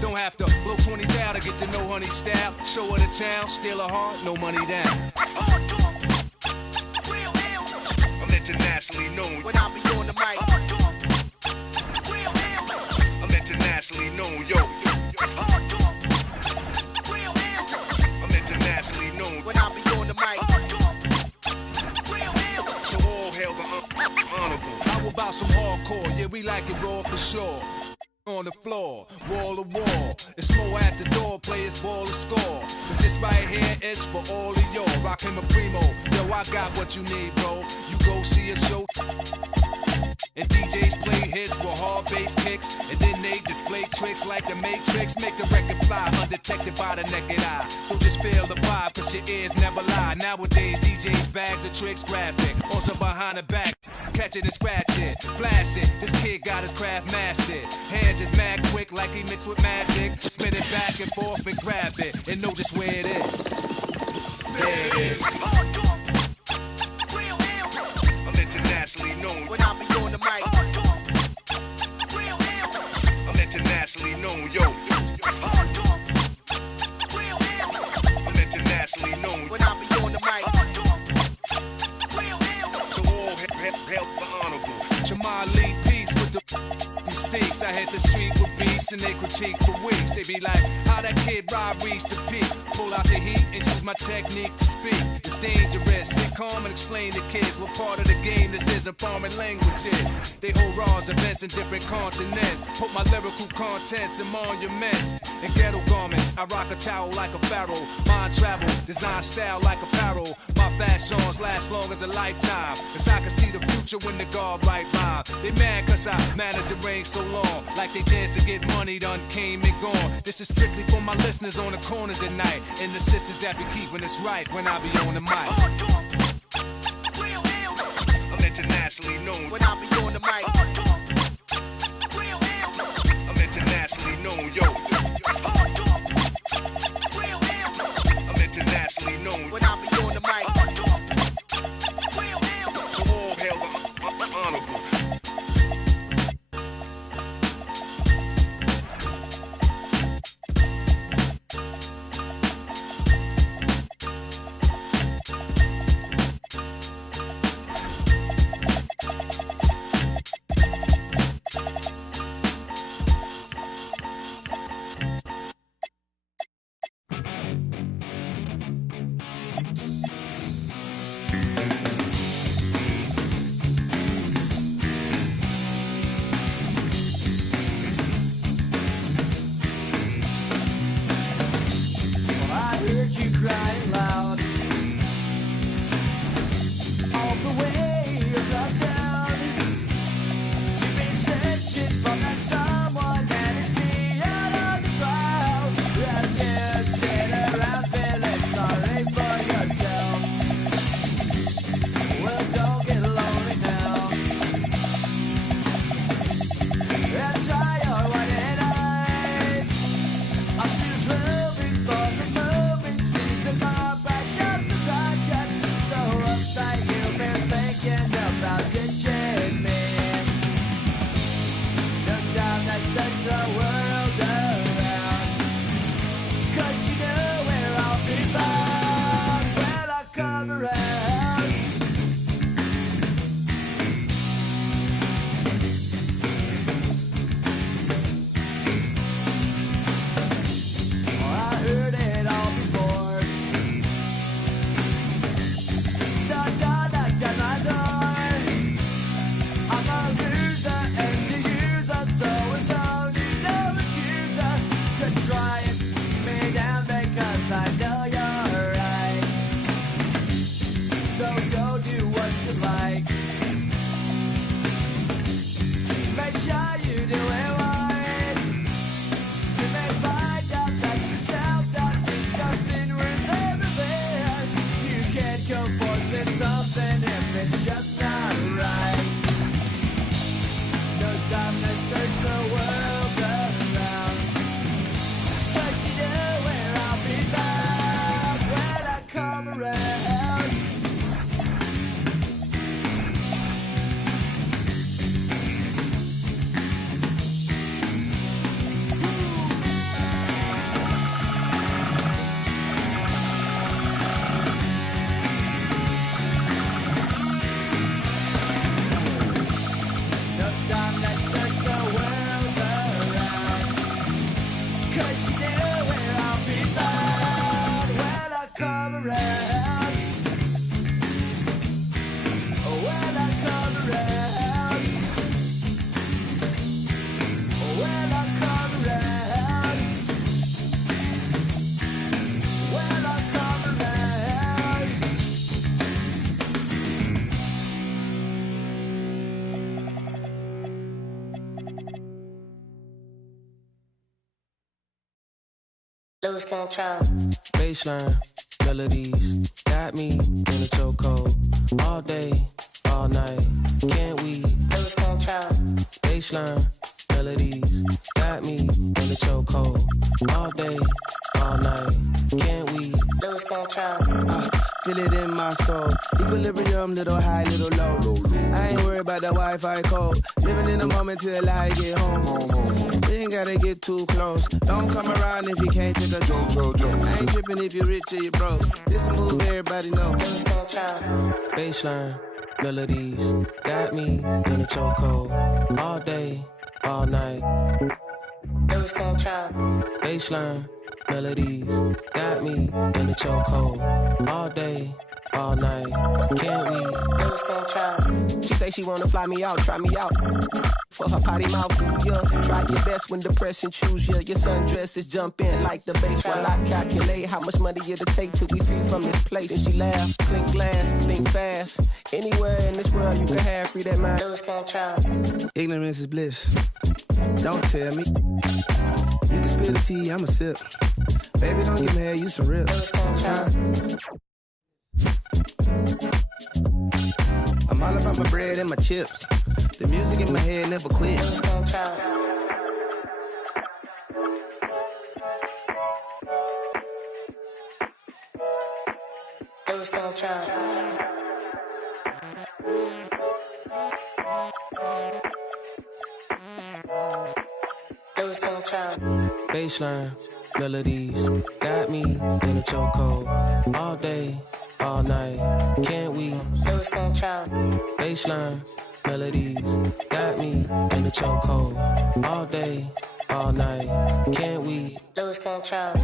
Don't have to blow 20 down to get to know honey style. Show her the town, steal her heart, no money down. I'm internationally known when I be on the mic. I'm internationally known, yo. I'm internationally known when I be on the mic. So all hail the honorable. How about some hardcore? Yeah, we like it raw for sure. On the floor, wall to wall. It's more at the door, players ball to score. Cause this right here is for all of y'all. Rockin' my primo, yo, I got what you need, bro. You go see a show. And DJs play hits with hard bass kicks. And then they display tricks like the Matrix. Make the record fly, undetected by the naked eye. Don't just feel the vibe, cause your ears never lie. Nowadays, DJs bags of tricks graphic. On some behind the back, catch it and scratch it. Blast it, this kid got his craft mastered. Hands is mad quick like he mixed with magic. Spin it back and forth and grab it. And know just where it is. There it is. I'm internationally known when I be on the mic. I'm internationally known, yo. I'm internationally known when I be on the mic. So all help the honorable. To my lead peace with the mistakes. I hit the street with beats and they critique for weeks. They be like, how that kid Rob reached the peak. Pull out the heat and use my technique to speak. It's dangerous. Sit calm and explain to kids what part of the game this isn't foreign languages. They hold raws, events in different continents. Put my lyrical contents in monuments. In ghetto garments, I rock a towel like a pharaoh. Mind travel, design style like apparel. My fashions last long as a lifetime. Cause I can see the future when the guard right rhyme. They mad cause I managed to reign so long. Like they chance to get money done came and gone. This is strictly for my listeners on the corners at night. And the sisters that be keeping us right when I be on the mic. I'm internationally known when I be on the mic. I'm internationally known, yo. I'm internationally known when I be on the mic. So all hail the honorable. Before the moment squeeze in my lose control. Baseline, melodies, got me in a chokehold. All day, all night, can't we lose control? Baseline, melodies, got me in a chokehold. All day, all night, can't we lose control? Feel it in my soul. Equilibrium, little high, little low. I ain't worried about the Wi-Fi code. Living in the moment till I get home. We ain't gotta get too close. Don't come around if you can't take a joke. I ain't tripping if you rich or you broke. This a move everybody know. Lose control. Baseline, melodies, got me in a chokehold. All day, all night, lose control. Baseline, melodies, got me in a chokehold. All day, all night, can't we lose control? She say she wanna fly me out, try me out for her potty mouth, yeah. Try your best when depression choose ya. Your sundresses jump in like the bass while I calculate how much money it'll take till we free from this place. And she laugh, clink glass, think fast. Anywhere in this world you can have free that mind. Lose control. Ignorance is bliss. Don't tell me. You can spill the tea, I'ma sip. Baby, don't get mad, you some rip. Lose control. I'm all about my bread and my chips. The music in my head never quits. Lose control. Lose control. Lose control. Baseline, melodies, got me in a chokehold. All day, all night, can't we lose control? Baseline, melodies, got me in a chokehold. All day, all night, can't we lose control?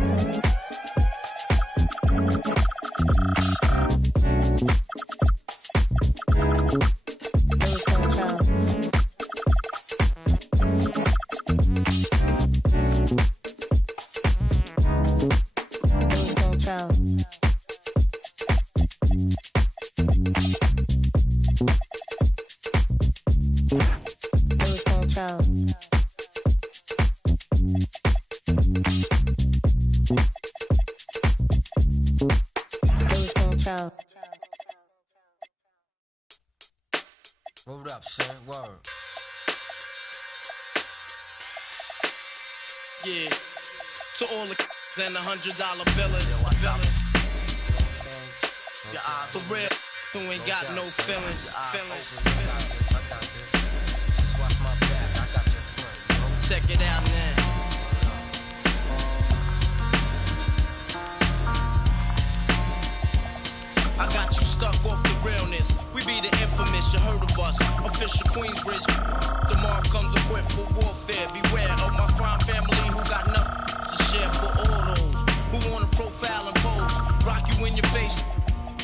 Word up, son, word. Yeah, to all the and $100 billers. For real, who ain't got no feelings. Just watch my back, I got your front. Check it out now. I got you stuck off the realness. We be the infamous, you heard of us. Official Queensbridge. Tomorrow comes equipped for warfare. Beware of my crime family who got nothing to share for all those who wanna profile and pose. Rock you in your face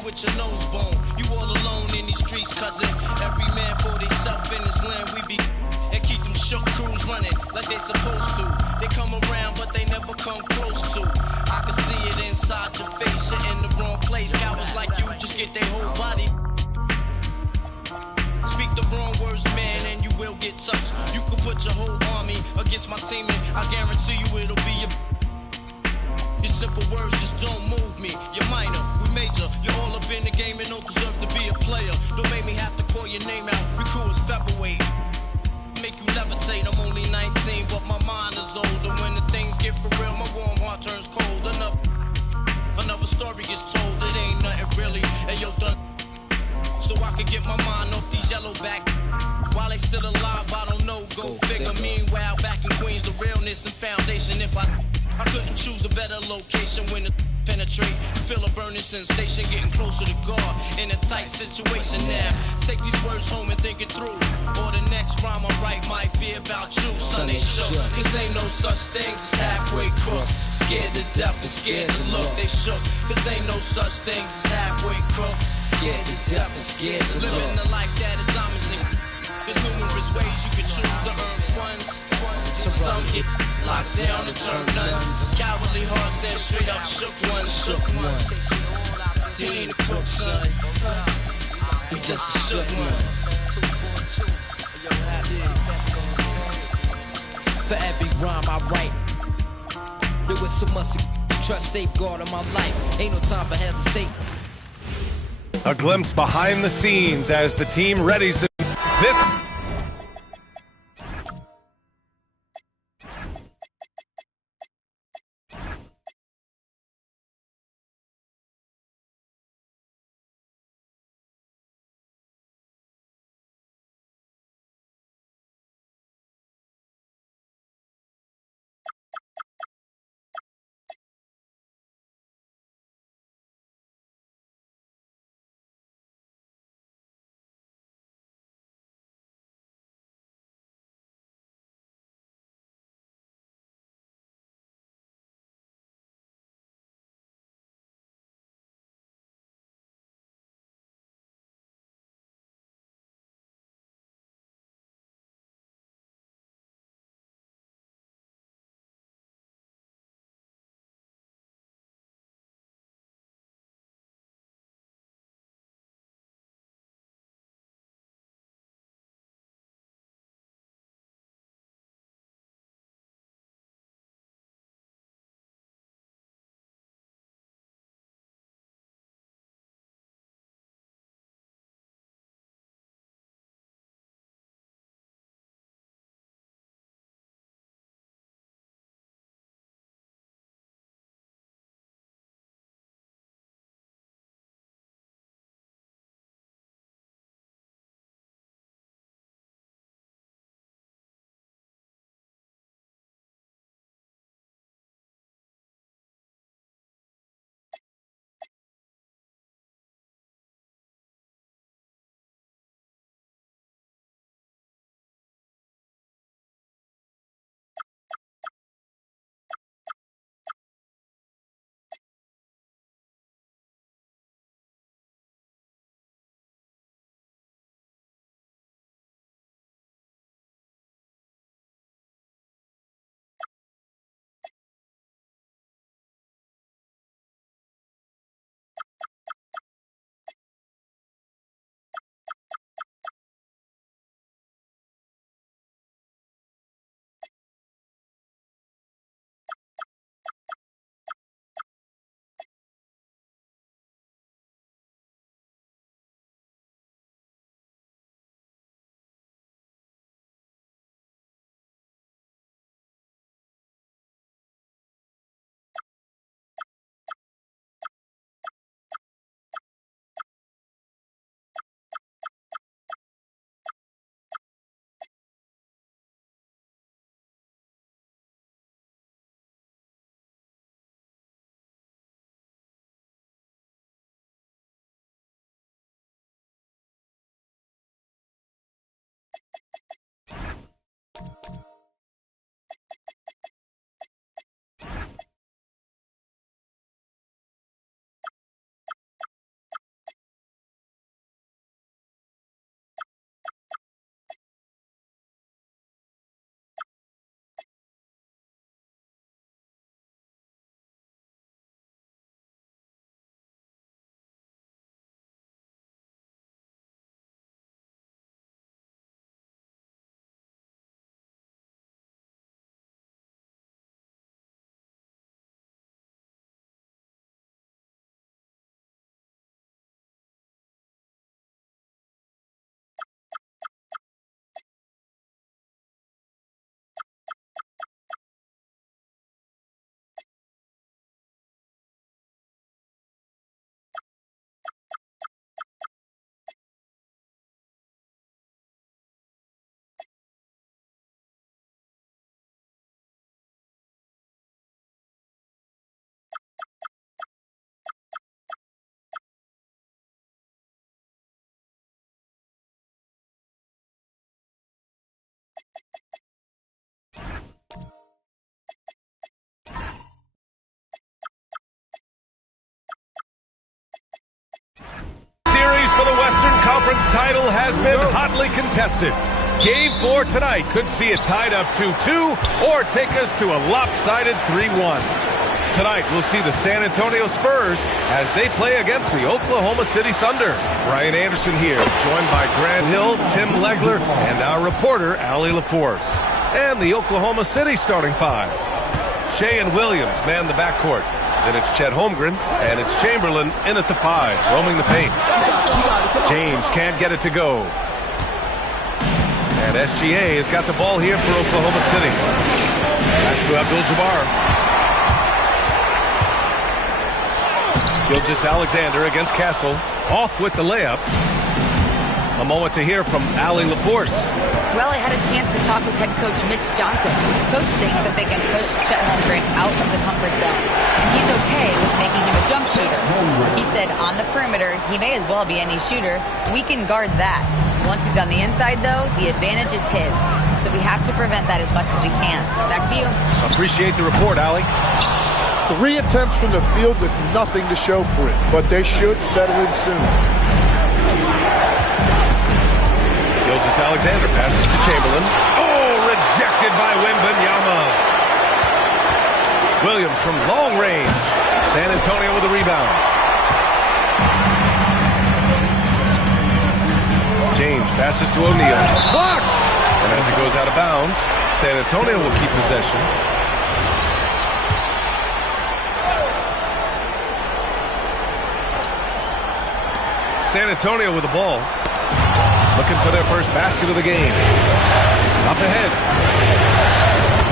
with your nose bone. You all alone in these streets, cousin. Every man for theyself in his land. We be and keep them shook crews running like they supposed to. They come around, but they never come close to. I can see it inside your face. You're in the wrong place. Cowards like you just get their whole body. Speak the wrong words, man, and you will get touched. You could put your whole army against my team, and I guarantee you it'll be your simple words just don't move me. You're minor, we major. You're all up in the game and don't deserve to be a player. Don't make me have to call your name out. Your crew is featherweight. Make you levitate. I'm only 19, but my mind is older. When the things get for real, my warm heart turns cold. Another story is told. It ain't nothing really. Hey, yo, done. So I can get my mind off these yellow back. While they still alive, I don't know. Go figure. Meanwhile, back in Queens, the realness and foundation. If I couldn't choose a better location when the penetrate, feel a burning sensation, getting closer to God in a tight situation now. Take these words home and think it through. Or the next rhyme I write might be about you. Son, they shook. Cause ain't no such things as halfway crooks. Scared to death and scared to look. They shook. Cause ain't no such things as halfway crooks. Scared to death and scared to look. Living the life that is diamonds in. There's numerous ways you can choose to earn funds. Some get locked down and turn nuns. Cowardly hearts and straight up shook ones. He ain't a crook, son. He just a shook one. For every rhyme I write, there was so much trust, safeguard of my life. Ain't no time for hesitate. A glimpse behind the scenes as the team readies this. Conference title has been hotly contested. Game 4 tonight could see it tied up 2-2 or take us to a lopsided 3-1. Tonight, we'll see the San Antonio Spurs as they play against the Oklahoma City Thunder. Brian Anderson here, joined by Grant Hill, Tim Legler, and our reporter, Allie LaForce. And the Oklahoma City starting five. Shea and Williams man the backcourt. Then it's Chet Holmgren, and it's Chamberlain in at the 5, roaming the paint. James can't get it to go. And SGA has got the ball here for Oklahoma City. Pass to Abdul-Jabbar. Gilgeous-Alexander against Castle. Off with the layup. A moment to hear from Allie LaForce. Well, I had a chance to talk with head coach Mitch Johnson. Coach thinks that they can push Chet Holmgren out of the comfort zones, and he's okay with making him a jump shooter. He said on the perimeter, he may as well be any shooter. We can guard that. Once he's on the inside, though, the advantage is his. So we have to prevent that as much as we can. Back to you. Appreciate the report, Allie. 3 attempts from the field with nothing to show for it, but they should settle in soon. Gilgeous-Alexander passes to Chamberlain. Oh, rejected by Wembanyama. Williams from long range. San Antonio with a rebound. James passes to O'Neal. Blocked! And as it goes out of bounds, San Antonio will keep possession. San Antonio with the ball. Looking for their first basket of the game. Up ahead.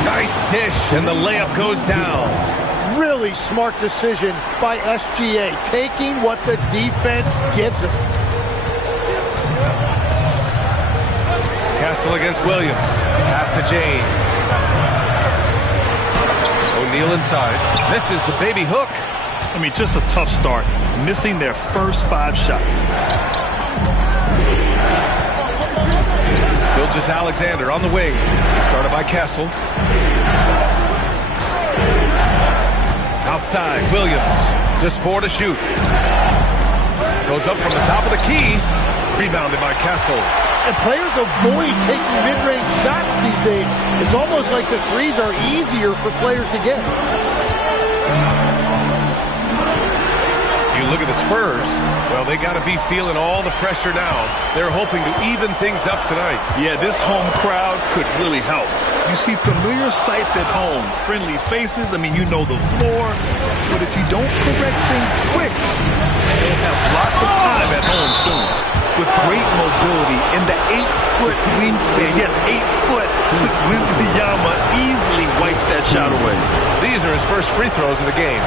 Nice dish, and the layup goes down. Really smart decision by SGA, taking what the defense gives him. Castle against Williams. Pass to James. O'Neal inside. Misses the baby hook. I mean, just a tough start. Missing their first 5 shots. Gilgeous-Alexander on the wing. Started by Castle. Outside, Williams. Just 4 to shoot. Goes up from the top of the key. Rebounded by Castle. And players avoid taking mid-range shots these days. It's almost like the threes are easier for players to get. You look at the Spurs, well, they got to be feeling all the pressure now. They're hoping to even things up tonight. Yeah, this home crowd could really help. You see familiar sights at home, friendly faces. I mean, you know the floor. But if you don't correct things quick, they'll have lots of time at home soon. With great mobility in the 8-foot wingspan. Yes, 8 foot. Wembanyama easily wipes that shot away. These are his first free throws of the game.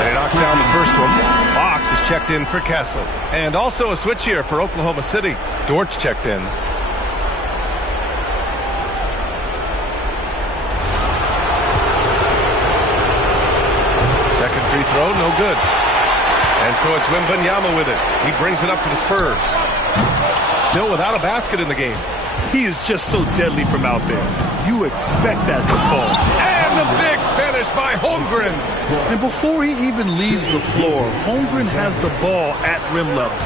And he knocks down the first one. Fox is checked in for Castle. And also a switch here for Oklahoma City. Dortch checked in. Second free throw, no good. And so it's Wembanyama with it. He brings it up for the Spurs. Still without a basket in the game. He is just so deadly from out there. You expect that to fall. And the big finish by Holmgren. And before he even leaves the floor, Holmgren has the ball at rim level.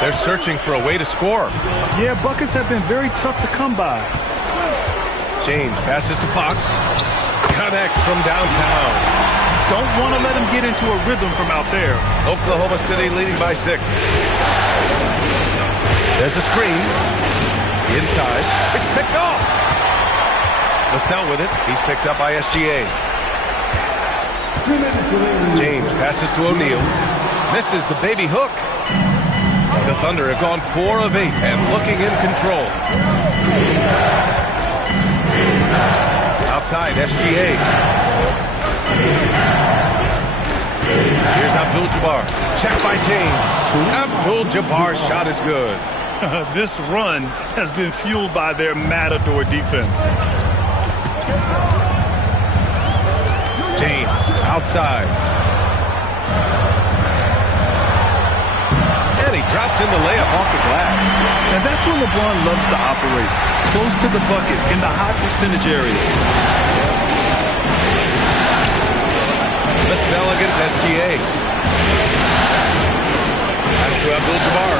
They're searching for a way to score. Yeah, buckets have been very tough to come by. James passes to Fox. Connects from downtown. Don't want to let him get into a rhythm from out there. Oklahoma City leading by 6. There's a screen. Inside. It's picked off. Vassell with it. He's picked up by SGA. James passes to O'Neal. Misses the baby hook. The Thunder have gone 4 of 8 and looking in control. Outside, SGA. Here's Abdul-Jabbar. Check by James. Abdul-Jabbar's shot is good. This run has been fueled by their Matador defense. James, outside. And he drops in the layup off the glass. And that's where LeBron loves to operate. Close to the bucket in the high percentage area. Vassell against SGA. Pass to Abdul-Jabbar.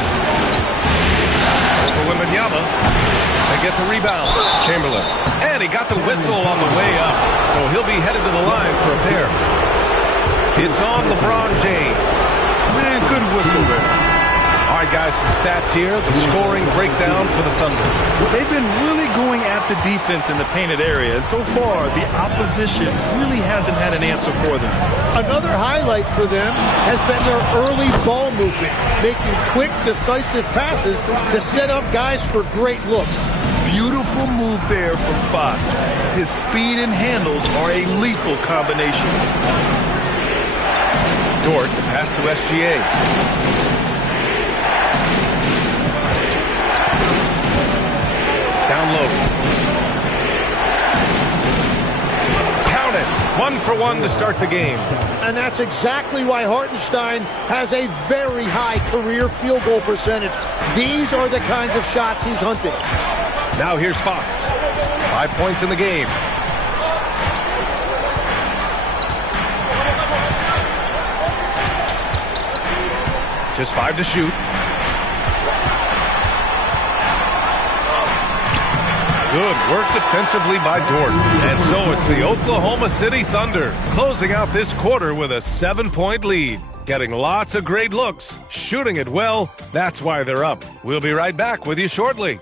For Wembanyama. They get the rebound. Chamberlain. And he got the whistle on the way up. So he'll be headed to the line for a pair. It's on LeBron James. Man, good whistle there. All right, guys, some stats here. The scoring breakdown for the Thunder. Well, they've been really going at the defense in the painted area, and so far, the opposition really hasn't had an answer for them. Another highlight for them has been their early ball movement, making quick, decisive passes to set up guys for great looks. Beautiful move there from Fox. His speed and handles are a lethal combination. Dort, the pass to SGA. Down low. Count it. 1 for 1 to start the game. And that's exactly why Hartenstein has a very high career field goal percentage. These are the kinds of shots he's hunting. Now here's Fox. 5 points in the game. Just 5 to shoot. Good work defensively by Dort. And so it's the Oklahoma City Thunder closing out this quarter with a 7-point lead. Getting lots of great looks, shooting it well. That's why they're up. We'll be right back with you shortly.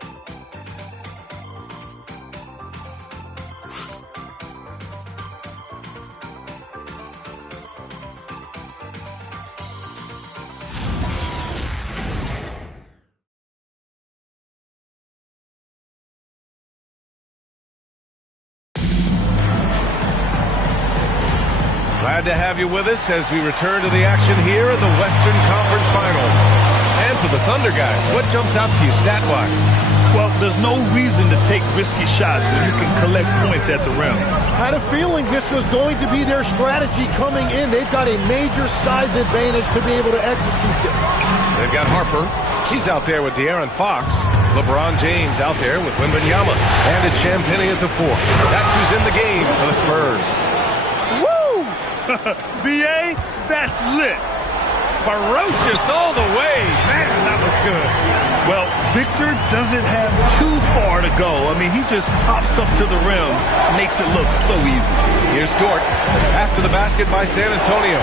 Glad to have you with us as we return to the action here in the Western Conference Finals. And for the Thunder guys, what jumps out to you stat-wise? Well, there's no reason to take risky shots when you can collect points at the rim. Had a feeling this was going to be their strategy coming in. They've got a major size advantage to be able to execute this. They've got Harper. She's out there with De'Aaron Fox. LeBron James out there with Wembanyama. And it's Champagnie at the 4. That's who's in the game for the Spurs. B.A., that's lit. Ferocious all the way. Man, that was good. Well, Victor doesn't have too far to go. I mean, he just pops up to the rim, makes it look so easy. Here's Dort. After the basket by San Antonio.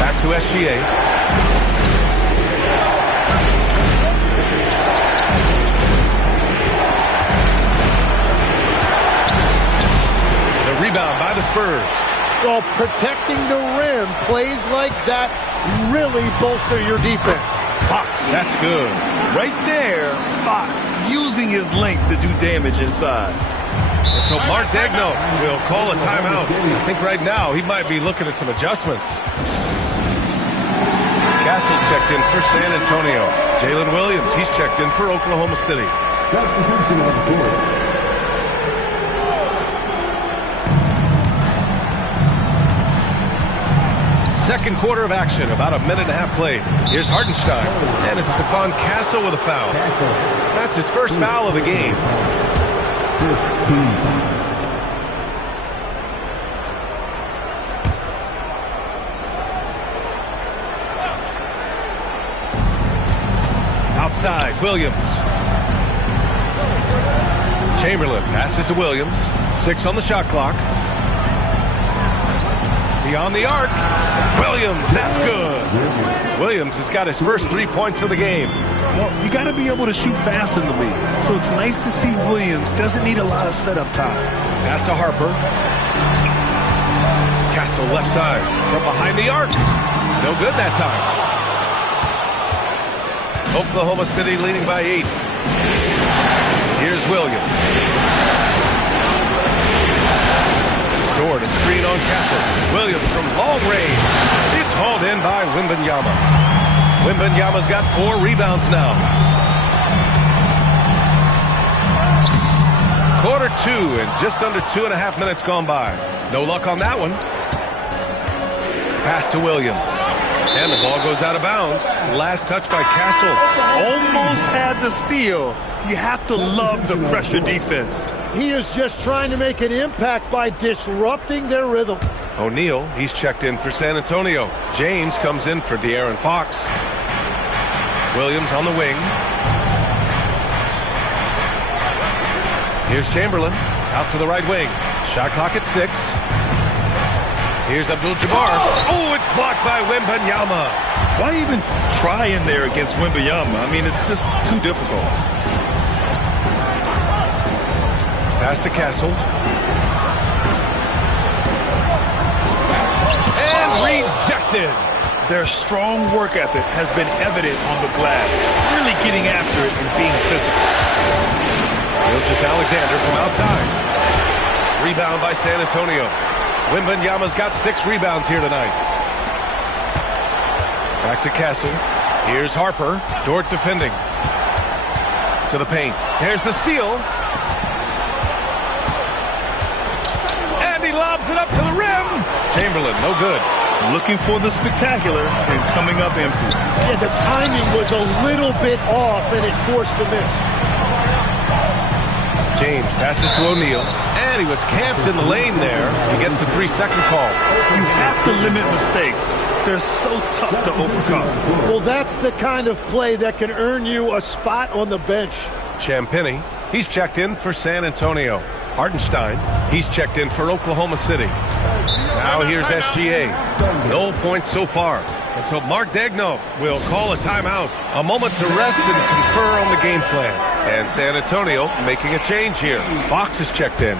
Back to SGA. The rebound by the Spurs. Well, protecting the rim, plays like that really bolster your defense. Fox, that's good. Right there, Fox using his length to do damage inside. And so Mark Daigneault will call a timeout. I think right now he might be looking at some adjustments. Castle checked in for San Antonio. Jalen Williams, he's checked in for Oklahoma City. Substitution on the court. Second quarter of action, about a minute and a half played. Here's Hartenstein, and it's Stephon Castle with a foul. That's his first foul of the game. 15. Outside, Williams. Chamberlain passes to Williams. 6 on the shot clock. Beyond the arc. Williams, that's good. Williams has got his first 3 points of the game. Well, you got to be able to shoot fast in the league. So it's nice to see Williams doesn't need a lot of setup time. Pass to Harper. Castle left side from behind the arc. No good that time. Oklahoma City leading by 8. Here's Williams. Dort, a screen on Castle. Williams from long range. It's hauled in by Wembanyama. Wembanyama's got 4 rebounds now. Quarter 2 and just under 2.5 minutes gone by. No luck on that one. Pass to Williams. And the ball goes out of bounds. Last touch by Castle. Almost had the steal. You have to love the pressure defense. He is just trying to make an impact by disrupting their rhythm. O'Neal, he's checked in for San Antonio. James comes in for De'Aaron Fox. Williams on the wing. Here's Chamberlain, out to the right wing. Shot clock at 6. Here's Abdul-Jabbar. Oh, it's blocked by Wembanyama. Why even try in there against Wembanyama? I mean, it's just too difficult. Pass to Castle. And rejected. Their strong work ethic has been evident on the glass, really getting after it and being physical. Gilgeous-Alexander from outside. Rebound by San Antonio. Wembanyama's got 6 rebounds here tonight. Back to Castle. Here's Harper. Dort defending. To the paint. Here's the steal. And he lobs it up to the rim. Chamberlain, no good. Looking for the spectacular and coming up empty. Yeah, the timing was a little bit off, and it forced the miss. James passes to O'Neal, and he was camped in the lane there. He gets a 3-second call. You have to limit mistakes. They're so tough to overcome. Well, that's the kind of play that can earn you a spot on the bench. Champagny, he's checked in for San Antonio. Hartenstein, he's checked in for Oklahoma City. Now here's SGA. No points so far. And so Mark Daigneault will call a timeout. A moment to rest and confer on the game plan. And San Antonio making a change here. Fox is checked in.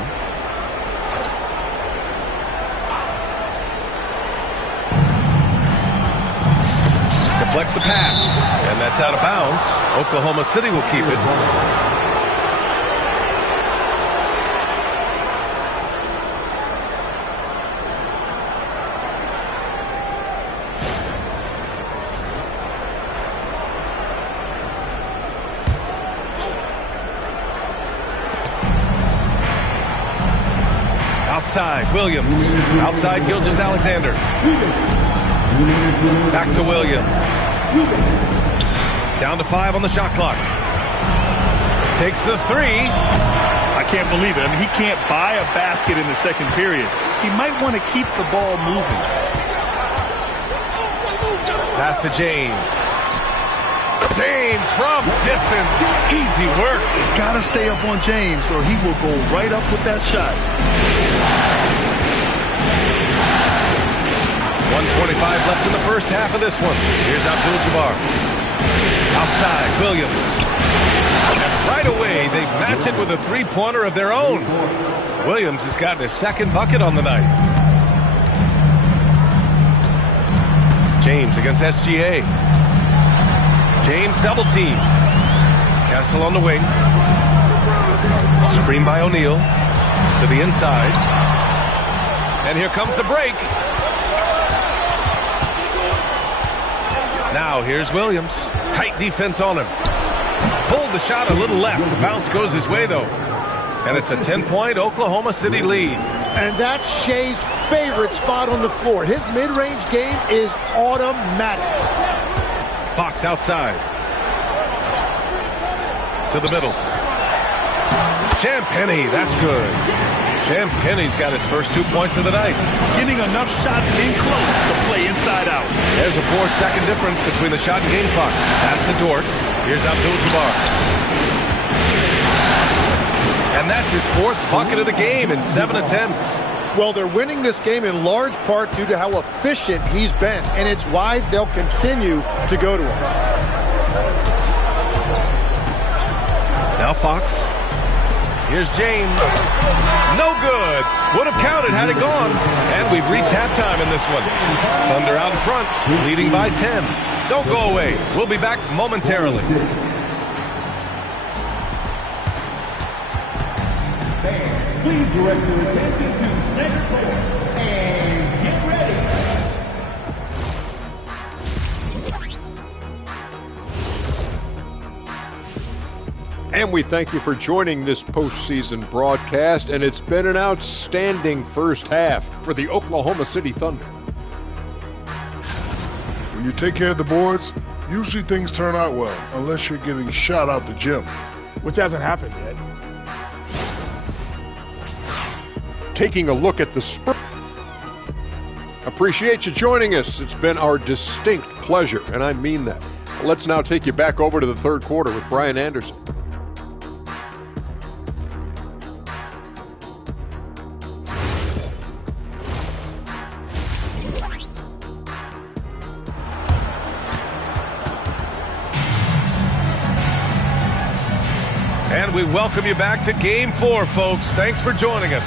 Deflects the pass. And that's out of bounds. Oklahoma City will keep it. Outside, Williams. Outside, Gilgeous-Alexander. Back to Williams. Down to 5 on the shot clock. Takes the 3. I can't believe it. I mean, he can't buy a basket in the second period. He might want to keep the ball moving. Pass to James. James from distance. Easy work. Gotta stay up on James or he will go right up with that shot. 1:25 left in the first half of this one. Here's Abdul-Jabbar. Outside, Williams. And right away, they match it with a 3-pointer of their own. Williams has gotten his 2nd bucket on the night. James against SGA. James double-teamed. Castle on the wing. Screen by O'Neal. To the inside. And here comes the break. Now here's Williams. Tight defense on him. Pulled the shot a little left. The bounce goes his way, though. And it's a 10-point Oklahoma City lead. And that's Shea's favorite spot on the floor. His mid-range game is automatic. Fox outside. To the middle. Champagny, that's good. Champagny's got his first 2 points of the night. Getting enough shots in close to play inside out. There's a 4-second difference between the shot and game clock. Pass to Dort. Here's Abdul-Jabbar. And that's his 4th bucket of the game in 7 attempts. Well, they're winning this game in large part due to how efficient he's been, and it's why they'll continue to go to him. Now Fox. Here's James. No good. Would have counted had it gone. And we've reached halftime in this one. Thunder out in front, leading by 10. Don't go away. We'll be back momentarily. Please direct your attention to center court and get ready. And we thank you for joining this postseason broadcast, and it's been an outstanding first half for the Oklahoma City Thunder. When you take care of the boards, usually things turn out well, unless you're getting shot out the gym. Which hasn't happened yet. Taking a look at the Spurs. Appreciate you joining us. It's been our distinct pleasure, and I mean that. Let's now take you back over to the third quarter with Brian Anderson. we welcome you back to Game 4, folks. Thanks for joining us.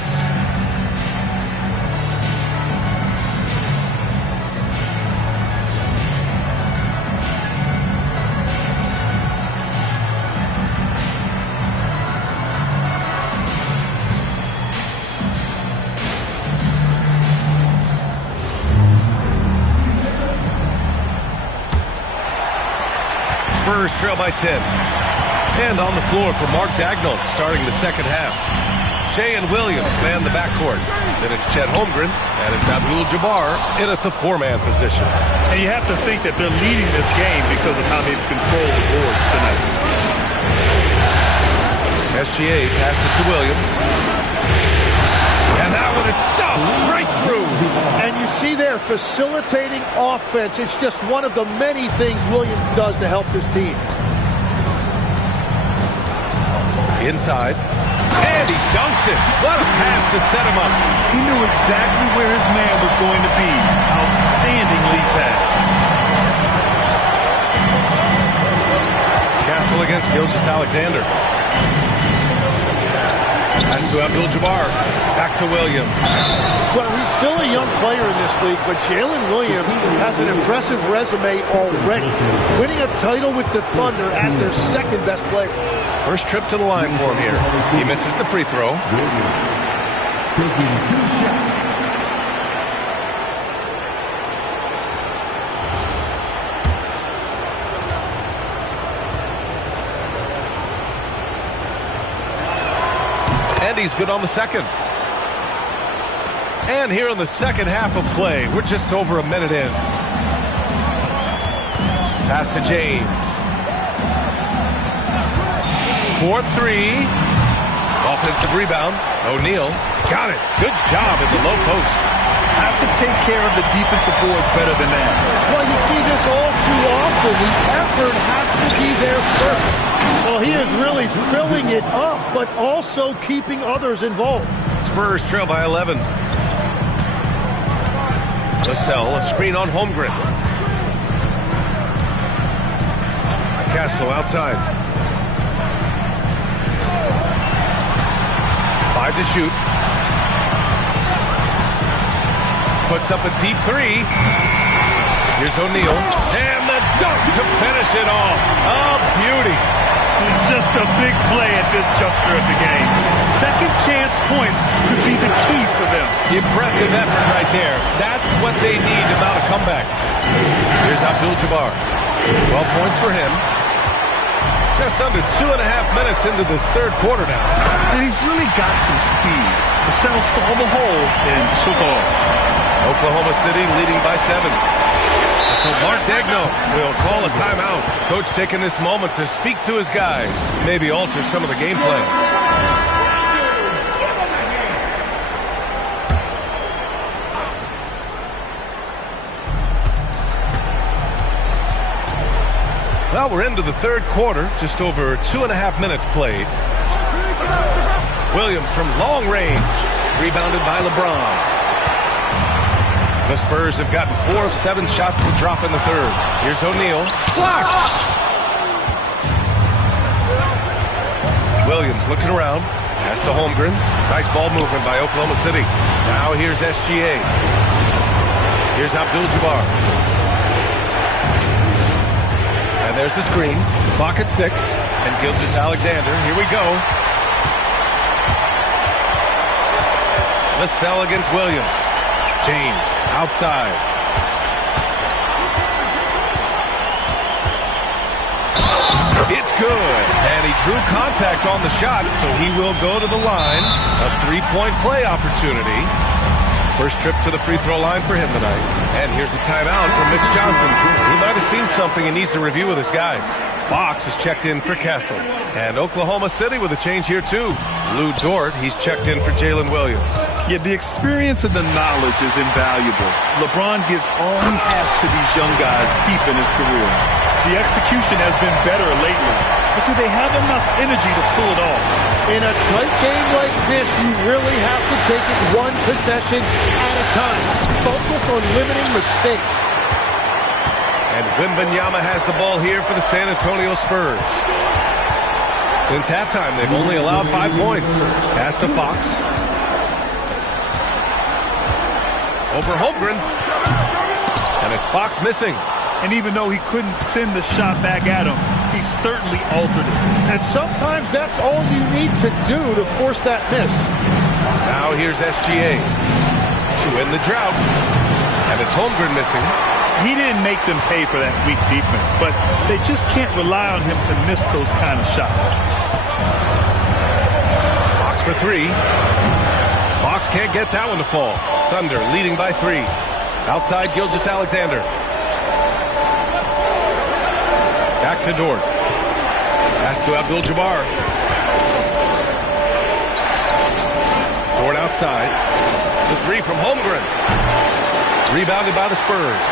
Spurs trail by 10. And on the floor for Mark Daigneault starting the second half. Shea and Williams man the backcourt. Then it's Chet Holmgren, and it's Abdul-Jabbar in at the four-man position. And you have to think that they're leading this game because of how they've controlled the boards tonight. SGA passes to Williams. And that one is stuffed right through. And you see there, facilitating offense. It's just one of the many things Williams does to help this team. Inside. And he dunks it. What a pass to set him up. He knew exactly where his man was going to be. Outstanding lead pass. Castle against Gilgeous-Alexander. Pass to Abdul-Jabbar. Back to Williams. Well, he's still a young player in this league, but Jalen Williams has an impressive resume already. Winning a title with the Thunder as their second best player. First trip to the line for him here. He misses the free throw. And he's good on the second. And here in the second half of play, we're just over a minute in. Pass to James. 4-3. Offensive rebound. O'Neal got it. Good job in the low post. Have to take care of the defensive boards better than that. Well, you see this all too often. The effort has to be there first. Well, he is really filling it up, but also keeping others involved. Spurs trail by 11. Vassell, a screen on Holmgren. Castle outside. 5 to shoot. Puts up a deep three. Here's O'Neal. And the dunk to finish it off. A beauty. Just a big play at this juncture of the game. Second chance points could be the key for them. Impressive effort right there. That's what they need to mount a comeback. Here's Abdul-Jabbar. 12 points for him. Just under 2.5 minutes into this third quarter now. And he's really got some speed. Vassell saw the hole and took off. Oklahoma City leading by 7. So Mark Daigneault will call a timeout. Coach taking this moment to speak to his guys. Maybe alter some of the game plan. Well, we're into the third quarter. Just over 2.5 minutes played. Williams from long range. Rebounded by LeBron. The Spurs have gotten 4 of 7 shots to drop in the third. Here's O'Neal. Blocked! Williams looking around. Pass to Holmgren. Nice ball movement by Oklahoma City. Now here's SGA. Here's Abdul-Jabbar. And there's the screen. Clock at 6. And Gilgeous-Alexander. Here we go. Vassell against Williams. James outside. It's good. And he drew contact on the shot, so he will go to the line. A three-point play opportunity. First trip to the free throw line for him tonight. And here's a timeout from Mitch Johnson. He might have seen something and needs to review with his guys. Fox has checked in for Castle. And Oklahoma City with a change here, too. Lou Dort, he's checked in for Jalen Williams. Yeah, the experience and the knowledge is invaluable. LeBron gives all he has to these young guys deep in his career. The execution has been better lately, but do they have enough energy to pull it off? In a tight game like this, you really have to take it one possession at a time. Focus on limiting mistakes. And Wembanyama has the ball here for the San Antonio Spurs. So Since halftime, they've only allowed 5 points. Pass to Fox. Over Holmgren. And it's Fox missing. And even though he couldn't send the shot back at him, he certainly altered it. And sometimes that's all you need to do to force that miss. Now here's SGA to end the drought. And it's Holmgren missing. He didn't make them pay for that weak defense, but they just can't rely on him to miss those kind of shots. Fox for 3. Fox can't get that one to fall. Thunder leading by 3. Outside Gilgeous-Alexander. Back to Dort. Pass to Abdul-Jabbar. Dort outside. The 3 from Holmgren. Rebounded by the Spurs.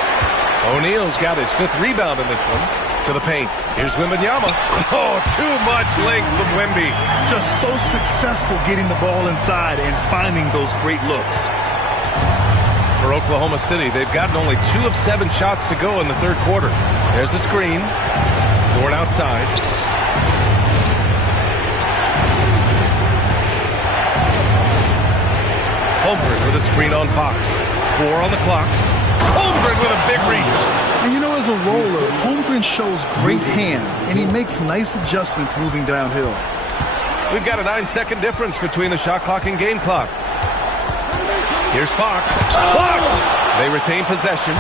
O'Neal's got his 5th rebound in this one. To the paint. Here's Wembanyama. Oh, too much length from Wemby. Just so successful getting the ball inside and finding those great looks. For Oklahoma City, they've gotten only 2 of 7 shots to go in the third quarter. There's the screen. Dort outside. Holmgren with a screen on Fox. 4 on the clock. Holmgren with a big reach. And you know, as a roller, Holmgren shows great hands, and he makes nice adjustments moving downhill. We've got a 9-second difference between the shot clock and game clock. Here's Fox. Blocked! They retain possession.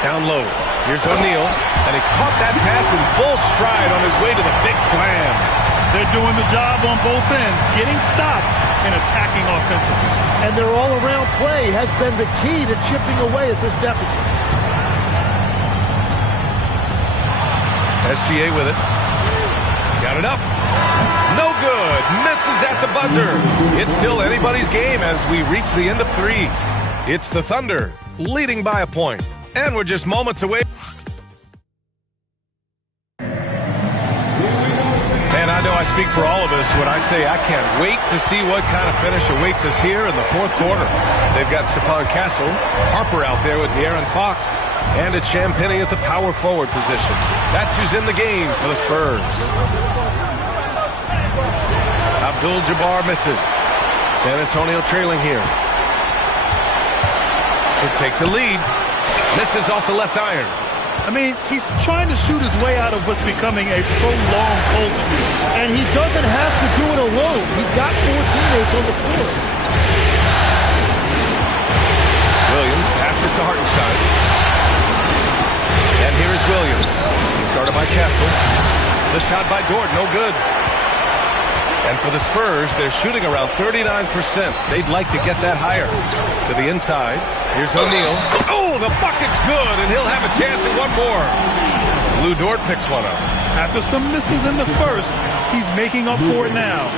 Down low. Here's O'Neal. And he caught that pass in full stride on his way to the big slam. They're doing the job on both ends, getting stops and attacking offensively. And their all-around play has been the key to chipping away at this deficit. SGA with it. Got it up. No good. Misses at the buzzer. It's still anybody's game as we reach the end of 3. It's the Thunder leading by a point. And we're just moments away. And I know I speak for all of us when I say I can't wait to see what kind of finish awaits us here in the fourth quarter. They've got Stephon Castle, Harper out there with De'Aaron Fox, and it's Champagnie at the power forward position. That's who's in the game for the Spurs. Abdul-Jabbar misses. San Antonio trailing here. To take the lead. Misses off the left iron. I mean, he's trying to shoot his way out of what's becoming a prolonged cold streak. And he doesn't have to do it alone. He's got 4 teammates on the floor. Williams passes to Hartenstein. And here is Williams. Started by Castle. The shot by Dort, no good. And for the Spurs, they're shooting around 39%. They'd like to get that higher. To the inside. Here's O'Neal. Oh, the bucket's good, and he'll have a chance at one more. Lou Dort picks one up. After some misses in the first, he's making up for it now.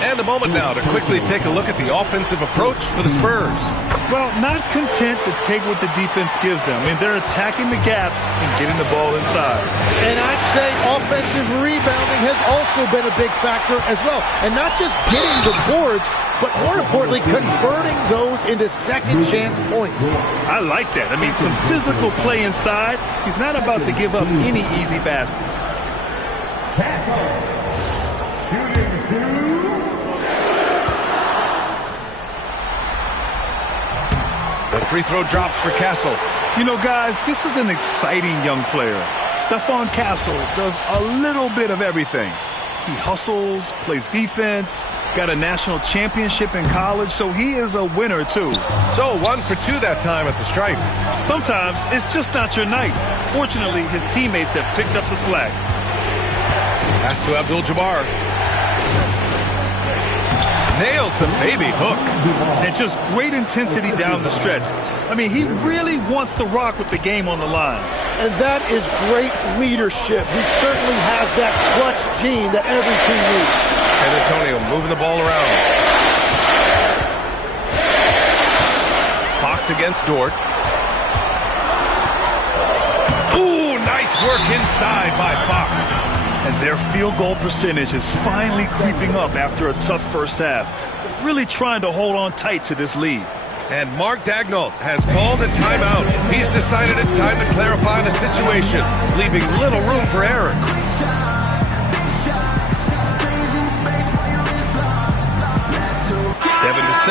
And a moment now to quickly take a look at the offensive approach for the Spurs. Well, not content to take what the defense gives them. I mean, they're attacking the gaps and getting the ball inside. And I'd say offensive rebounding has also been a big factor as well. And not just getting the boards, but more importantly, converting those into second chance points. I like that. I mean, some physical play inside. He's not about to give up any easy baskets. The free throw drops for Castle. You know, guys, this is an exciting young player. Stephon Castle does a little bit of everything. He hustles, plays defense, got a national championship in college, so he is a winner, too. So 1 for 2 that time at the stripe. Sometimes it's just not your night. Fortunately, his teammates have picked up the slack. Pass to Abdul-Jabbar. Nails the baby hook. And just great intensity down the stretch. I mean, he really wants to rock with the game on the line. And that is great leadership. He certainly has that clutch gene that every team needs. San Antonio moving the ball around. Fox against Dort. Ooh, nice work inside by Fox. And their field goal percentage is finally creeping up after a tough first half. They're really trying to hold on tight to this lead. And Mark Daigneault has called a timeout. He's decided it's time to clarify the situation, leaving little room for error.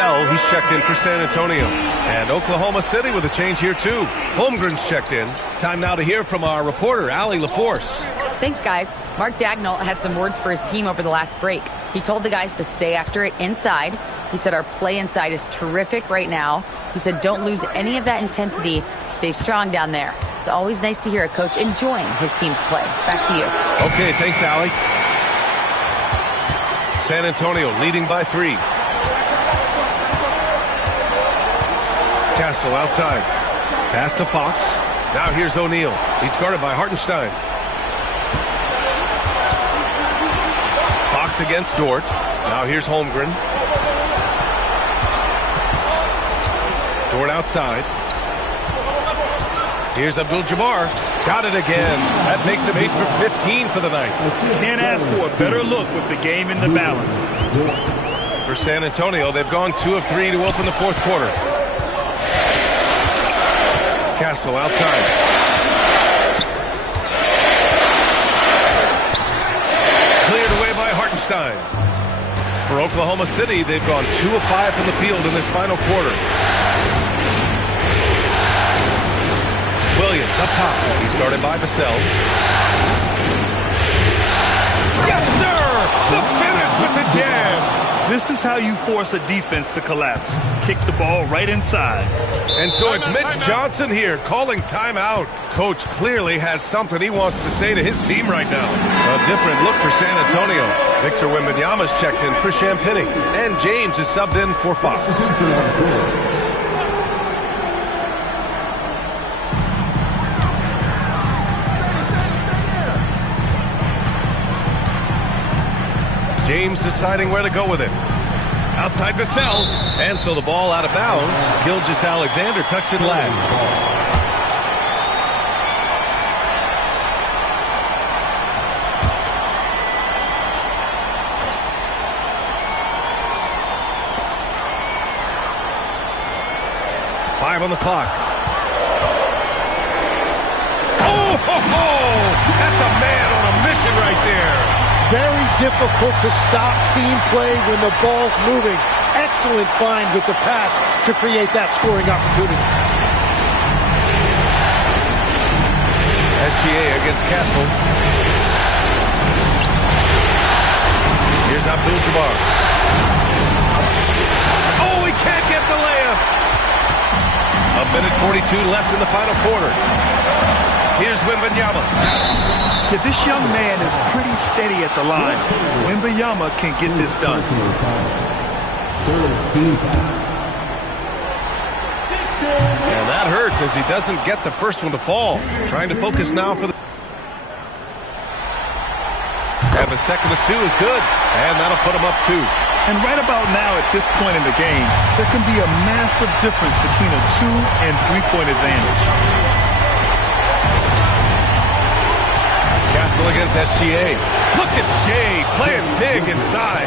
Vassell, he's checked in for San Antonio. And Oklahoma City with a change here, too. Holmgren's checked in. Time now to hear from our reporter, Allie LaForce. Thanks, guys. Mark Dagnall had some words for his team over the last break. He told the guys to stay after it inside. He said our play inside is terrific right now. He said don't lose any of that intensity. Stay strong down there. It's always nice to hear a coach enjoying his team's play. Back to you. Okay, thanks, Allie. San Antonio leading by 3. Castle outside. Pass to Fox. Now here's O'Neal. He's guarded by Hartenstein. Fox against Dort. Now here's Holmgren. Dort outside. Here's Abdul-Jabbar. Got it again. That makes him 8 for 15 for the night. Can't ask for a better look with the game in the balance. For San Antonio, they've gone 2 of 3 to open the fourth quarter. Castle outside. Cleared away by Hartenstein. For Oklahoma City, they've gone 2 of 5 from the field in this final quarter. Williams up top. He's guarded by Vassell. Yes, sir! The finish with the jam! This is how you force a defense to collapse. Kick the ball right inside. And so it's Mitch Johnson here calling timeout. Coach clearly has something he wants to say to his team right now. A different look for San Antonio. Victor Wembanyama's checked in for Champagny. And James is subbed in for Fox. James deciding where to go with it. Outside Vassell. And so the ball out of bounds. Gilgeous-Alexander tucks it last. Five on the clock. Oh, ho, ho! That's a man on a mission right there. Very difficult to stop team play when the ball's moving. Excellent find with the pass to create that scoring opportunity. SGA against Castle. Here's Abdul-Jabbar. Oh, he can't get the layup. A minute 42 left in the final quarter. Here's Wembanyama. Yeah, this young man is pretty steady at the line. Wembanyama can get this done. And that hurts as he doesn't get the first one to fall. Trying to focus now for the... And the second of 2 is good. And that'll put him up 2. And right about now at this point in the game, there can be a massive difference between a 2- and 3-point advantage. Castle against SGA. Look at Shea playing big inside.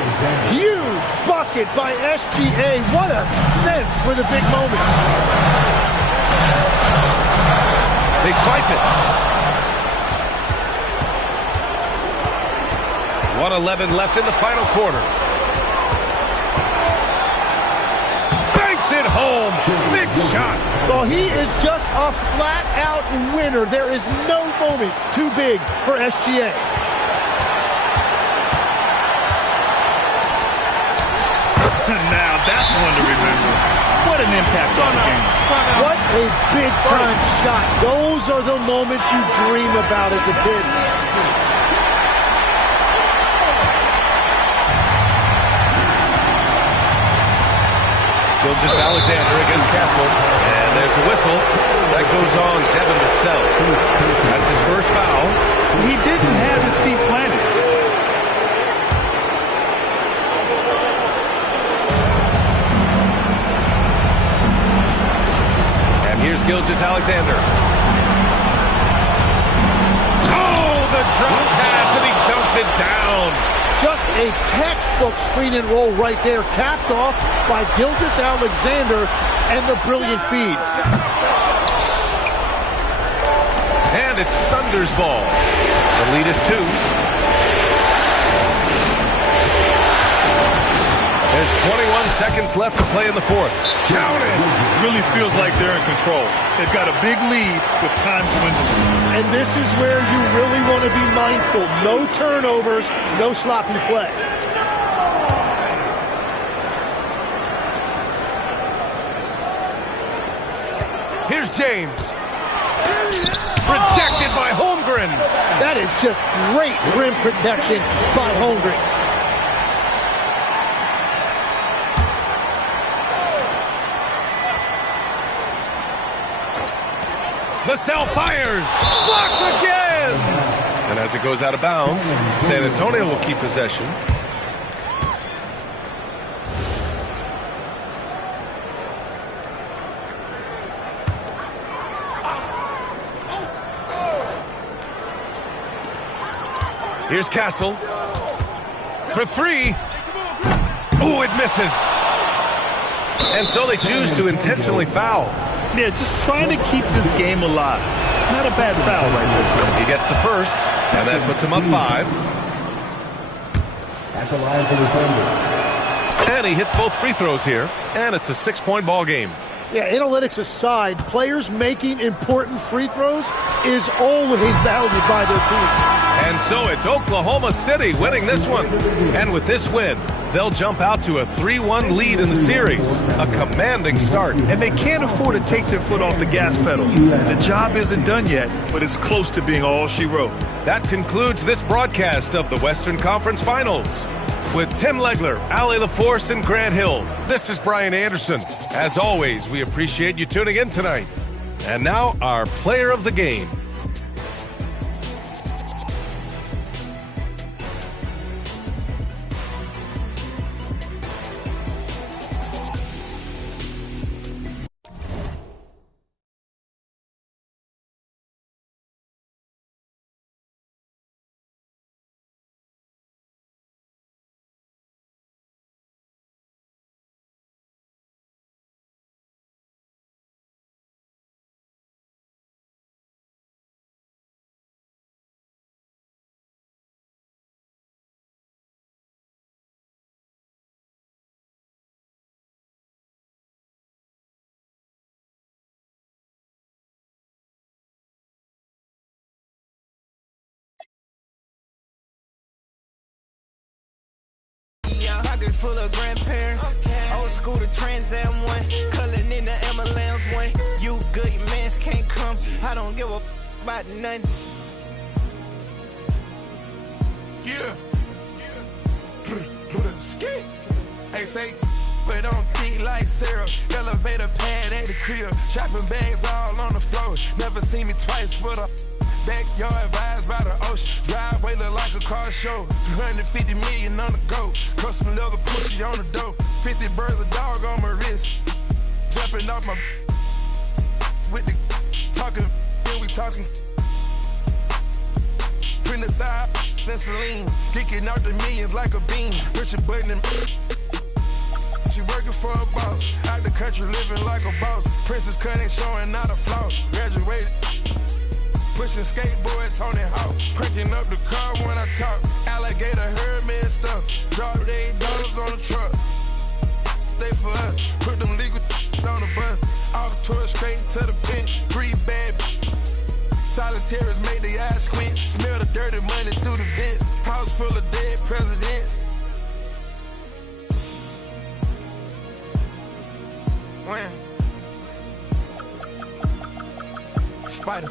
Huge bucket by SGA. What a sense for the big moment. They swipe it. 1:11 left in the final quarter. Banks it home. Big shot. Well, he is just a flat-out winner. There is no moment too big for SGA. Now that's one to remember. What an impact on the game. What a big-time shot. Those are the moments you dream about as a kid. Gilgeous-Alexander against Castle. And there's a whistle. That goes on Devin Vassell. That's his first foul. He didn't have his feet planted. And here's Gilgeous-Alexander. Oh, the drop pass, and he dunks it down. Just a textbook screen and roll right there, capped off by Gilgeous-Alexander and the brilliant feed. And it's Thunder's ball. The lead is 2. There's 21 seconds left to play in the fourth. Count it! Really feels like they're in control. They've got a big lead with time dwindling. And this is where you really want to be mindful. No turnovers, no sloppy play. Here's James. Rejected by Holmgren. That is just great rim protection by Holmgren. Vassell fires. Blocked again. And as it goes out of bounds, San Antonio will keep possession. Here's Castle. For three. Ooh, it misses. And so they choose to intentionally foul. Yeah, just trying to keep this game alive. Not a bad foul right there. He gets the first, and that puts him up 5. At the line for the Thunder. And he hits both free throws here, and it's a 6-point ball game. Yeah, analytics aside, players making important free throws is always valued by their team. And so it's Oklahoma City winning this one. And with this win, they'll jump out to a 3-1 lead in the series. A commanding start. And they can't afford to take their foot off the gas pedal. The job isn't done yet, but it's close to being all she wrote. That concludes this broadcast of the Western Conference Finals. With Tim Legler, Allie LaForce, and Grant Hill, this is Brian Anderson. As always, we appreciate you tuning in tonight. And now, our player of the game. Pocket full of grandparents. Old school to Trans Am 1. Culling in the MLS 1. You good, your mans can't come. I don't give a about nothing. Yeah. Ski. Hey, say, but don't think like syrup. Elevator pad at the crib. Shopping bags all on the floor. Never seen me twice with a backyard vibes by the ocean. Driveway look like a car show. 250 million on the go. Custom leather pushy on the door. 50 birds a dog on my wrist. Jumping off my with the talking. Then we talking. Print the side, then Celine. Kicking out the millions like a bean. Richard Button and she working for a boss. Out the country living like a boss. Princess cutting showing not a flaw. Graduated. Pushing skateboard, Tony Hawk. Cranking up the car when I talk. Alligator herd me and stuff. Drop $8 on the truck. Stay for us. Put them legal on the bus. Off tour straight to the bench. 3 bad. Solitaires make the eyes squint. Smell the dirty money through the vents. House full of dead presidents. When? Spider.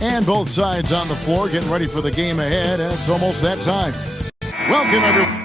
And both sides on the floor getting ready for the game ahead. And it's almost that time. Welcome, everyone.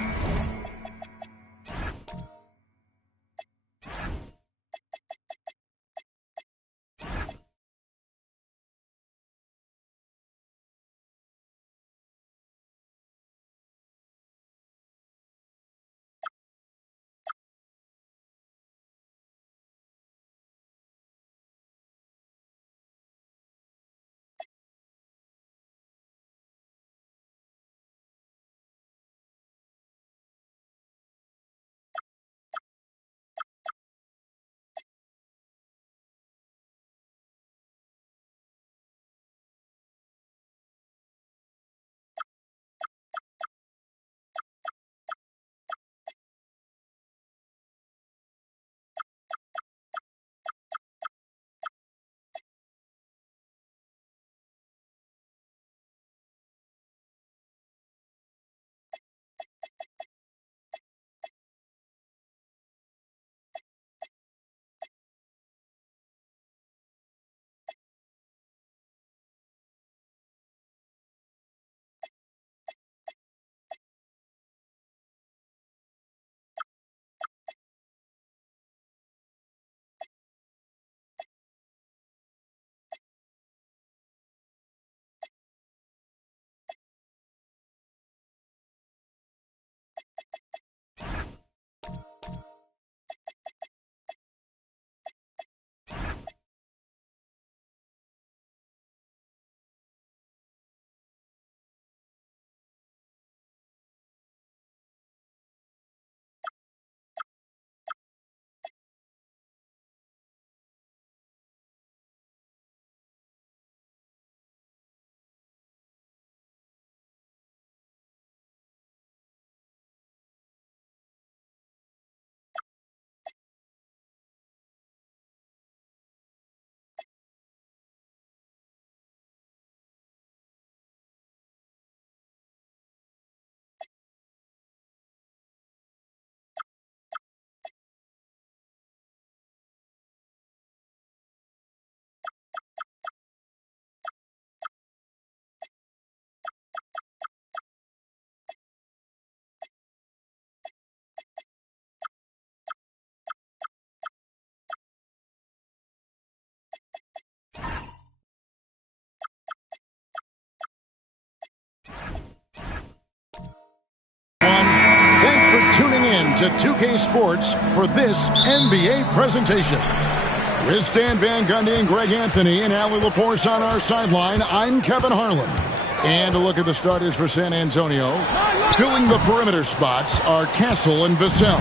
in to 2K Sports for this NBA presentation. With Stan Van Gundy and Greg Anthony and Allie LaForce on our sideline, I'm Kevin Harlan. And a look at the starters for San Antonio. Filling the perimeter spots are Castle and Vassell.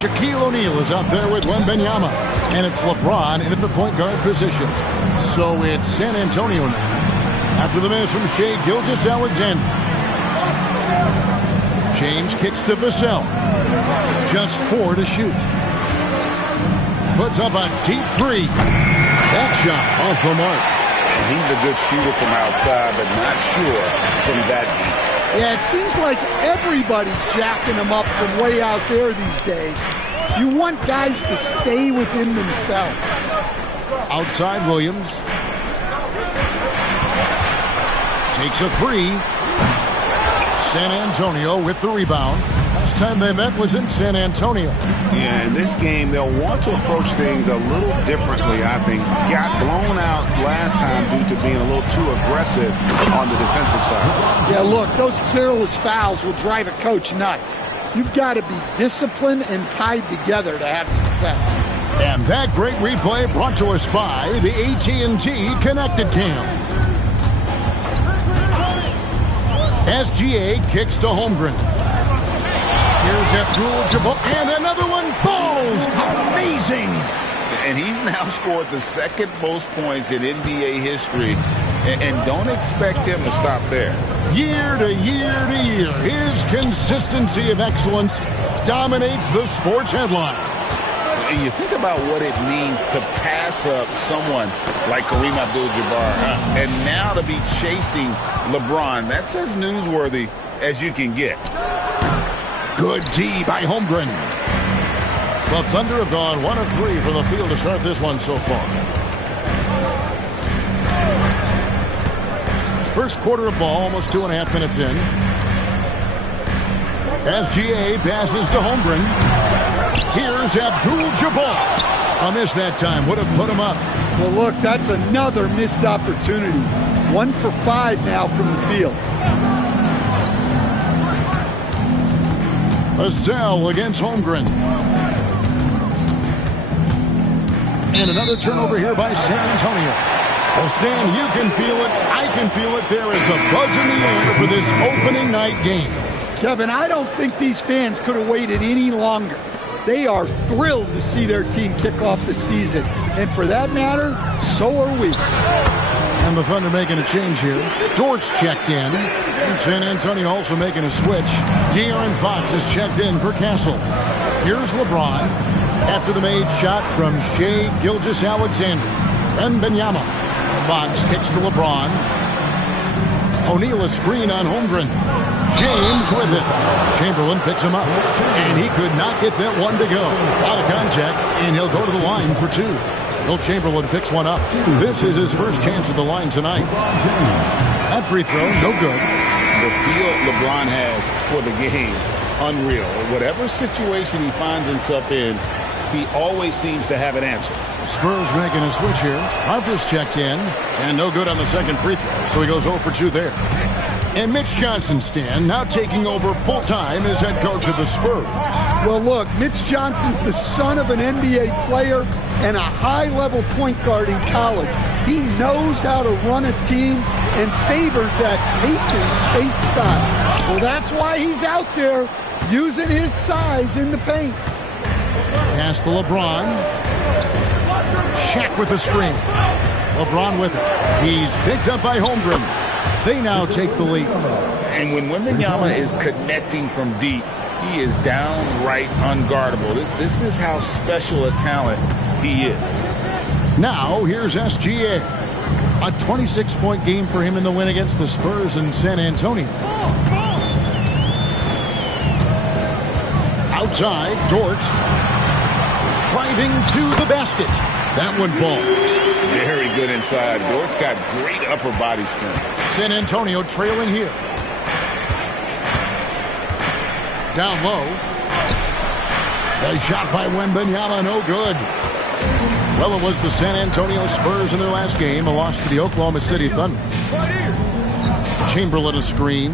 Shaquille O'Neal is out there with Wembanyama. And it's LeBron in at the point guard position. So it's San Antonio now. After the miss from Shai Gilgeous-Alexander. James kicks to Vassell. Just 4 to shoot. Puts up a deep 3. That shot off the mark. He's a good shooter from outside, but not sure from that deep. Yeah, it seems like everybody's jacking him up from way out there these days. You want guys to stay within themselves. Outside Williams. Takes a 3. San Antonio with the rebound. Last time they met was in San Antonio. Yeah, in this game, they'll want to approach things a little differently, I think. Got blown out last time due to being a little too aggressive on the defensive side. Yeah, look, those careless fouls will drive a coach nuts. You've got to be disciplined and tied together to have success. And that great replay brought to us by the AT&T Connected Cam. SGA kicks to Holmgren. Here's Abdul-Jabbar, and another one falls. Amazing. And he's now scored the second most points in NBA history. And don't expect him to stop there. Year to year to year, his consistency of excellence dominates the sports headline. And you think about what it means to pass up someone like Kareem Abdul-Jabbar, and now to be chasing LeBron. That's as newsworthy as you can get. Good D by Holmgren. The Thunder have gone 1 of 3 from the field to start this one so far. First quarter of ball, almost 2.5 minutes in. SGA passes to Holmgren. Here's Abdul-Jabbar. A miss that time. Would have put him up. Well, look, that's another missed opportunity. 1 for 5 now from the field. Vassell against Holmgren. And another turnover here by San Antonio. Well, Stan, you can feel it. I can feel it. There is a buzz in the air for this opening night game. Kevin, I don't think these fans could have waited any longer. They are thrilled to see their team kick off the season. And for that matter, so are we. And the Thunder making a change here. Dort's checked in. And San Antonio also making a switch. De'Aaron Fox is checked in for Castle. Here's LeBron. After the made shot from Shai Gilgeous-Alexander. Wembanyama. Fox kicks to LeBron. O'Neal a screen on Holmgren. James with it. Chamberlain picks him up. And he could not get that one to go. Out of contact, and he'll go to the line for 2. Will Chamberlain picks one up. This is his first chance at the line tonight. That free throw, no good. The feel LeBron has for the game, unreal. Whatever situation he finds himself in, he always seems to have an answer. Spurs making a switch here. Harper's checked in, and no good on the second free throw, so he goes 0 for 2 there. And Mitch Johnson, Stan, now taking over full-time as head coach of the Spurs. Well, look, Mitch Johnson's the son of an NBA player and a high-level point guard in college. He knows how to run a team and favors that pace and space style. Well, that's why he's out there using his size in the paint. Pass to LeBron. Shaq with the screen. LeBron with it. He's picked up by Holmgren. They now take the lead. And when Wembanyama is connecting from deep, he is downright unguardable. This is how special a talent he is. Now, here's SGA. A 26-point game for him in the win against the Spurs in San Antonio. Outside, Dort. Driving to the basket. That one falls. Very good inside. Dort's got great upper body strength. San Antonio trailing here. Down low. A shot by Wembanyama, no good. Well, it was the San Antonio Spurs in their last game, a loss to the Oklahoma City Thunder. Chamberlain a screen.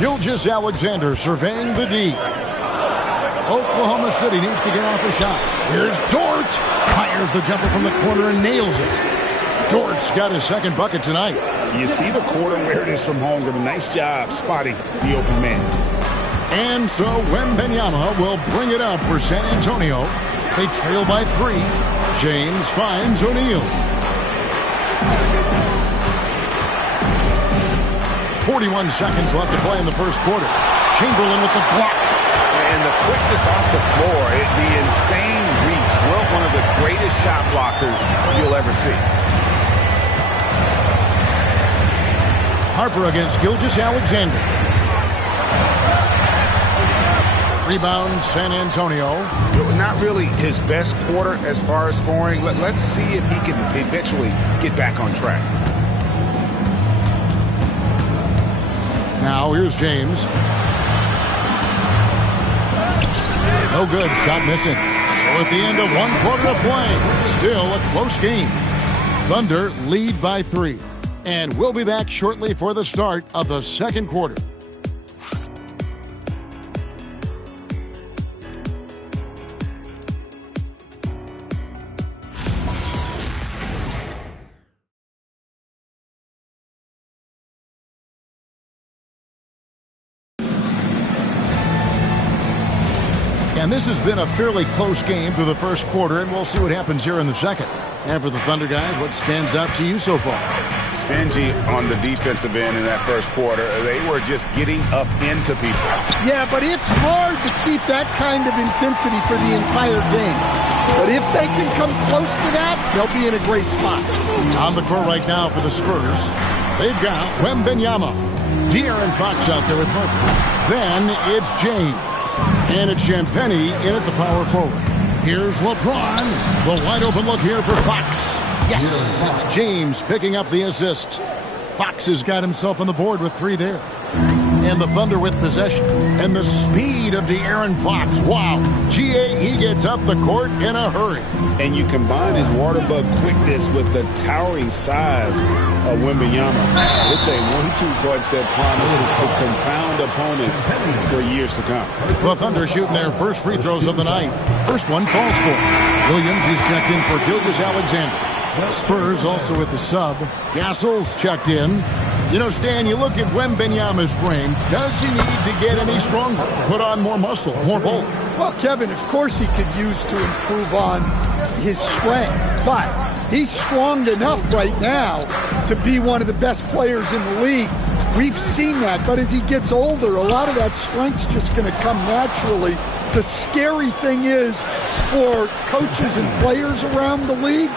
Gilgeous-Alexander surveying the D. Oklahoma City needs to get off a shot. Here's Dort. Fires the jumper from the corner and nails it. Dort's got his second bucket tonight. You see the quarter where it is from Holmgren. A nice job spotting the open man. And so Wembanyama will bring it up for San Antonio. They trail by 3. James finds O'Neal. 41 seconds left to play in the first quarter. Chamberlain with the block. And the quickness off the floor, the insane reach. One of the greatest shot blockers you'll ever see. Harper against Gilgeous-Alexander. Rebound San Antonio. Not really his best quarter as far as scoring. Let's see if he can eventually get back on track. Now here's James. No good. Shot missing. So at the end of 1 quarter of play, still a close game. Thunder lead by 3. And we'll be back shortly for the start of the second quarter. And this has been a fairly close game through the first quarter, and we'll see what happens here in the second. And for the Thunder guys, what stands out to you so far? Stingy on the defensive end in that first quarter. They were just getting up into people. Yeah, but it's hard to keep that kind of intensity for the entire game. But if they can come close to that, they'll be in a great spot. On the court right now for the Spurs, they've got Wembanyama. De'Aaron Fox out there with Harper. Then it's James. And it's Champagnie in at the power forward. Here's LeBron. The wide open look here for Fox. Yes, it's James picking up the assist. Fox has got himself on the board with 3 there. And the Thunder with possession. And the speed of De'Aaron Fox. Wow. He gets up the court in a hurry. And you combine his water bug quickness with the towering size of Wembanyama. It's a 1-2 punch that promises to confound opponents for years to come. The Thunder shooting their first free throws of the night. First one falls for Williams. He's checked in for Gilgeous-Alexander. Spurs also with the sub. Gassol's checked in. You know, Stan, you look at Wembanyama's frame. Does he need to get any stronger? Put on more muscle, more bulk? Well, Kevin, of course he could use to improve on his strength. But he's strong enough right now to be one of the best players in the league. We've seen that. But as he gets older, a lot of that strength's just going to come naturally. The scary thing is for coaches and players around the league,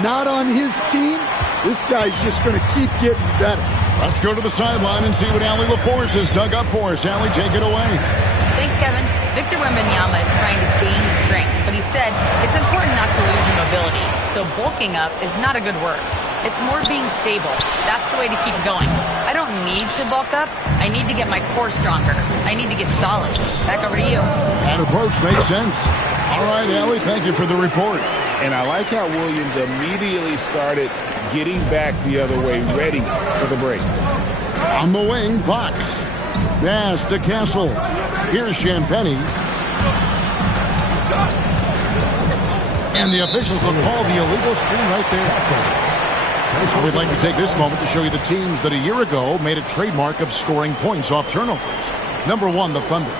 not on his team, this guy's just going to keep getting better. Let's go to the sideline and see what Allie LaForce has dug up for us. Allie, take it away. Thanks, Kevin. Victor Wembanyama is trying to gain strength, but he said it's important not to lose your mobility. So bulking up is not a good word. It's more being stable. That's the way to keep going. I don't need to bulk up. I need to get my core stronger. I need to get solid. Back over to you. That approach makes sense. All right, Allie, thank you for the report. And I like how Williams immediately started getting back the other way, ready for the break. On the wing, Fox. Pass to Castle. Here's Champagnie. And the officials will call the illegal screen right there. We'd like to take this moment to show you the teams that a year ago made a trademark of scoring points off turnovers. Number 1, the Thunder.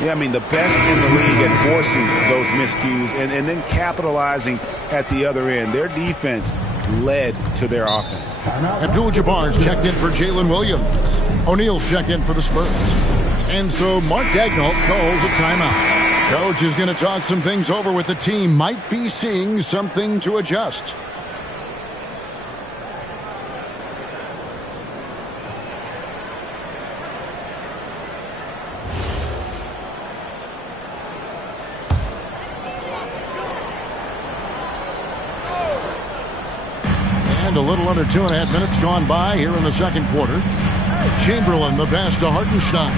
Yeah, I mean, the best in the league at forcing those miscues and then capitalizing at the other end. Their defense led to their offense. Abdul-Jabbar's checked in for Jalen Williams. O'Neal's checked in for the Spurs. And so Mark Daigneault calls a timeout. Coach is going to talk some things over with the team. Might be seeing something to adjust. A little under 2.5 minutes gone by here in the second quarter. Chamberlain, the pass to Hartenstein.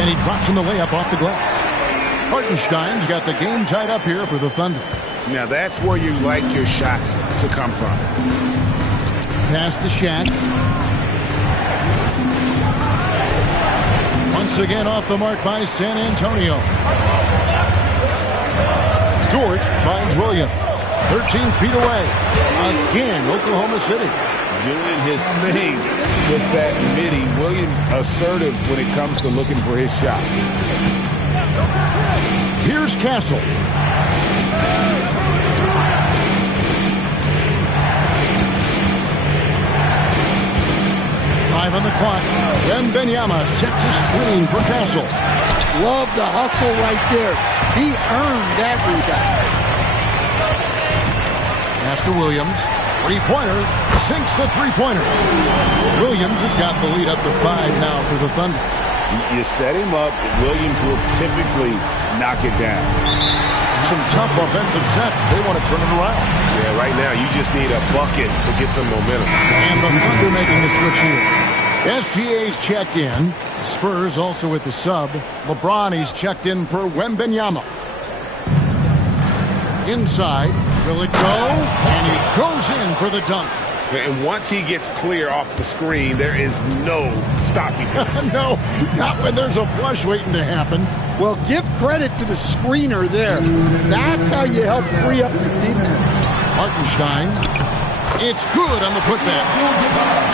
And he drops in the layup off the glass. Hartenstein's got the game tied up here for the Thunder. Now that's where you like your shots to come from. Pass to Shaq. Once again off the mark by San Antonio. Dort finds Williams. 13 feet away. Again, Oklahoma City. Doing his thing with that midi. Williams assertive when it comes to looking for his shot. Here's Castle. Five on the clock. Wembanyama sets his screen for Castle. Love the hustle right there. He earned that rebound. Pass to Williams. Three-pointer. Sinks the three-pointer. Williams has got the lead up to 5 now for the Thunder. You set him up, Williams will typically knock it down. Some tough offensive sets. They want to turn it around. Yeah, right now you just need a bucket to get some momentum. And the Thunder making the switch here. SGA's checked in. Spurs also with the sub. LeBron, he's checked in for Wembanyama. Inside. Will it go? And he goes in for the dunk. And once he gets clear off the screen, there is no stopping him. No, not when there's a flush waiting to happen. Well, give credit to the screener there. That's how you help free up your teammates. Hartenstein. It's good on the putback.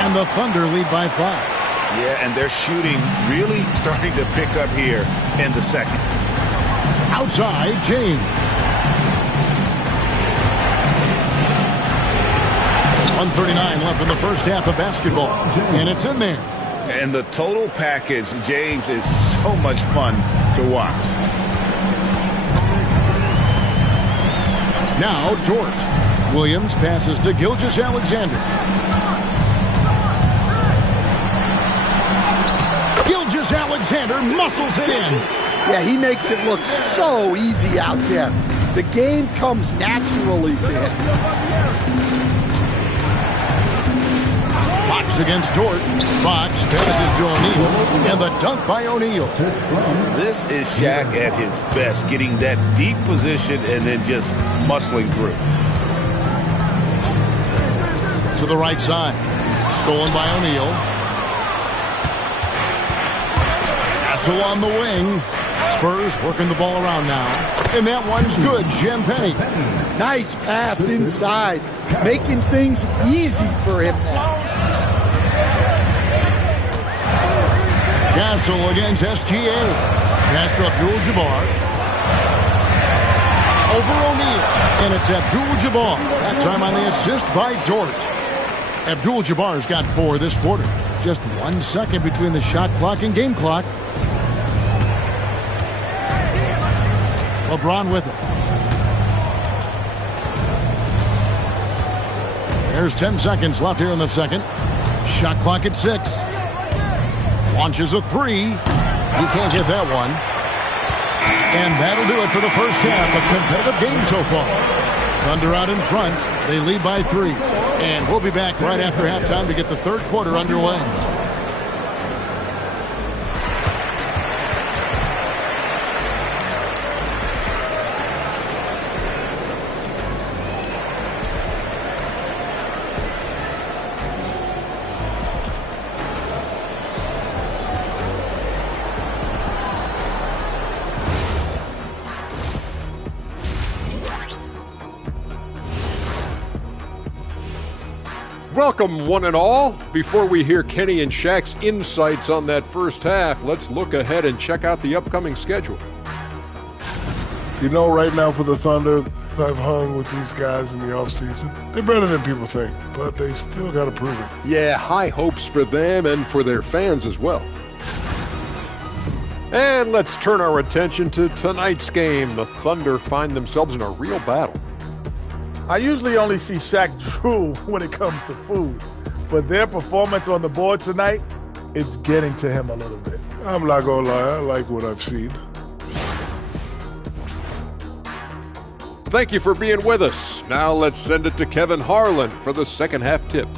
And the Thunder lead by 5. Yeah, and their shooting really starting to pick up here in the second. Outside, James. 1:39 left in the first half of basketball. And it's in there. And the total package, James, is so much fun to watch. Now, Dort. Williams passes to Gilgeous-Alexander. Gilgeous-Alexander muscles it in. Yeah, he makes it look so easy out there. The game comes naturally to him. Fox against Dort. Fox passes to O'Neal, and the dunk by O'Neal. This is Shaq at his best, getting that deep position and then just muscling through. To the right side. Stolen by O'Neal. Castle on the wing. Spurs working the ball around now. And that one's good. Champagny. Nice pass inside. Making things easy for him now. Castle against SGA. Pass to Abdul-Jabbar. Over O'Neal. And it's Abdul-Jabbar. That time on the assist by Dort. Abdul-Jabbar's got 4 this quarter. Just 1 second between the shot clock and game clock. LeBron with it. There's 10 seconds left here in the second. Shot clock at 6. Launches a 3. He can't get that one. And that'll do it for the first half. A competitive game so far. Thunder out in front. They lead by 3. And we'll be back right after halftime to get the third quarter underway. Welcome, one and all. Before we hear Kenny and Shaq's insights on that first half, let's look ahead and check out the upcoming schedule. You know, right now for the Thunder, I've hung with these guys in the offseason. They're better than people think, but they still got to prove it. Yeah, high hopes for them and for their fans as well. And let's turn our attention to tonight's game. The Thunder find themselves in a real battle. I usually only see Shaq drool when it comes to food, but their performance on the board tonight, it's getting to him a little bit. I'm not going to lie, I like what I've seen. Thank you for being with us. Now let's send it to Kevin Harlan for the second half tip.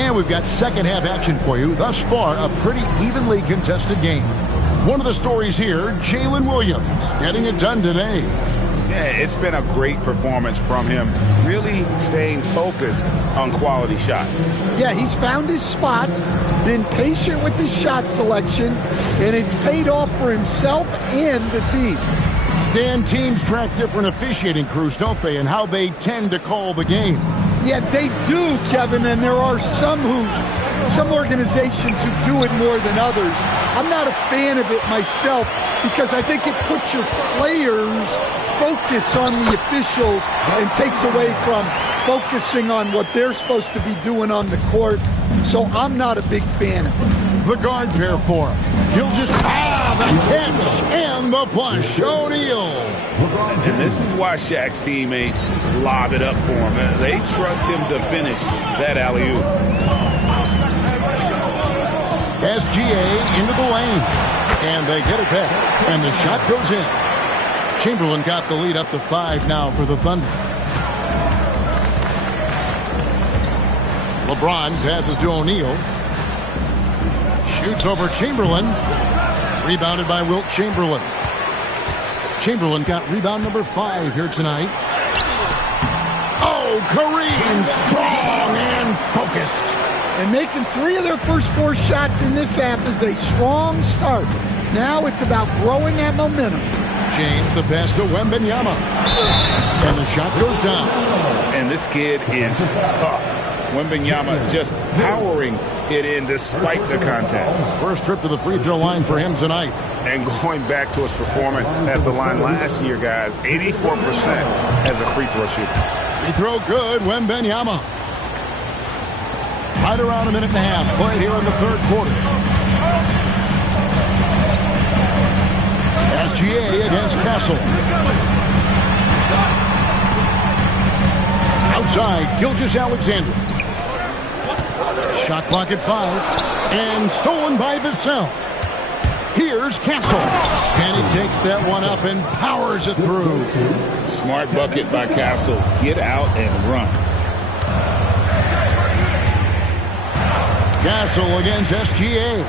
And we've got second half action for you. Thus far, a pretty evenly contested game. One of the stories here, Jalen Williams getting it done today. Yeah, it's been a great performance from him, really staying focused on quality shots. Yeah, he's found his spots, been patient with his shot selection, and it's paid off for himself and the team. Stan, teams track different officiating crews, don't they, and how they tend to call the game. Yeah, they do, Kevin, and there are some organizations who do it more than others. I'm not a fan of it myself because I think it puts your players' focus on the officials and takes away from focusing on what they're supposed to be doing on the court. So I'm not a big fan of it. The guard pair for him. He'll just the catch and the flush. O'Neal. And this is why Shaq's teammates lob it up for him. They trust him to finish that alley-oop. SGA into the lane. And they get it back. And the shot goes in. Chamberlain got the lead up to 5 now for the Thunder. LeBron passes to O'Neal. Shoots over Chamberlain. Rebounded by Wilt Chamberlain. Chamberlain got rebound number 5 here tonight. Oh, Kareem, strong and focused. And making 3 of their first 4 shots in this half is a strong start. Now it's about growing that momentum. James, the pass to Wembanyama. And the shot goes down. And this kid is tough. Wembanyama just powering it in despite the contact. First trip to the free throw line for him tonight. And going back to his performance at the line last year, guys, 84% as a free throw shooter. Free throw good, Wembanyama. Right around a minute and a half played here in the third quarter. SGA against Castle. Outside, Gilgeous-Alexander. Shot clock at 5. And stolen by Vassell. Here's Castle. And he takes that one up and powers it through. Smart bucket by Castle. Get out and run. Castle against SGA.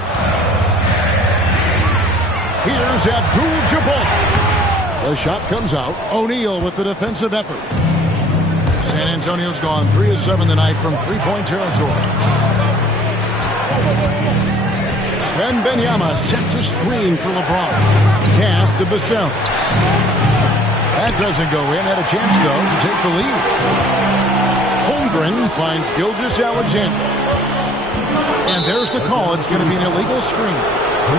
Here's Abdul-Jabbar. The shot comes out. O'Neal with the defensive effort. San Antonio's gone 3 of 7 tonight from three-point territory. Wembanyama sets a screen for LeBron. Pass to Vassell. That doesn't go in. Had a chance, though, to take the lead. Holmgren finds Gilgeous-Alexander. And there's the call. It's going to be an illegal screen.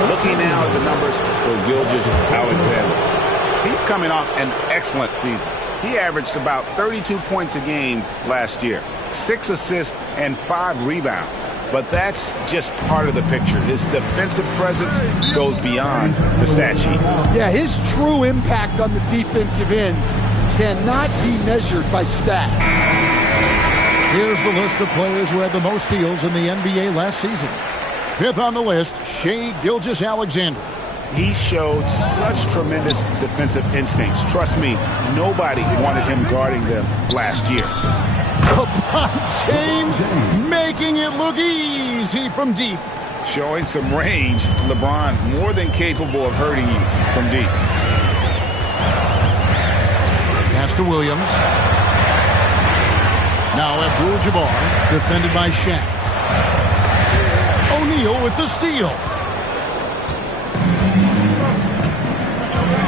Looking now at the numbers for Gilgeous-Alexander. He's coming off an excellent season. He averaged about 32 points a game last year, 6 assists and 5 rebounds. But that's just part of the picture. His defensive presence goes beyond the stat sheet. Yeah, his true impact on the defensive end cannot be measured by stats. Here's the list of players who had the most steals in the NBA last season. 5th on the list, Shai Gilgeous-Alexander. He showed such tremendous defensive instincts. Trust me, nobody wanted him guarding them last year. LeBron James making it look easy from deep. Showing some range, LeBron more than capable of hurting you from deep. Pass to Williams. Now Abdul-Jabbar, defended by Shaq. O'Neal with the steal.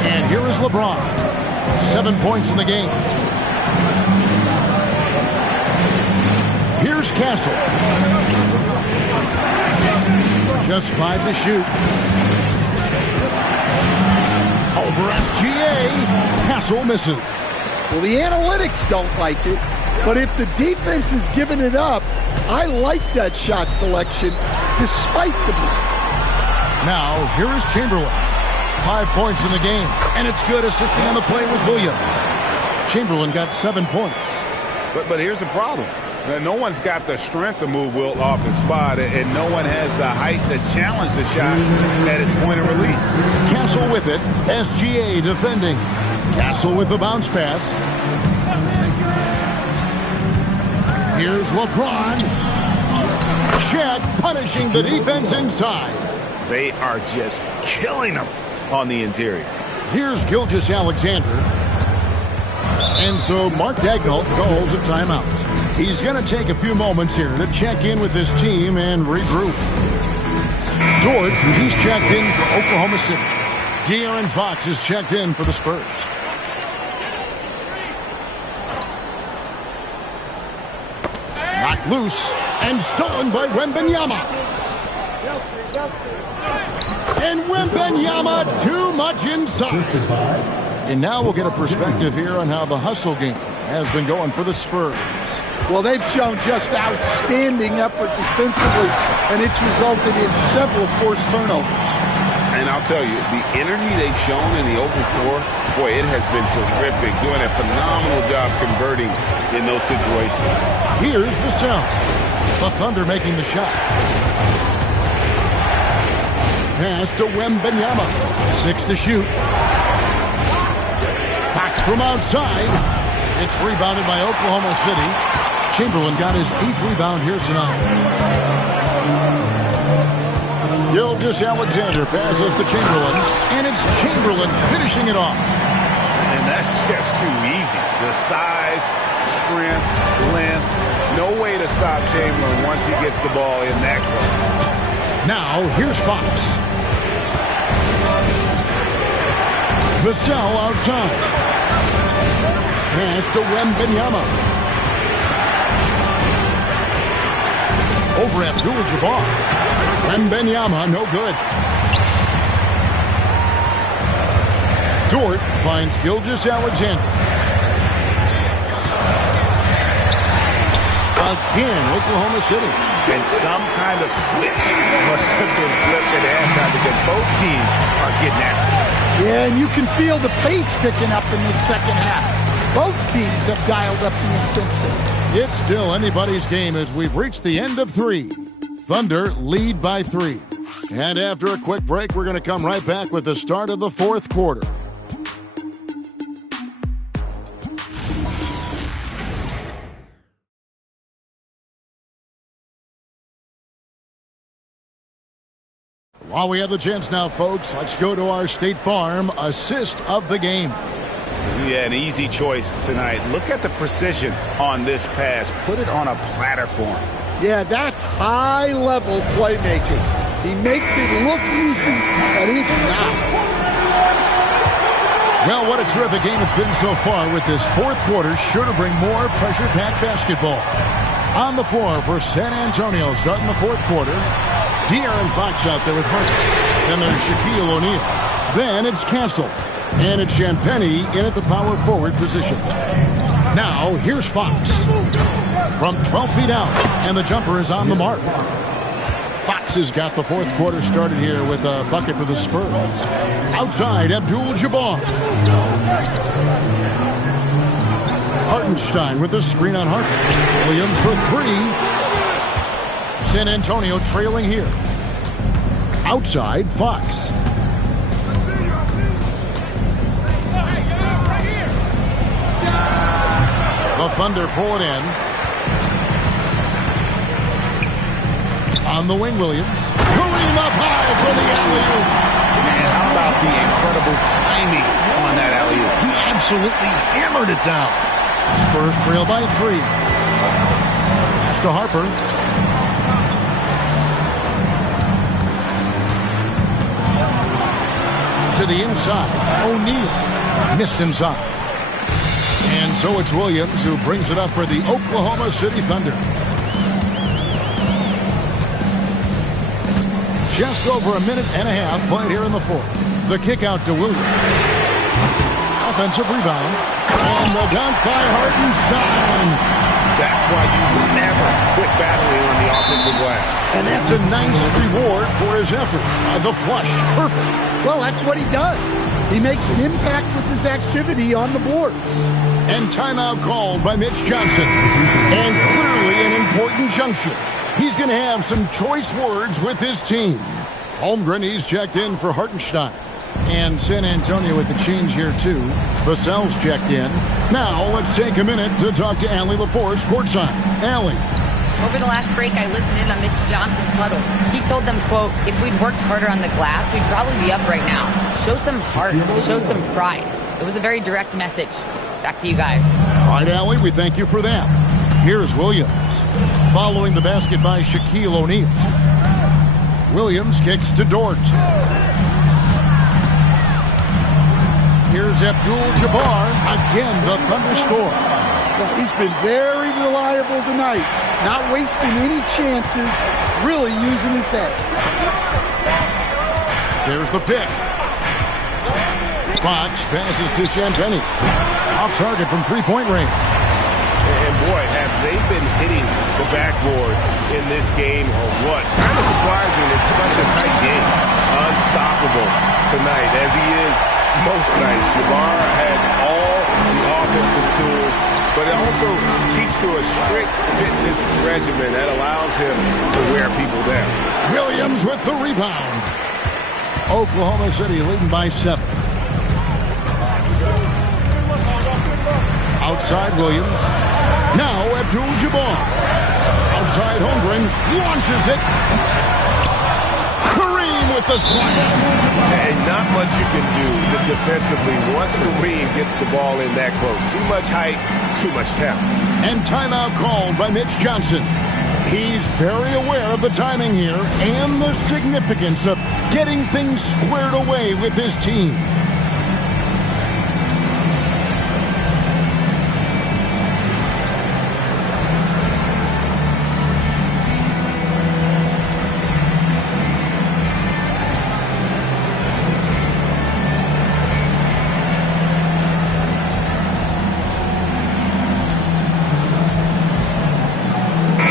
And here is LeBron. 7 points in the game. Here's Castle. Just 5 to shoot. Over SGA. Castle misses. Well, the analytics don't like it, but if the defense is giving it up, I like that shot selection despite the miss. Now, here is Chamberlain. 5 points in the game, and it's good. Assisting on the play was Williams. Chamberlain got 7 points. But here's the problem. No one's got the strength to move Wilt off his spot, and no one has the height to challenge the shot at its point of release. Castle with it. SGA defending. Castle with the bounce pass. Here's LeBron. quarterback punishing the defense inside. They are just killing them on the interior. Here's Gilgeous-Alexander. And so Mark Daigneault calls a timeout. He's going to take a few moments here to check in with his team and regroup. George, he's checked in for Oklahoma City. De'Aaron Fox is checked in for the Spurs. Knocked loose and stolen by Wembanyama. And Wembanyama too much inside. And now we'll get a perspective here on how the hustle game has been going for the Spurs. Well, they've shown just outstanding effort defensively, and it's resulted in several forced turnovers. And I'll tell you, the energy they've shown in the open floor, boy, it has been terrific. Doing a phenomenal job converting in those situations. Here's Vassell. The Thunder making the shot. Pass to Wembanyama. 6 to shoot. Back from outside. It's rebounded by Oklahoma City. Chamberlain got his 8th rebound here tonight. Gilgeous-Alexander passes to Chamberlain, and it's Chamberlain finishing it off. And that's just too easy. The size, strength, length, no way to stop Chamberlain once he gets the ball in that close. Now, here's Fox. Vassell outside. Pass to Wembanyama. Over Abdul-Jabbar. Wembanyama, no good. Dort finds Gilgeous-Alexander. Again, Oklahoma City. And some kind of switch must have been flipped at halftime because both teams are getting after it. Yeah, and you can feel the pace picking up in this second half. Both teams have dialed up the intensity. It's still anybody's game as we've reached the end of 3. Thunder lead by 3. And after a quick break, we're going to come right back with the start of the 4th quarter. While we have the chance now, folks, let's go to our State Farm assist of the game. Yeah, an easy choice tonight. Look at the precision on this pass. Put it on a platter for him. Yeah, that's high-level playmaking. He makes it look easy, but it's not. Well, what a terrific game it's been so far with this 4th quarter. Sure to bring more pressure-packed basketball. On the floor for San Antonio starting the 4th quarter. De'Aaron Fox out there with Hurt. Then there's Shaquille O'Neal. Then it's Castle. And it's Champagnie in at the power forward position. Now, here's Fox. From 12 feet out. And the jumper is on the mark. Fox has got the 4th quarter started here with a bucket for the Spurs. Outside, Abdul-Jabbar. Hartenstein with the screen on Harper. Williams for 3. San Antonio trailing here. Outside, Fox. The Thunder pull it in. On the wing, Williams. Kareem up high for the alley-oop. Man, how about the incredible timing on that alley-oop? He absolutely hammered it down. Spurs trail by 3. Pass to Harper. To the inside. O'Neal. Missed inside. And so it's Williams who brings it up for the Oklahoma City Thunder. Just over a minute and a half played here in the 4th. The kick out to Williams. Offensive rebound. And the dunk by Hartenstein. That's why you never quit battling on the offensive glass. And that's a nice reward for his effort. The flush. Perfect. Well, that's what he does. He makes an impact with his activity on the board. And timeout called by Mitch Johnson. And clearly an important juncture. He's going to have some choice words with his team. Holmgren, he's checked in for Hartenstein. And San Antonio with the change here, too. Vassell's checked in. Now, let's take a minute to talk to Allie LaForce courtside. Allie. Over the last break, I listened in on Mitch Johnson's huddle. He told them, quote, if we'd worked harder on the glass, we'd probably be up right now. Show some heart. Show some pride. It was a very direct message. Back to you guys. All right, Allie, we thank you for that. Here's Williams. Following the basket by Shaquille O'Neal. Williams kicks to Dort. Here's Abdul-Jabbar. Again, the Thunder score. Well, he's been very reliable tonight. Not wasting any chances. Really using his head. There's the pick. Fox passes to Champagnie. Off target from three-point range. And boy, have they been hitting the backboard in this game or what? Kind of surprising. It's such a tight game. Unstoppable tonight, as he is most nights. Jabbar has all the offensive tools, but it also keeps to a strict fitness regimen that allows him to wear people down. Williams with the rebound. Oklahoma City leading by 7. Outside Williams. Now Abdul-Jabbar. Outside Holmgren. Launches it. Kareem with the slam. And not much you can do defensively once Kareem gets the ball in that close. Too much height, too much talent. And timeout called by Mitch Johnson. He's very aware of the timing here and the significance of getting things squared away with his team.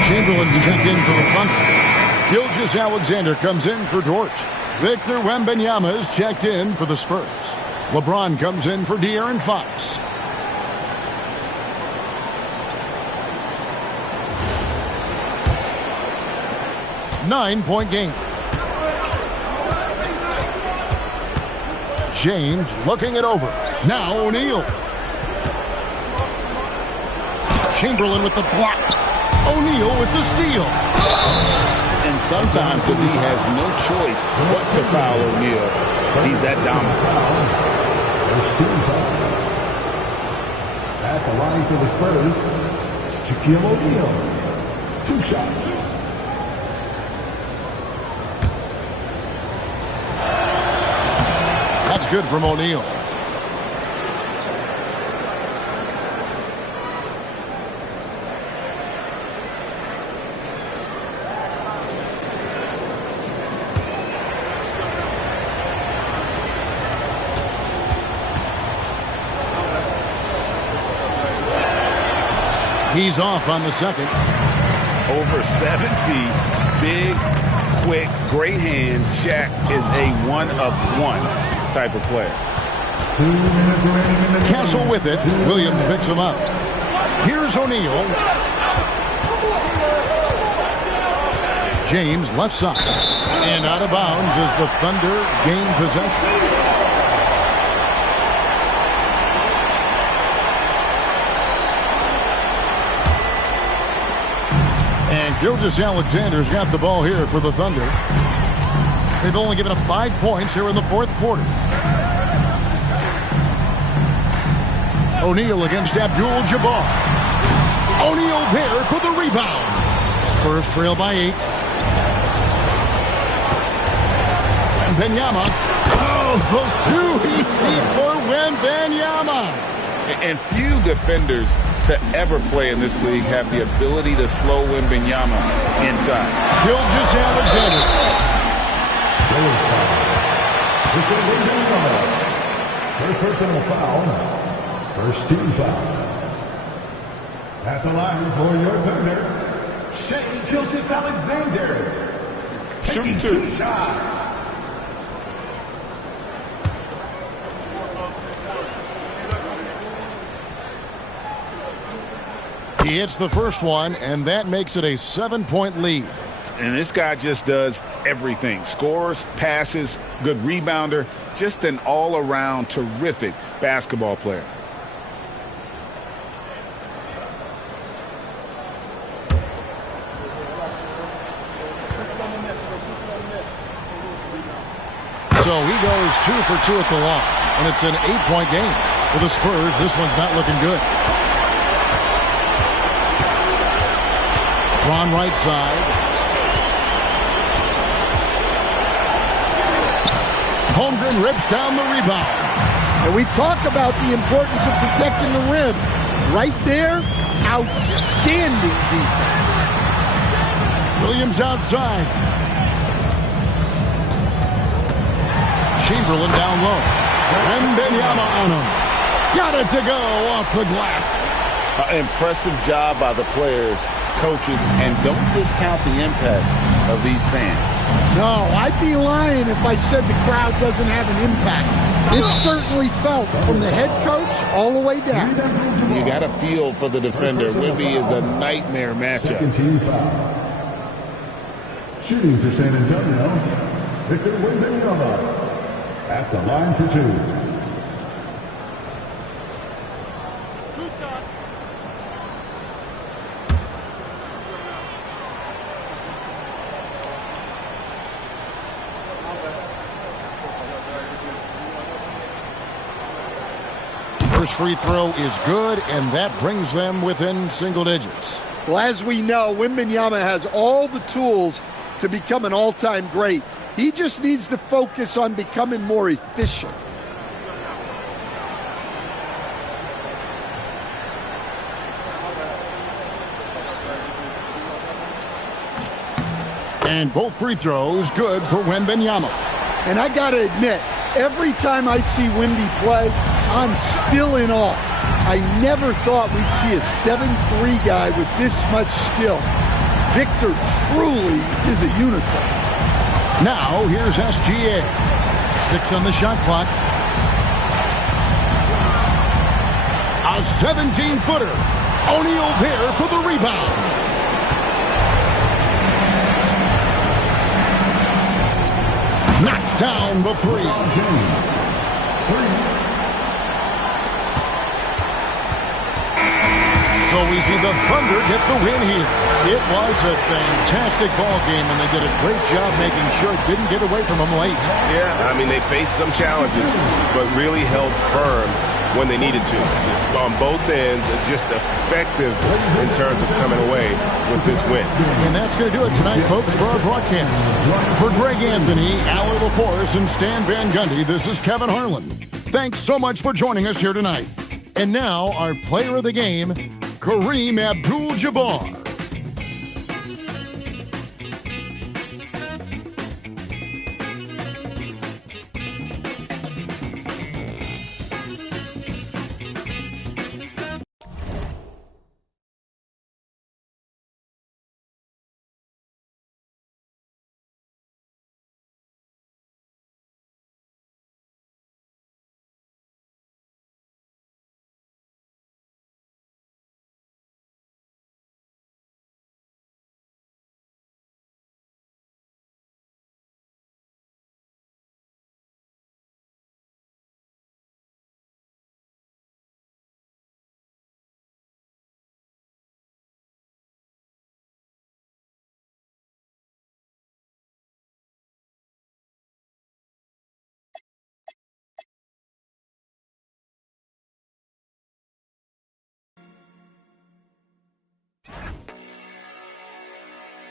Chamberlain's checked in for the Thunder. Gilgeous-Alexander comes in for Dort. Victor Wembanyama is checked in for the Spurs. LeBron comes in for De'Aaron Fox. Nine-point game. James looking it over. Now O'Neal. Chamberlain with the block. O'Neal with the steal. And sometimes the D has no choice but to foul O'Neal. He's that dominant. First team foul. At the line for the Spurs, Shaquille O'Neal. 2 shots. That's good from O'Neal. He's off on the second. Over 7 feet, big, quick, great hands. Shaq is a one-of-one type of player. 2 minutes remaining in the game. Castle with it. Williams picks him up. Here's O'Neal. James left side. And out of bounds as the Thunder gain possession. And Gilgeous-Alexander's got the ball here for the Thunder. They've only given up 5 points here in the fourth quarter. O'Neal against Abdul-Jabbar. O'Neal there for the rebound. Spurs trail by 8. Wembanyama. Oh, too easy for Wembanyama. And few defenders to ever play in this league have the ability to slow Wembanyama inside. Gilgeous-Alexander. Spurs foul. With the Wembanyama. First personal foul. First team foul. At the line for your Thunder, Shai Gilgeous-Alexander. Taking 2 shots. He hits the first one, and that makes it a 7-point lead. And this guy just does everything. Scores, passes, good rebounder, just an all-around terrific basketball player. So he goes 2 for 2 at the line, and it's an 8-point game. For the Spurs, this one's not looking good. Braun right side. Holmgren rips down the rebound. And we talk about the importance of protecting the rim. Right there, outstanding defense. Williams outside. Chamberlain down low. And Benyama on him. Got it to go off the glass. Impressive job by the players, coaches, and don't discount the impact of these fans. No, I'd be lying if I said the crowd doesn't have an impact. It certainly felt from the head coach all the way down. You got a feel for the defender. Wimby is a nightmare matchup. Second team foul. Shooting for San Antonio, Victor Wembanyama at the line for 2. First free throw is good, and that brings them within single digits. Well, as we know, Wembanyama has all the tools to become an all-time great. He just needs to focus on becoming more efficient. And both free throws good for Wembanyama. And I got to admit, every time I see Wemby play, I'm still in awe. I never thought we'd see a 7'3" guy with this much skill. Victor truly is a unicorn. Now, here's SGA. 6 on the shot clock. A 17-footer. O'Neal there for the rebound. Knocks down the three. So we see the Thunder get the win here. It was a fantastic ball game, and they did a great job making sure it didn't get away from them late. Yeah, I mean, they faced some challenges, but really held firm when they needed to. On both ends, just effective in terms of coming away with this win. And that's going to do it tonight, folks, for our broadcast. For Greg Anthony, Allie LaForce, and Stan Van Gundy, this is Kevin Harlan. Thanks so much for joining us here tonight. And now, our player of the game, Kareem Abdul-Jabbar.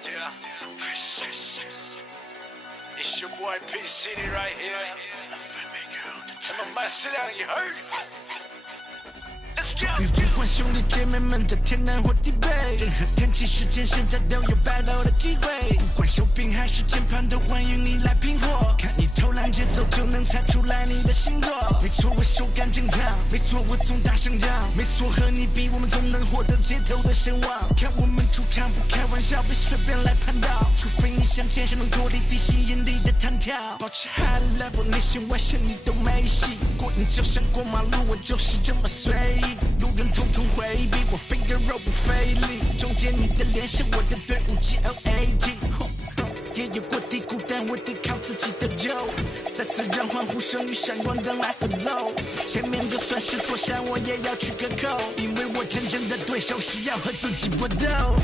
Yeah. It's your boy P City right here. I'm sit down, you heard? Let's go. 不管兄弟姐妹们在天南或地北，任何天气时间现在都有摆到的机会。不管手柄还是键盘，都欢迎你来拼货。看你偷懒节奏，就能猜出来你的星座。没错，我手感正常，没错，我总大声讲，没错，和你比，我们总能获得街头的声望。看我们出场不开玩笑，别随便来攀到，除非你想健身能脱离地心引力的弹跳。保持 high level， 内线外线你都没戏。过你就像过马路，我就是这么随意。路人统统回避，我 finger roll 不费力。中间你的脸是我的队伍 GOAT。也有过低谷，但我得靠自己的救。再次让欢呼声与闪光灯来合奏。前面就算是坐下，我也要去个扣，因为我真正的对手是要和自己搏斗。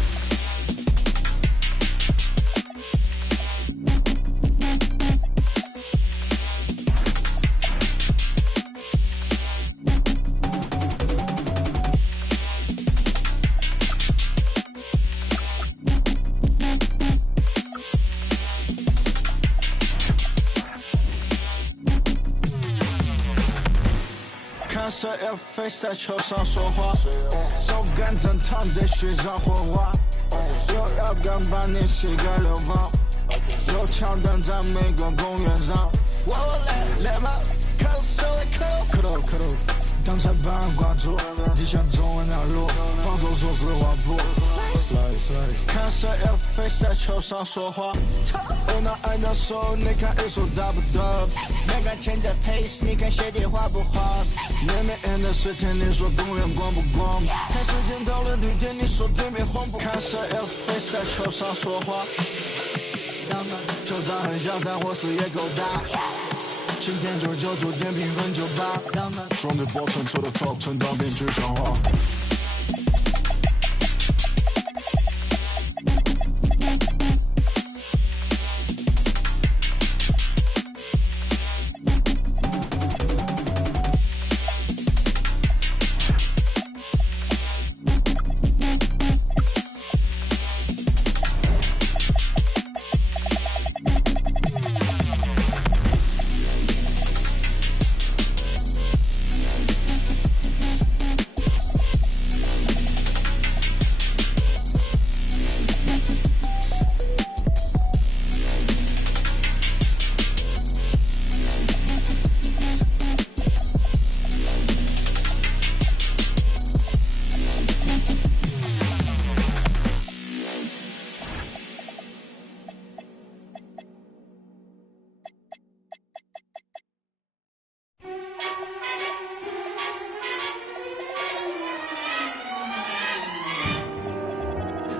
看谁要 face 在球上说话，手感正烫在雪上火花，有要敢把你膝盖流放，有枪弹在每个公园上。我来吧，看谁来磕头，刚才把人挂住，你想中文哪路？放手说实话不。看谁要 face 在球上说话，我拿爱的手，你看一手打不得，没敢前在 pace， 你看鞋底滑不滑？绵绵的10天，你说公园光不光？看时间到了绿点，你说对面红不？看谁要 face 在球上说话，球场很小，但火势也够大。今天99主点评分98，双腿包成车的 top， 成当编剧讲话。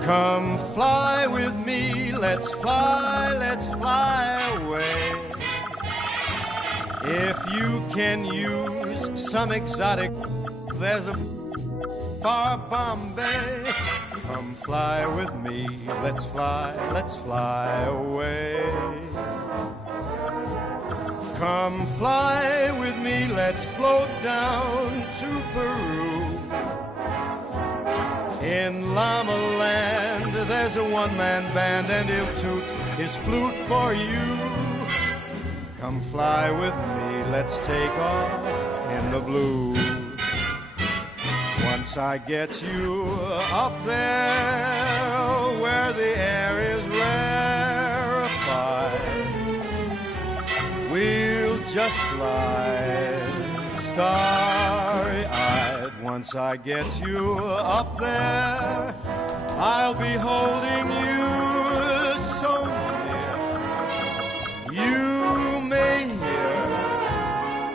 Come fly with me, let's fly away. If you can use some exotic, there's a bar Bombay. Come fly with me, let's fly away. Come fly with me, let's float down to Peru. In Llama Land, there's a one-man band and he'll toot his flute for you. Come fly with me, let's take off in the blue. Once I get you up there where the air is rarefied, we'll just slide starry-eyed. Once I get you up there, I'll be holding you so near. You may hear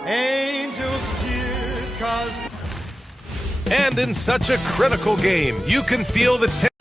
angels cheer, 'cause... And in such a critical game, you can feel the tension.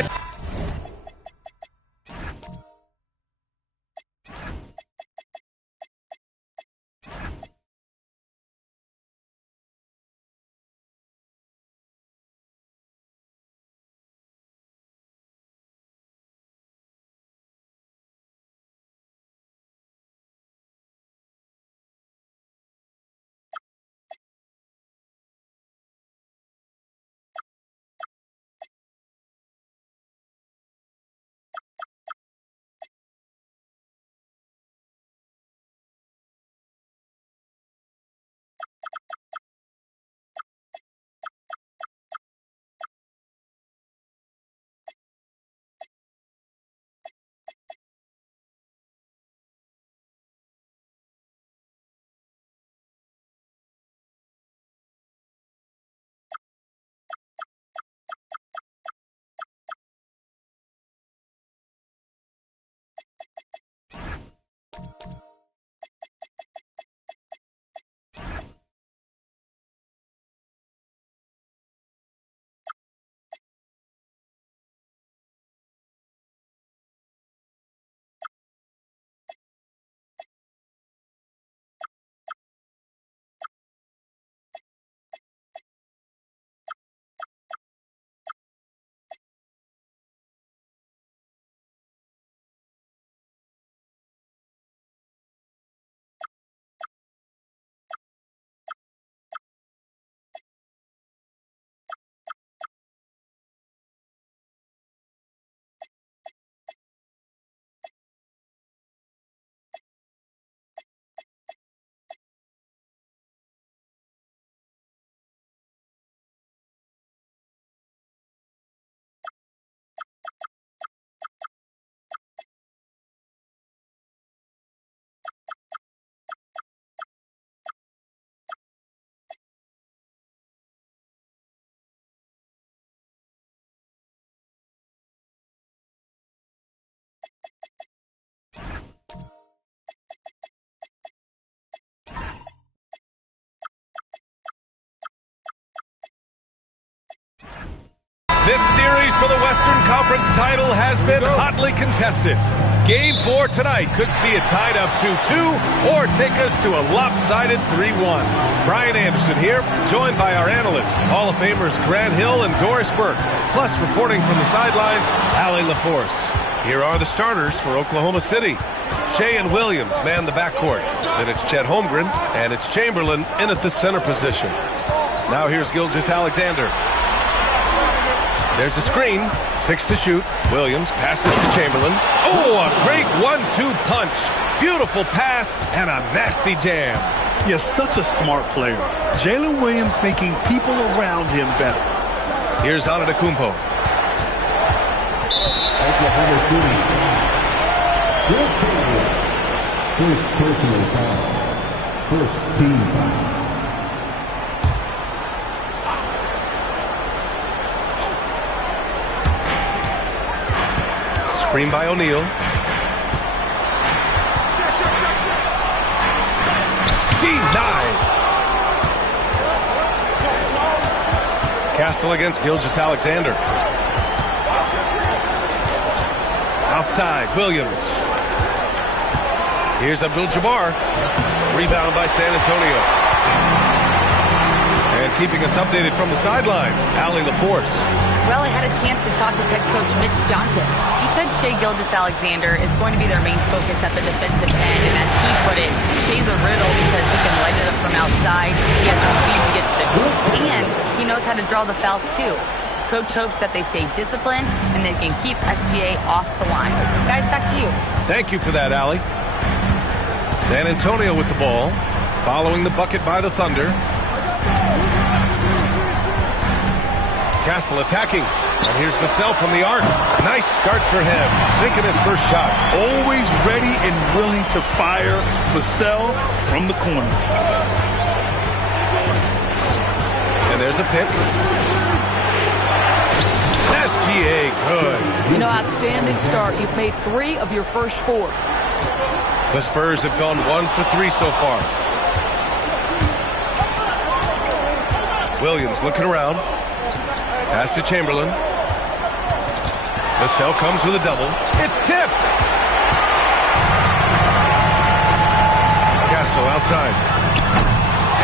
This series for the Western Conference title has been hotly contested. Game 4 tonight could see it tied up 2-2 or take us to a lopsided 3-1. Brian Anderson here, joined by our analysts, Hall of Famers Grant Hill and Doris Burke, plus reporting from the sidelines, Allie LaForce. Here are the starters for Oklahoma City. Shea and Williams man the backcourt. Then it's Chet Holmgren, and it's Chamberlain in at the center position. Now here's Gilgeous-Alexander. There's a screen, 6 to shoot. Williams passes to Chamberlain. Oh, a great 1-2 punch. Beautiful pass and a nasty jam. Yes, such a smart player. Jalen Williams making people around him better. Here's Antetokounmpo. Oklahoma City. First personal foul. First team foul. Screen by O'Neal. Denied. Castle against Gilgeous-Alexander. Outside, Williams. Here's Abdul-Jabbar. Rebound by San Antonio. And keeping us updated from the sideline, Allie LaForce. Well, I had a chance to talk with head coach Mitch Johnson. He said Shea Gilgeous-Alexander is going to be their main focus at the defensive end. And as he put it, Shea's a riddle because he can light it up from outside. He has the speed to get to the hoop, and he knows how to draw the fouls too. Coach hopes that they stay disciplined and they can keep SGA off the line. Guys, back to you. Thank you for that, Allie. San Antonio with the ball, following the bucket by the Thunder. Castle attacking, and here's Vassell from the arc. Nice start for him, sinking his first shot. Always ready and willing to fire. Vassell from the corner. And there's a pick. SGA, good. Outstanding start. You've made 3 of your first 4. The Spurs have gone 1 for 3 so far. Williams looking around. Pass to Chamberlain. Vassell comes with a double. It's tipped. Castle outside.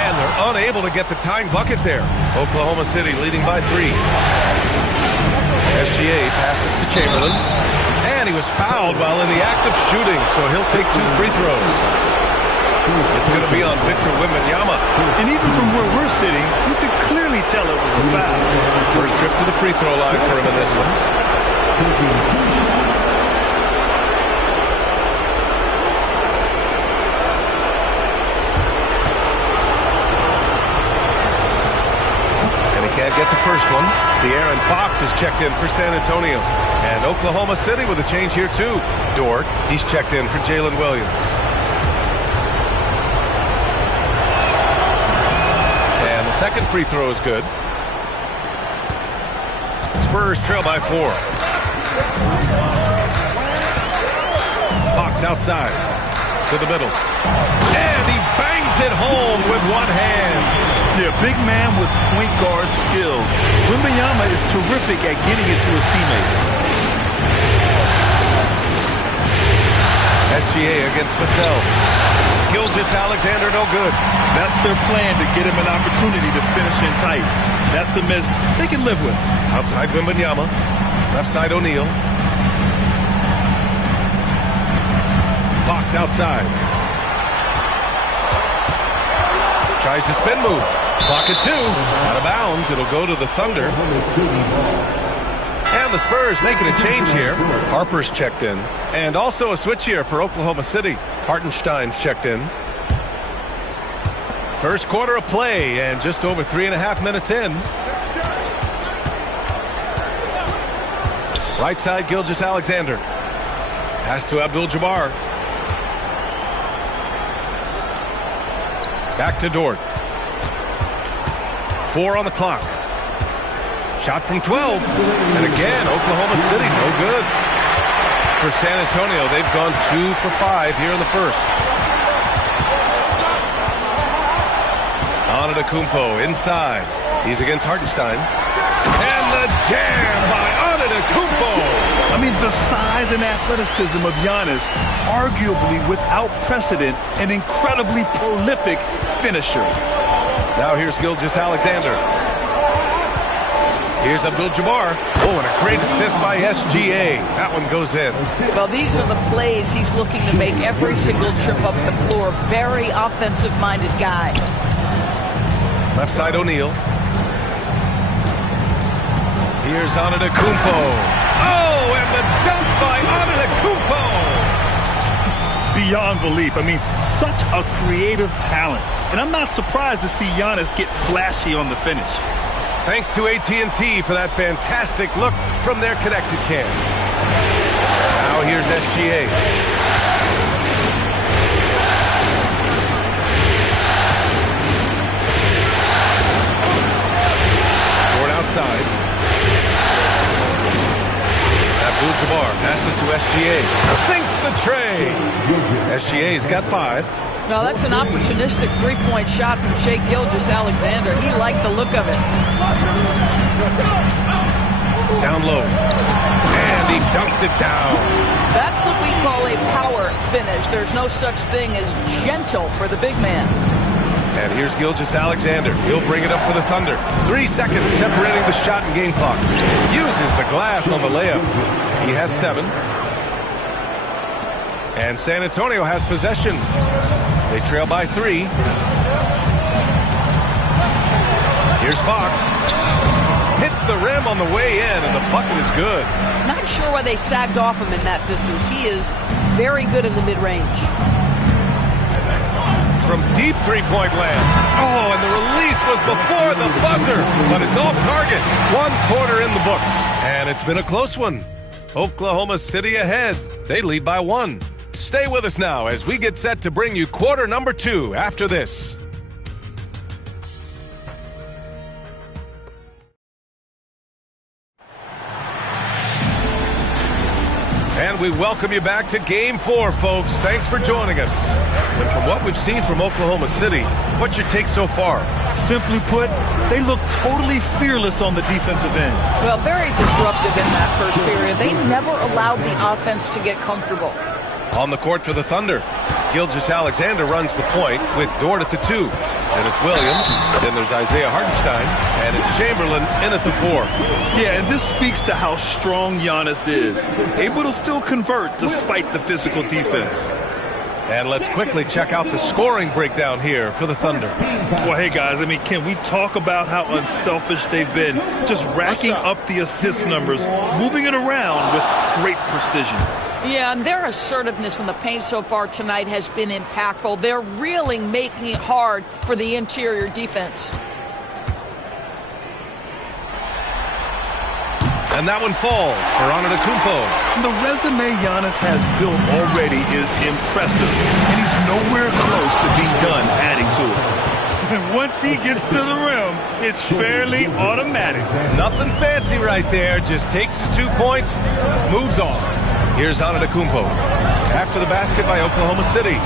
And they're unable to get the tying bucket there. Oklahoma City leading by 3. SGA passes to Chamberlain. And he was fouled while in the act of shooting, so he'll take 2 free throws. It's going to be on Victor Wembanyama. And even from where we're sitting, you could clearly tell it was a foul. First trip to the free throw line for him in this one. And he can't get the first one. De'Aaron Fox is checked in for San Antonio. And Oklahoma City with a change here too. Dort, he's checked in for Jalen Williams. Second free throw is good. Spurs trail by 4. Fox outside to the middle. And he bangs it home with one hand. Yeah, big man with point guard skills. Wembanyama is terrific at getting it to his teammates. SGA against Vassell. Gilgeous-Alexander no good. That's their plan, to get him an opportunity to finish in tight. That's a miss they can live with. Outside Wembanyama. Left side O'Neal. Fox outside. Tries the spin move. Clock at 2. Out of bounds. It'll go to the Thunder. And the Spurs making a change here. Harper's checked in. And also a switch here for Oklahoma City. Hartenstein's checked in. First quarter of play and just over 3.5 minutes in. Right side Gilgeous-Alexander. Pass to Abdul-Jabbar. Back to Dort. 4 on the clock. Shot from 12. And again, Oklahoma City, no good. For San Antonio, they've gone 2 for 5 here in the first. Antetokounmpo inside. He's against Hartenstein. And the jam by Antetokounmpo. I mean, the size and athleticism of Giannis, arguably without precedent, an incredibly prolific finisher. Now here's Gilgeous-Alexander. Here's Abdul-Jabbar. Oh, and a great assist by SGA. That one goes in. Well, these are the plays he's looking to make every single trip up the floor. Very offensive-minded guy. Left side O'Neal. Here's Antetokounmpo. Oh, and the dunk by Antetokounmpo. Beyond belief. I mean, such a creative talent. And I'm not surprised to see Giannis get flashy on the finish. Thanks to AT&T for that fantastic look from their connected cam. Now here's SGA. Short outside. Abdul-Jabbar passes to SGA. Sinks the tray. SGA's got 5. Well, that's an opportunistic three-point shot from Shai Gilgeous-Alexander. He liked the look of it. Down low. And he dunks it down. That's what we call a power finish. There's no such thing as gentle for the big man. And here's Gilgeous-Alexander. He'll bring it up for the Thunder. 3 seconds separating the shot and game clock. Uses the glass on the layup. He has 7. And San Antonio has possession. They trail by 3. Here's Fox. Hits the rim on the way in, and the bucket is good. Not sure why they sagged off him in that distance. He is very good in the mid-range. From deep three-point land. Oh, and the release was before the buzzer, but it's off target. 1 quarter in the books, and it's been a close one. Oklahoma City ahead. They lead by 1. Stay with us now as we get set to bring you quarter number 2 after this. And we welcome you back to Game 4, folks. Thanks for joining us. And from what we've seen from Oklahoma City, what's your take so far? Simply put, they look totally fearless on the defensive end. Well, very disruptive in that first period. They never allowed the offense to get comfortable. On the court for the Thunder, Gilgeous-Alexander runs the point with Dort at the 2. Then it's Williams, then there's Isaiah Hartenstein, and it's Chamberlain in at the 4. Yeah, and this speaks to how strong Giannis is. Able to still convert despite the physical defense. And let's quickly check out the scoring breakdown here for the Thunder. Well, hey, guys, I mean, can we talk about how unselfish they've been? Just racking up the assist numbers, moving it around with great precision. Yeah, and their assertiveness in the paint so far tonight has been impactful. They're really making it hard for the interior defense. And that one falls for Antetokounmpo. The resume Giannis has built already is impressive, and he's nowhere close to being done adding to it. And once he gets to the rim, it's fairly automatic. Nothing fancy right there. Just takes his 2 points, moves on. Here's Antetokounmpo. After the basket by Oklahoma City.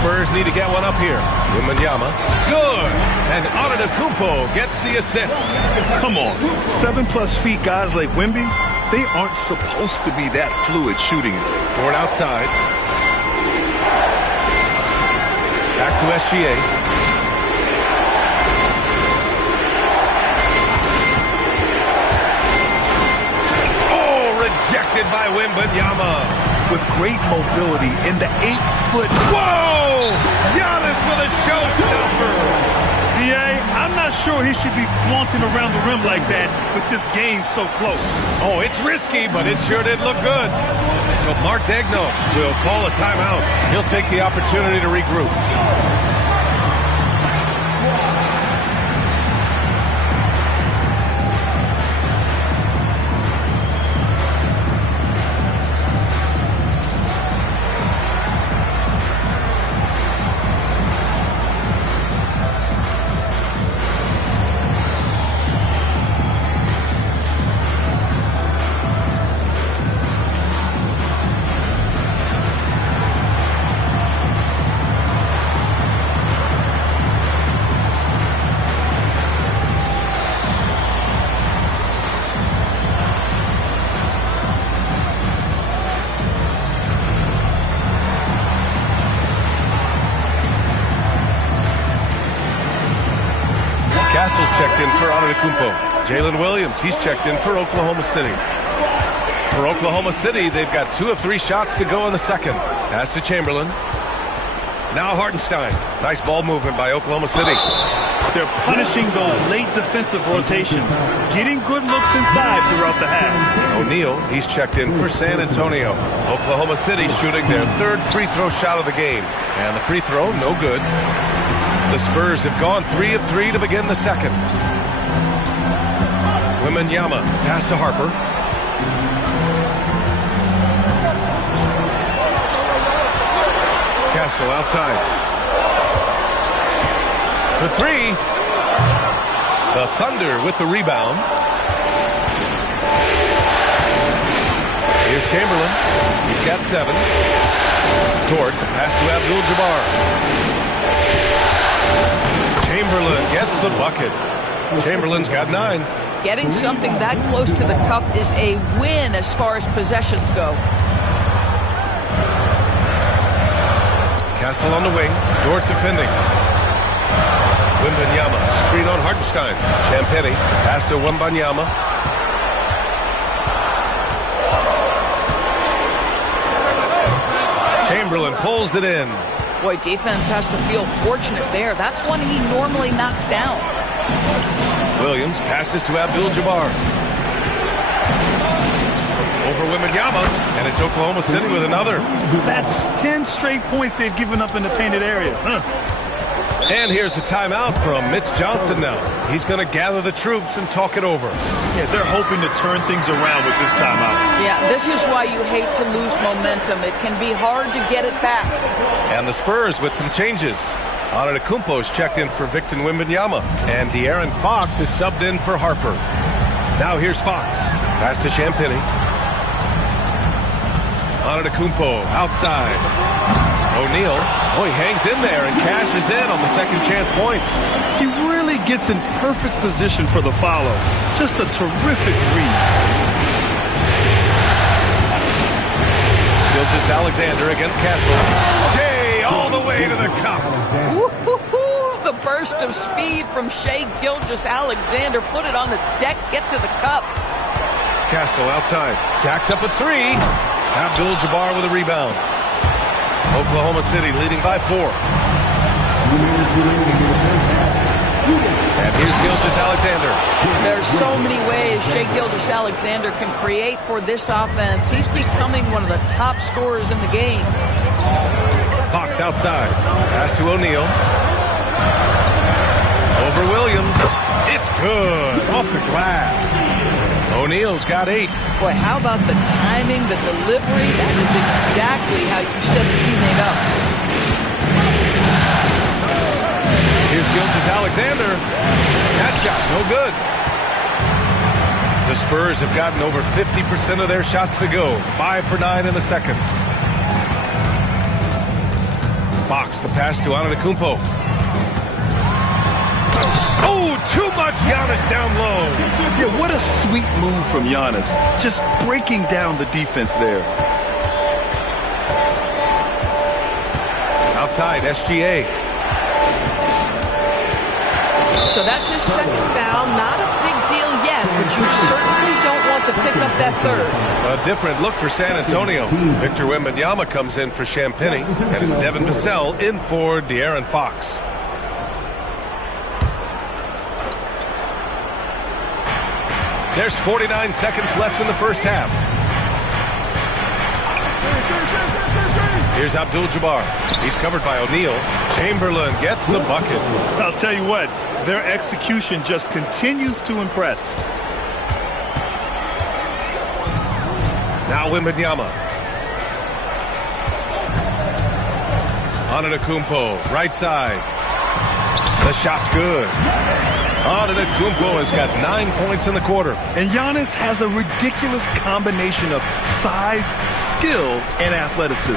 Spurs need to get one up here. Wembanyama. Good. And Antetokounmpo gets the assist. Come on. 7+ feet guys like Wemby, they aren't supposed to be that fluid shooting it. Dort outside. Back to SGA. Rejected by Wembanyama. With great mobility in the 8-foot. Whoa! Giannis with a showstopper. Yeah, I'm not sure he should be flaunting around the rim like that with this game so close. Oh, it's risky, but it sure did look good. So Mark Daigneault will call a timeout. He'll take the opportunity to regroup. Castle's checked in for Antetokounmpo. Jalen Williams, he's checked in for Oklahoma City. For Oklahoma City, they've got 2 of 3 shots to go in the second. Pass to Chamberlain. Now Hartenstein. Nice ball movement by Oklahoma City. They're punishing those late defensive rotations, getting good looks inside throughout the half. O'Neal, he's checked in for San Antonio. Oklahoma City shooting their 3rd free throw shot of the game. And the free throw, no good. The Spurs have gone 3 of 3 to begin the second. Wembanyama, pass to Harper. Castle outside. For 3. The Thunder with the rebound. Here's Chamberlain. He's got 7. Dort, the pass to Abdul-Jabbar. Chamberlain gets the bucket. Chamberlain's got 9. Getting something that close to the cup is a win as far as possessions go. Castle on the wing. Dort defending. Wembanyama. Screen on Hartenstein. Champagny. Pass to Wembanyama. Chamberlain pulls it in. Boy, defense has to feel fortunate there. That's one he normally knocks down. Williams passes to Abdul-Jabbar. Over Wembanyama, and it's Oklahoma City with another. That's 10 straight points they've given up in the painted area. And here's the timeout from Mitch Johnson now. He's going to gather the troops and talk it over. Yeah, they're hoping to turn things around with this timeout. Yeah, this is why you hate to lose momentum. It can be hard to get it back. And the Spurs with some changes. Antetokounmpo is checked in for Victor Wembanyama. And De'Aaron Fox is subbed in for Harper. Now here's Fox. Pass to Champagny. Antetokounmpo outside. O'Neal. Oh, he hangs in there and cashes in on the second chance points. He really gets in perfect position for the follow. Just a terrific read. Gilgeous-Alexander against Castle. Shea all the way to the cup. Woo-hoo-hoo. The burst of speed from Shea Gilgeous-Alexander. Put it on the deck, get to the cup. Castle outside. Jacks up a 3. Abdul-Jabbar with a rebound. Oklahoma City leading by 4. And here's Gilgeous-Alexander. There's so many ways Shea Gilgeous-Alexander can create for this offense. He's becoming one of the top scorers in the game. Fox outside. Pass to O'Neal. Over Williams. It's good. Off the glass. O'Neal's got 8. Boy, how about the timing, the delivery? That is exactly how you set a teammate up. Here's Gilgeous-Alexander. That shot, no good. The Spurs have gotten over 50% of their shots to go. 5 for 9 in the second. Fox, the pass to Antetokounmpo. Oh, too much Giannis down low. Yeah, what a sweet move from Giannis. Just breaking down the defense there. Outside, SGA. So that's his second foul. Not a big deal yet, but you certainly don't want to pick up that third. A different look for San Antonio. Victor Wembanyama comes in for Champagny, and it's Devin Vassell in for De'Aaron Fox. There's 49 seconds left in the first half. Here's Abdul-Jabbar. He's covered by O'Neal. Chamberlain gets the bucket. I'll tell you what, their execution just continues to impress. Now Wembanyama. Antetokounmpo, right side. The shot's good. Antetokounmpo has got 9 points in the quarter. And Giannis has a ridiculous combination of size, skill, and athleticism.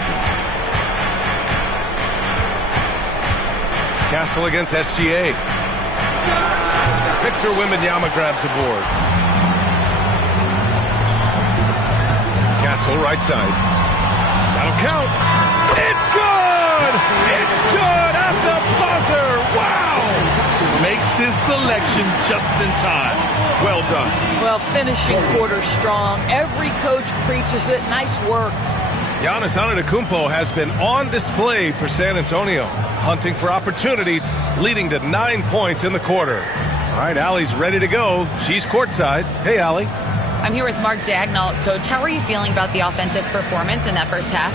Castle against SGA. Victor Wembanyama grabs the board. Castle right side. That'll count. It's good! It's good at the buzzer! Wow! Makes his selection just in time. Well done. Well, finishing quarter strong. Every coach preaches it. Nice work. Giannis Antetokounmpo has been on display for San Antonio, hunting for opportunities, leading to 9 points in the quarter. All right, Allie's ready to go. She's courtside. Hey, Allie. I'm here with Mark Dagnall. Coach, how are you feeling about the offensive performance in that first half?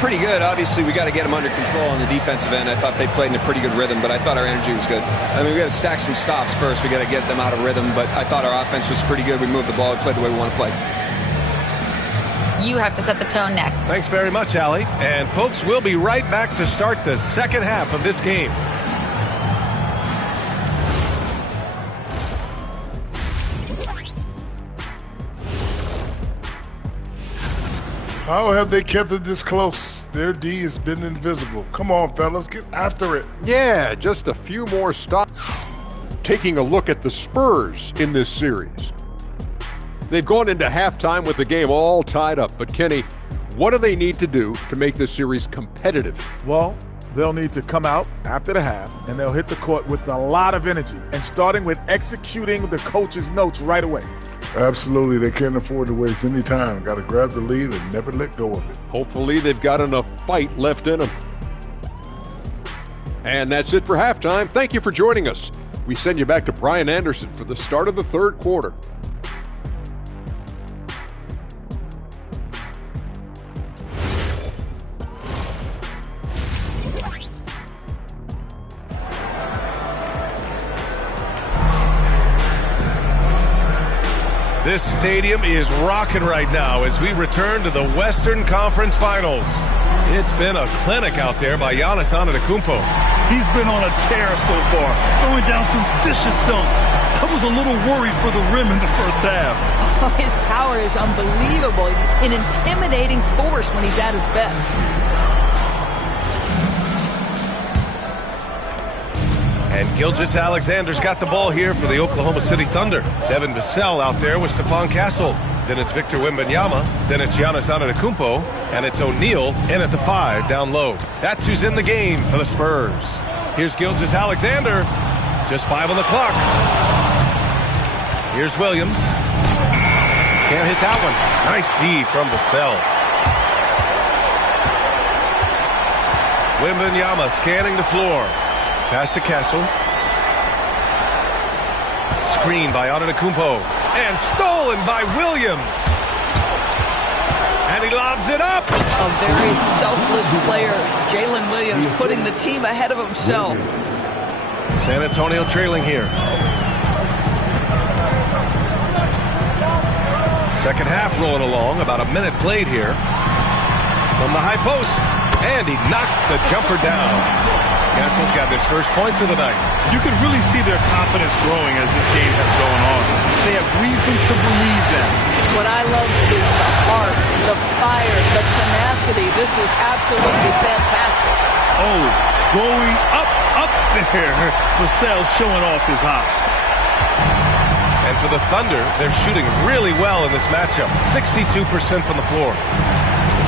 Pretty good. Obviously, we got to get them under control on the defensive end. I thought they played in a pretty good rhythm, but I thought our energy was good. I mean, we got to stack some stops first. We got to get them out of rhythm, but I thought our offense was pretty good. We moved the ball. We played the way we want to play. You have to set the tone next. Thanks very much, Allie. And folks, we'll be right back to start the second half of this game. How have they kept it this close? Their D has been invisible. Come on, fellas, get after it. Yeah, just a few more stops. Taking a look at the Spurs in this series. They've gone into halftime with the game all tied up. But, Kenny, what do they need to do to make this series competitive? Well, they'll need to come out after the half, and they'll hit the court with a lot of energy, and starting with executing the coach's notes right away. Absolutely. They can't afford to waste any time. Got to grab the lead and never let go of it. Hopefully they've got enough fight left in them. And that's it for halftime. Thank you for joining us. We send you back to Brian Anderson for the start of the third quarter. This stadium is rocking right now as we return to the Western Conference Finals. It's been a clinic out there by Giannis Antetokounmpo. He's been on a tear so far, throwing down some vicious dunks. I was a little worried for the rim in the first half. Oh, his power is unbelievable. An intimidating force when he's at his best. And Gilgeous-Alexander's got the ball here for the Oklahoma City Thunder. Devin Vassell out there with Stephon Castle. Then it's Victor Wembanyama. Then it's Giannis Antetokounmpo. And it's O'Neal in at the 5 down low. That's who's in the game for the Spurs. Here's Gilgeous-Alexander. Just 5 on the clock. Here's Williams. Can't hit that one. Nice D from Vassell. Wembanyama scanning the floor. Pass to Castle. Screen by Antetokounmpo. And stolen by Williams. And he lobs it up. A very selfless player. Jalen Williams putting the team ahead of himself. San Antonio trailing here. Second half rolling along. About a minute played here. From the high post. And he knocks the jumper down. Castle's got his first points of the night. You can really see their confidence growing as this game has gone on. They have reason to believe that. What I love is the heart, the fire, the tenacity. This is absolutely fantastic. Oh, going up there. Vassell showing off his hops. And for the Thunder, they're shooting really well in this matchup. 62% from the floor.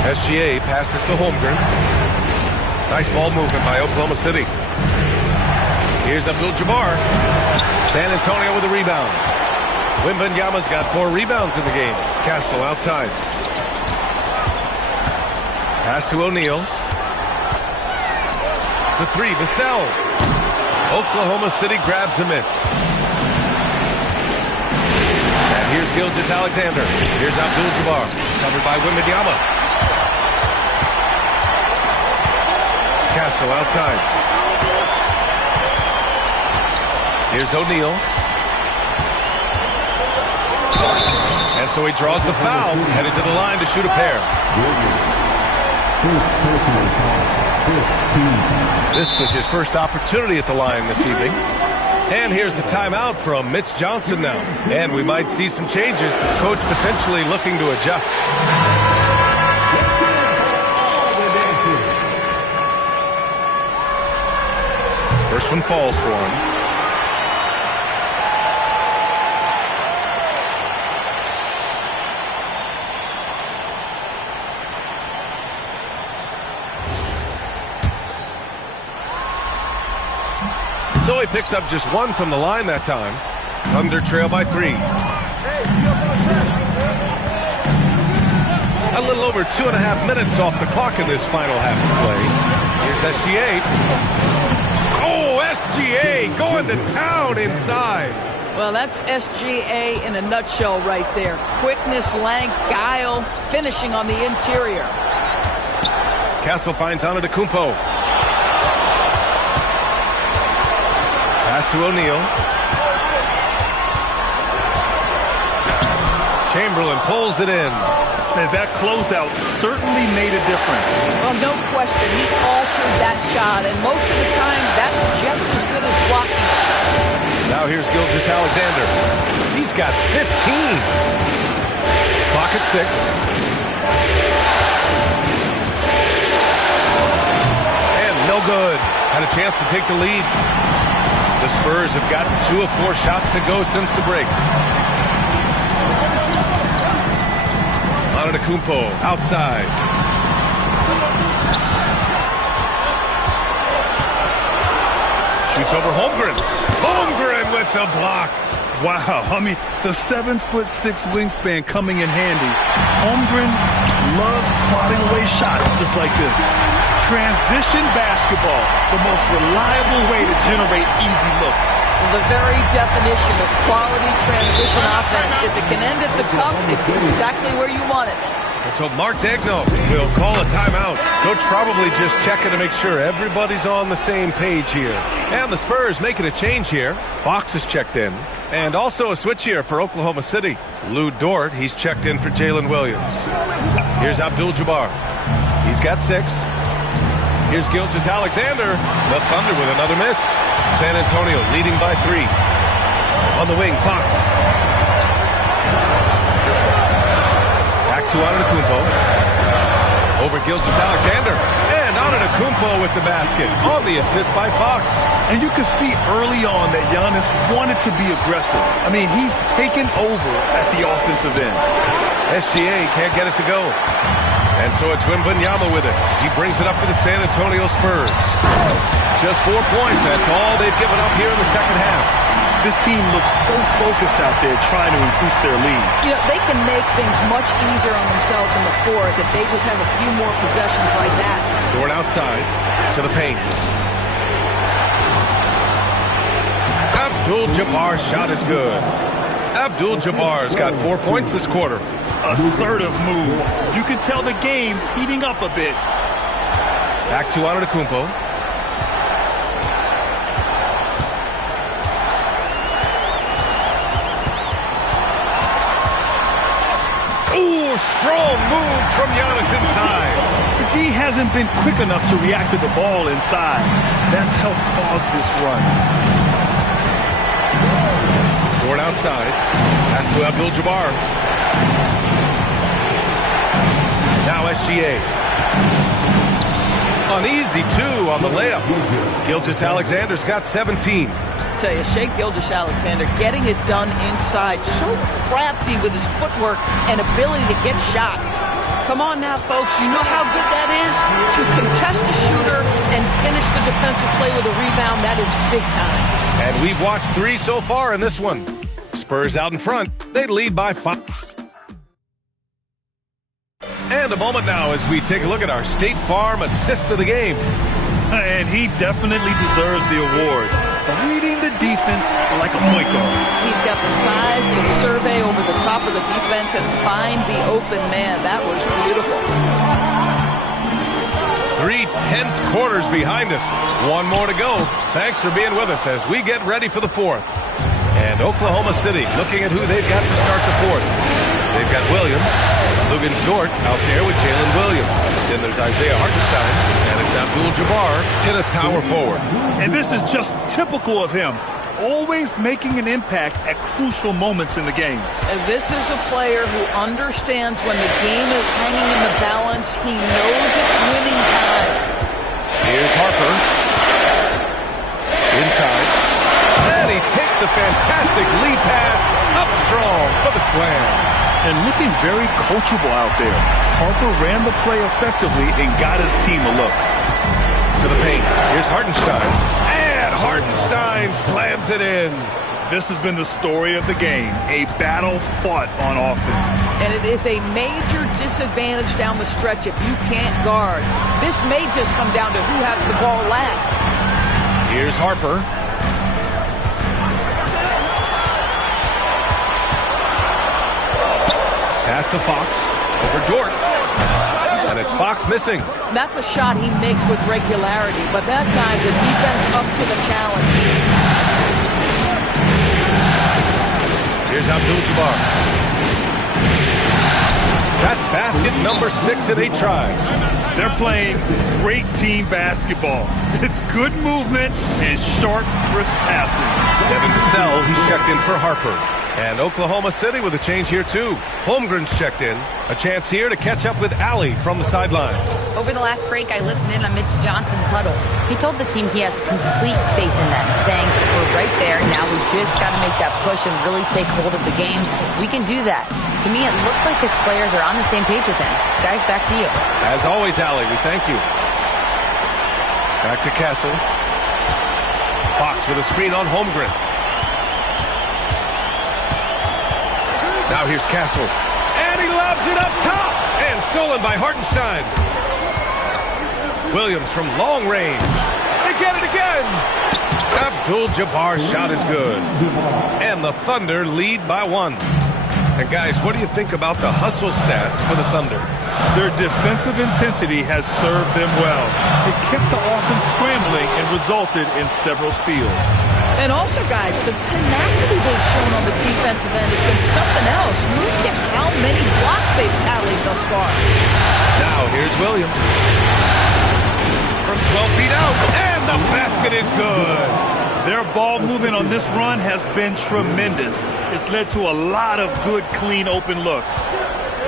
SGA passes to Holmgren. Nice ball movement by Oklahoma City. Here's Abdul-Jabbar. San Antonio with a rebound. Wembanyama's got 4 rebounds in the game. Castle outside. Pass to O'Neal. The 3, Vassell. Oklahoma City grabs a miss. And here's Gilgeous-Alexander. Here's Abdul-Jabbar. Covered by Wembanyama. Castle outside. Here's O'Neal. And so he draws the foul, headed to the line to shoot a pair. This is his first opportunity at the line this evening. And here's the timeout from Mitch Johnson now. And we might see some changes. Coach potentially looking to adjust. First one falls for him. picks up just one from the line that time. Thunder trail by 3. A little over 2.5 minutes off the clock in this final half of play. Here's SGA. Oh, SGA going to town inside. Well, that's SGA in a nutshell right there. Quickness, length, guile, finishing on the interior. Castle finds Antetokounmpo. Pass to O'Neal. Chamberlain pulls it in. And that closeout certainly made a difference. Well, no question. He altered that shot, and most of the time, that's just as good as blocking. Now here's Gilgeous-Alexander. He's got 15. Clock at 6. And no good. Had a chance to take the lead. The Spurs have gotten 2 of 4 shots to go since the break. Antetokounmpo outside. Shoots over Holmgren. Holmgren with the block. Wow, I mean, the 7'6" wingspan coming in handy. Holmgren loves swatting away shots just like this. Transition basketball, the most reliable way to generate easy looks. The very definition of quality transition offense. If it can end at the cup, it's exactly where you want it. And so Mark Daigneault will call a timeout. Coach probably just checking to make sure everybody's on the same page here. And the Spurs making a change here. Fox is checked in. And also a switch here for Oklahoma City. Lou Dort, he's checked in for Jalen Williams. Here's Abdul-Jabbar. He's got 6. Here's Gilgeous-Alexander. The Thunder with another miss. San Antonio leading by 3. On the wing, Fox. Back to Antetokounmpo. Over Gilgeous-Alexander. And Antetokounmpo with the basket. On the assist by Fox. And you could see early on that Giannis wanted to be aggressive. I mean, he's taken over at the offensive end. SGA can't get it to go. And so it's Wembanyama with it. He brings it up for the San Antonio Spurs. Just 4 points. That's all they've given up here in the second half. This team looks so focused out there trying to increase their lead. You know, they can make things much easier on themselves in the floor if they just have a few more possessions like that. Dort outside to the paint. Abdul-Jabbar's shot is good. Abdul-Jabbar's got 4 points this quarter. Assertive move. You can tell the game's heating up a bit. Back to Antetokounmpo. Ooh, strong move from Giannis inside. The D hasn't been quick enough to react to the ball inside. That's helped cause this run. Dort outside. Pass to Abdul-Jabbar. Now SGA. Uneasy 2 on the layup. Gilgeous-Alexander's got 17. I tell you, Shai Gilgeous-Alexander getting it done inside. So crafty with his footwork and ability to get shots. Come on now, folks. You know how good that is? To contest a shooter and finish the defensive play with a rebound, that is big time. And we've watched 3 so far in this one. Spurs out in front. They lead by 5. And a moment now as we take a look at our State Farm assist of the game. And he definitely deserves the award. Reading the defense like a point guard. He's got the size to survey over the top of the defense and find the open man. That was beautiful. 3 tense quarters behind us. 1 more to go. Thanks for being with us as we get ready for the 4th. And Oklahoma City looking at who they've got to start the 4th. They've got Williams, Luguentz Dort out there with Jalen Williams. Then there's Isaiah Hartenstein, and it's Abdul-Jabbar in a power forward. And this is just typical of him. Always making an impact at crucial moments in the game. And this is a player who understands when the game is hanging in the balance. He knows it's winning time. Here's Harper. Inside. And he takes the fantastic lead pass up strong for the slam. And looking very coachable out there. Harper ran the play effectively and got his team a look. To the paint. Here's Hartenstein. And Hartenstein slams it in. This has been the story of the game, a battle fought on offense. And it is a major disadvantage down the stretch if you can't guard. This may just come down to who has the ball last. Here's Harper. Pass to Fox. Over Dort. And it's Fox missing. That's a shot he makes with regularity, but that time the defense up to the challenge. Here's Abdul-Jabbar. That's basket number 6 in 8 tries. They're playing great team basketball. It's good movement and sharp, crisp passing. Devin Vassell, he's checked in for Harper. And Oklahoma City with a change here, too. Holmgren's checked in. A chance here to catch up with Allie from the sideline. Over the last break, I listened in on Mitch Johnson's huddle. He told the team he has complete faith in them, saying, we're right there. Now we just got to make that push and really take hold of the game. We can do that. To me, it looked like his players are on the same page with him. Guys, back to you. As always, Allie, we thank you. Back to Castle. Fox with a screen on Holmgren. Now here's Castle. And he lobs it up top. And stolen by Hartenstein. Williams from long range. They get it again. Abdul-Jabbar's shot is good. And the Thunder lead by 1. And guys, what do you think about the hustle stats for the Thunder? Their defensive intensity has served them well. It kept the offense scrambling and resulted in several steals. And also, guys, the tenacity they've shown on the defensive end has been something else. Look at how many blocks they've tallied thus far. Now here's Williams. From 12 feet out, and the basket is good. Their ball movement on this run has been tremendous. It's led to a lot of good, clean, open looks.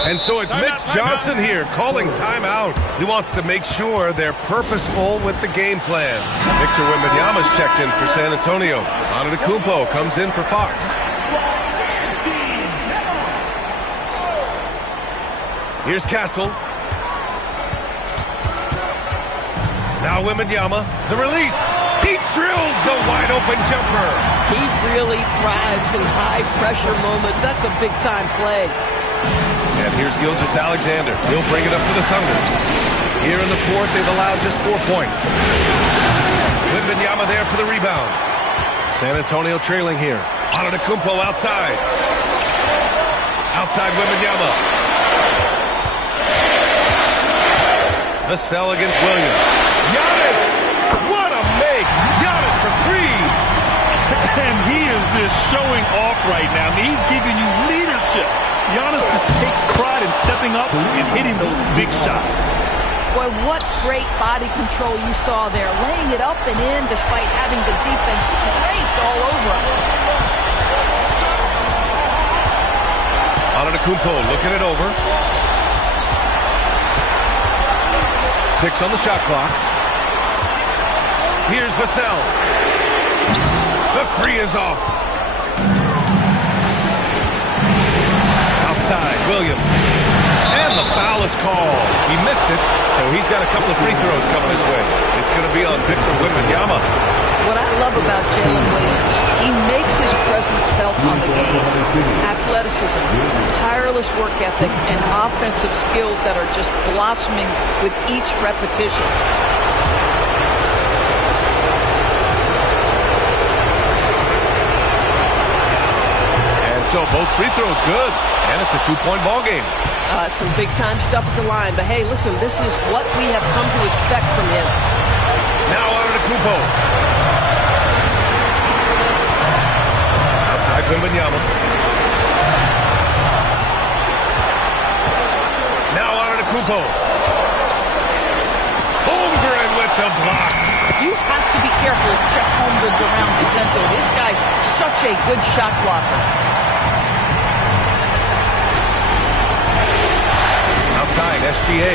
And so it's Mitch Johnson here calling timeout. He wants to make sure they're purposeful with the game plan. Victor Wembanyama's checked in for San Antonio. Antetokounmpo comes in for Fox. Here's Castle. Now Wembanyama, the release. He drills the wide-open jumper. He really thrives in high-pressure moments. That's a big-time play. And here's Gilgeous-Alexander. He'll bring it up for the Thunder. Here in the fourth, they've allowed just 4 points. Wembanyama there for the rebound. San Antonio trailing here. Antetokounmpo outside. Outside Wembanyama. Vassell against Williams. Giannis! What a make! Giannis for 3! And he is just showing off right now. I mean, he's giving you leadership. Giannis just takes pride in stepping up and hitting those big shots. Boy, what great body control you saw there. Laying it up and in despite having the defense draped all over him. Antetokounmpo looking it over. 6 on the shot clock. Here's Vassell. The 3 is off. Outside, Williams. And the foul is called. He missed it, so he's got a couple of free throws coming his way. It's going to be on Victor Wembanyama. What I love about Jalen Williams, he makes his presence felt on the game. Athleticism, tireless work ethic, and offensive skills that are just blossoming with each repetition. So both free throws good, and it's a 2-point ball game. Some big-time stuff at the line, but hey, listen, this is what we have come to expect from him. Now Antetokounmpo. Outside Wembanyama. Now Antetokounmpo. Holmgren with the block. You have to be careful if Jeff Holmgren's around defensively. This guy, such a good shot blocker. Outside, SGA.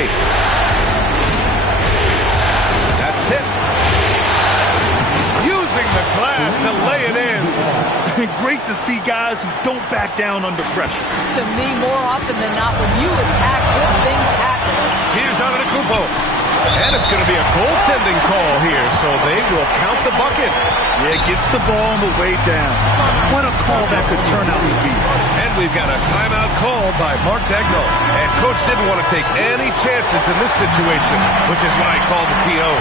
That's tipped. Using the glass to lay it in. Great to see guys who don't back down under pressure. To me, more often than not, when you attack, good things happen. Here's Antetokounmpo. And it's going to be a goaltending call here, so they will count the bucket. Yeah, gets the ball on the way down. What a call that could turn out to be. And we've got a timeout called by Mark Daigneault. And Coach didn't want to take any chances in this situation, which is why he called the TO.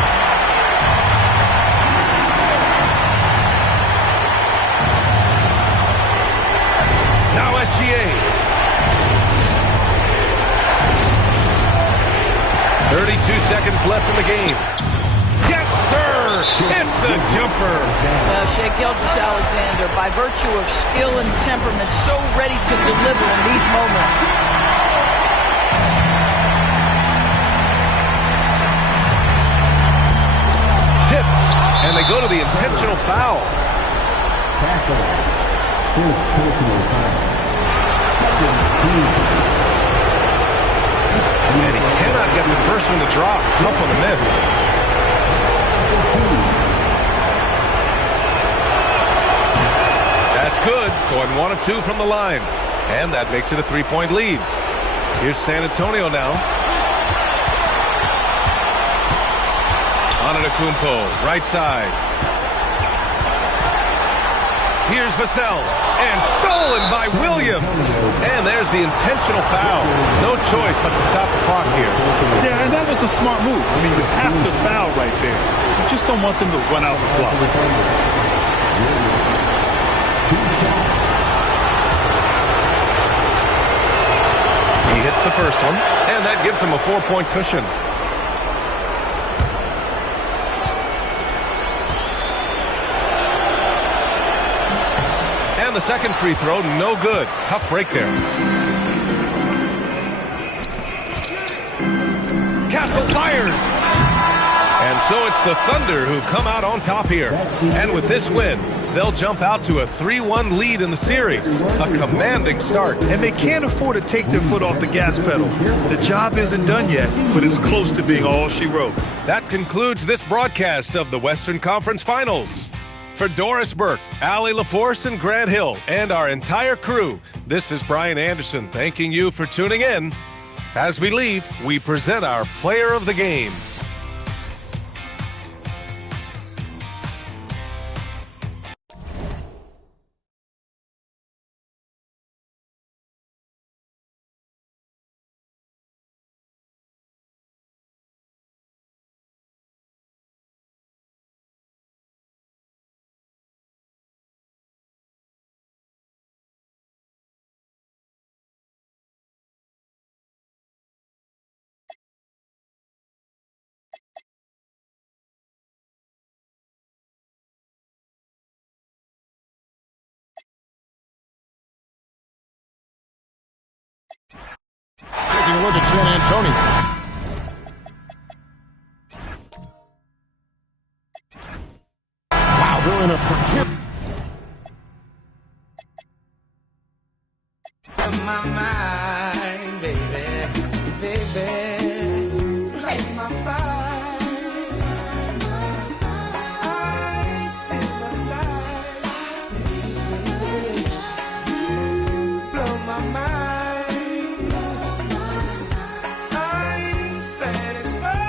Now SGA. 32 seconds left in the game. Yes, sir! It's the jumper. Shea Gilgeous-Alexander, by virtue of skill and temperament, so ready to deliver in these moments. Tipped, and they go to the intentional foul. First personal foul. Second team. And he cannot get the first one to drop. Tough one to miss. That's good. Going 1 of 2 from the line. And that makes it a 3-point lead. Here's San Antonio now. Antetokounmpo, right side. Here's Vassell, and stolen by Williams. And there's the intentional foul. No choice but to stop the clock here. Yeah, and that was a smart move. I mean, you have to foul right there. You just don't want them to run out the clock. He hits the first one, and that gives him a 4-point cushion. The second free throw, no good. Tough break there. Castle fires. And so it's the Thunder who come out on top here. And with this win, they'll jump out to a 3-1 lead in the series. A commanding start. And they can't afford to take their foot off the gas pedal. The job isn't done yet, but it's close to being all she wrote. That concludes this broadcast of the Western Conference Finals. For Doris Burke, Allie LaForce, and Grant Hill, and our entire crew, this is Brian Anderson thanking you for tuning in. As we leave, we present our player of the game. Taking a look at San Antonio. Wow, they're in a precarious. My mind, baby, baby, like my mind. I feel alive, you blow my mind. I'm satisfied.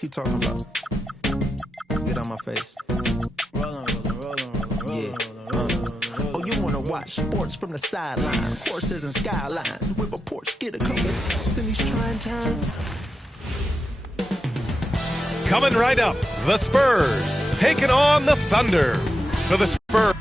He talking about? Get on my face. Yeah. Oh, you wanna watch sports from the sideline. Horses and skylines. Whip a Porsche, get a couple in these trying times. Coming right up, the Spurs taking on the Thunder. For the Spurs.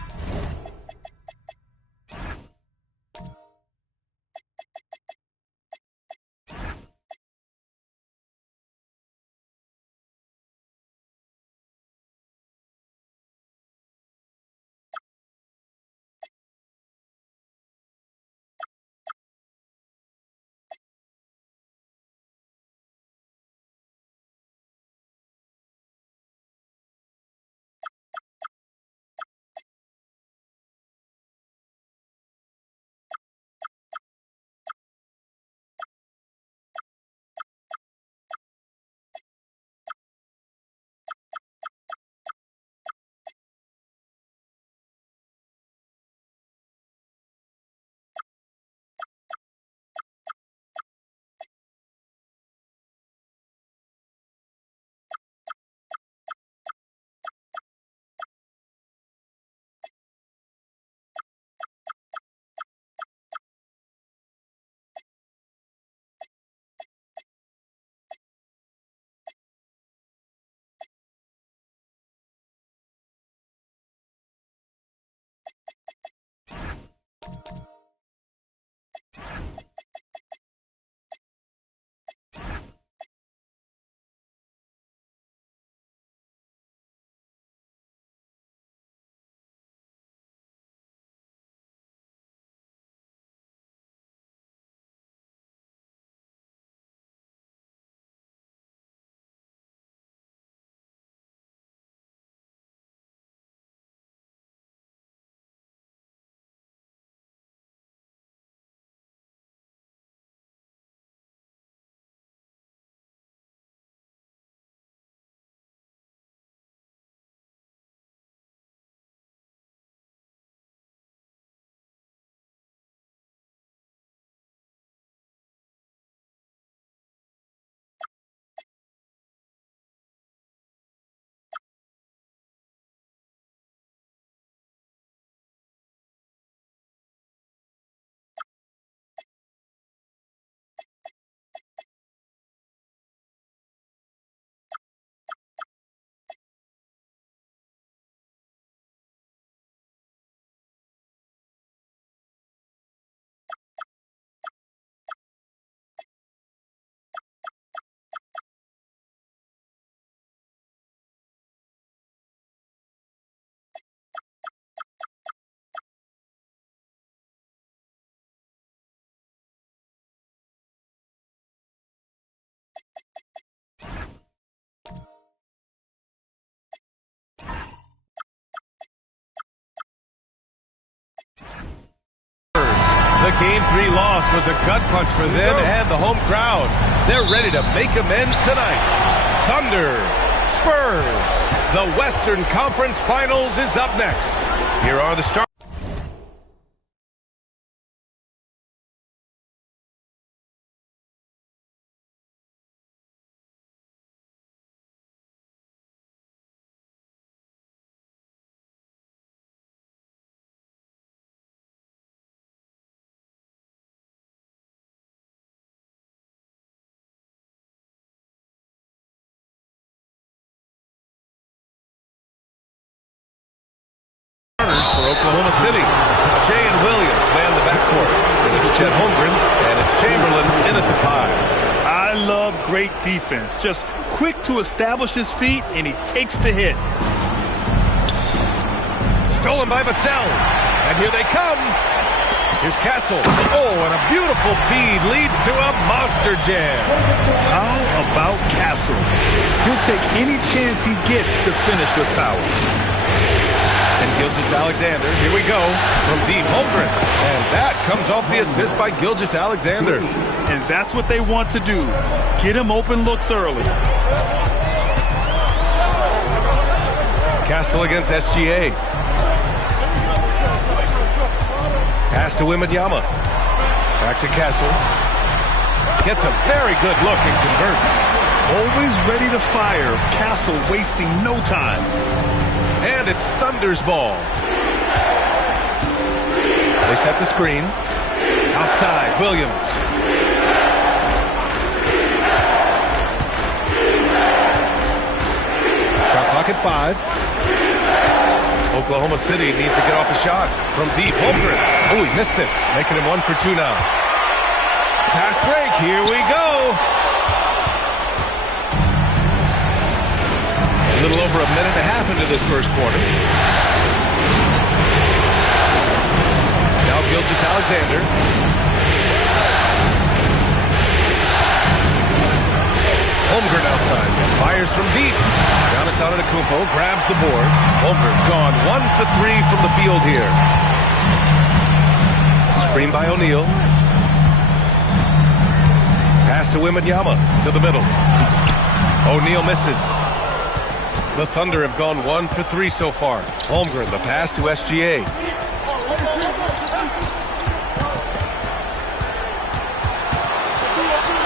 The Game 3 loss was a gut punch for them and the home crowd. They're ready to make amends tonight. Thunder, Spurs. The Western Conference Finals is up next. Here are the stars. For Oklahoma City. Shea and Williams man the backcourt. And it's Chet Holmgren and it's Chamberlain in at the 5. I love great defense. Just quick to establish his feet, and he takes the hit. Stolen by Vassell. And here they come. Here's Castle. Oh, and a beautiful feed leads to a monster jam. How about Castle? He'll take any chance he gets to finish with power. And Gilgeous-Alexander, here we go, from deep Holmgren. And that comes off the assist by Gilgeous-Alexander. And that's what they want to do. Get him open looks early. Castle against SGA. Pass to Wembanyama. Back to Castle. Gets a very good look and converts. Always ready to fire. Castle wasting no time. And it's Thunder's ball. They set the screen. Outside, Williams. Shot clock at 5. Oklahoma City needs to get off a shot from deep. Holmgren. Oh, he missed it. Making him 1 for 2 now. Pass break. Here we go. A little over a minute and a half into this first quarter. Now Gilgeous-Alexander. Holmgren outside. Fires from deep. Giannis Antetokounmpo grabs the board. Holmgren's gone 1 for 3 from the field here. Screen by O'Neal. Pass to Wembanyama to the middle. O'Neal misses. The Thunder have gone 1 for 3 so far. Holmgren, the pass to SGA.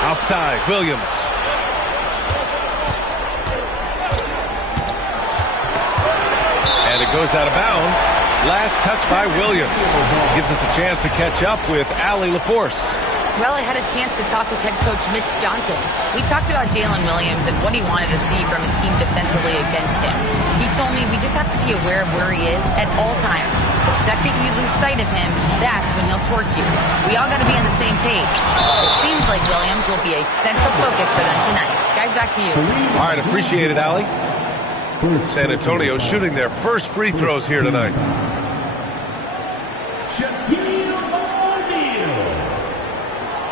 Outside, Williams. And it goes out of bounds. Last touch by Williams. Gives us a chance to catch up with Allie LaForce. Well, I had a chance to talk with head coach Mitch Johnson. We talked about Jalen Williams and what he wanted to see from his team defensively against him. He told me we just have to be aware of where he is at all times. The second you lose sight of him, that's when he'll torch you. We all got to be on the same page. It seems like Williams will be a central focus for them tonight. Guys, back to you. All right, appreciate it, Allie. San Antonio shooting their first free throws here tonight.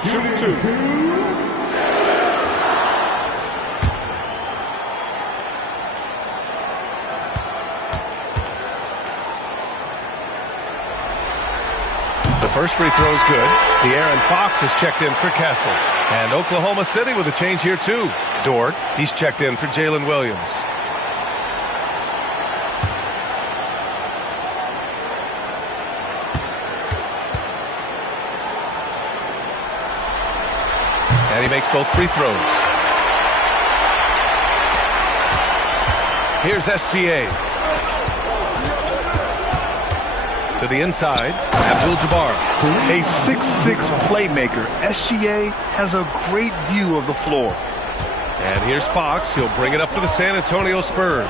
Shooting 2. The first free throw is good. De'Aaron Fox has checked in for Kessel. And Oklahoma City with a change here too. Dort, he's checked in for Jalen Williams. And he makes both free throws. Here's SGA. To the inside, Abdul-Jabbar. A 6'6" playmaker. SGA has a great view of the floor. And here's Fox. He'll bring it up for the San Antonio Spurs.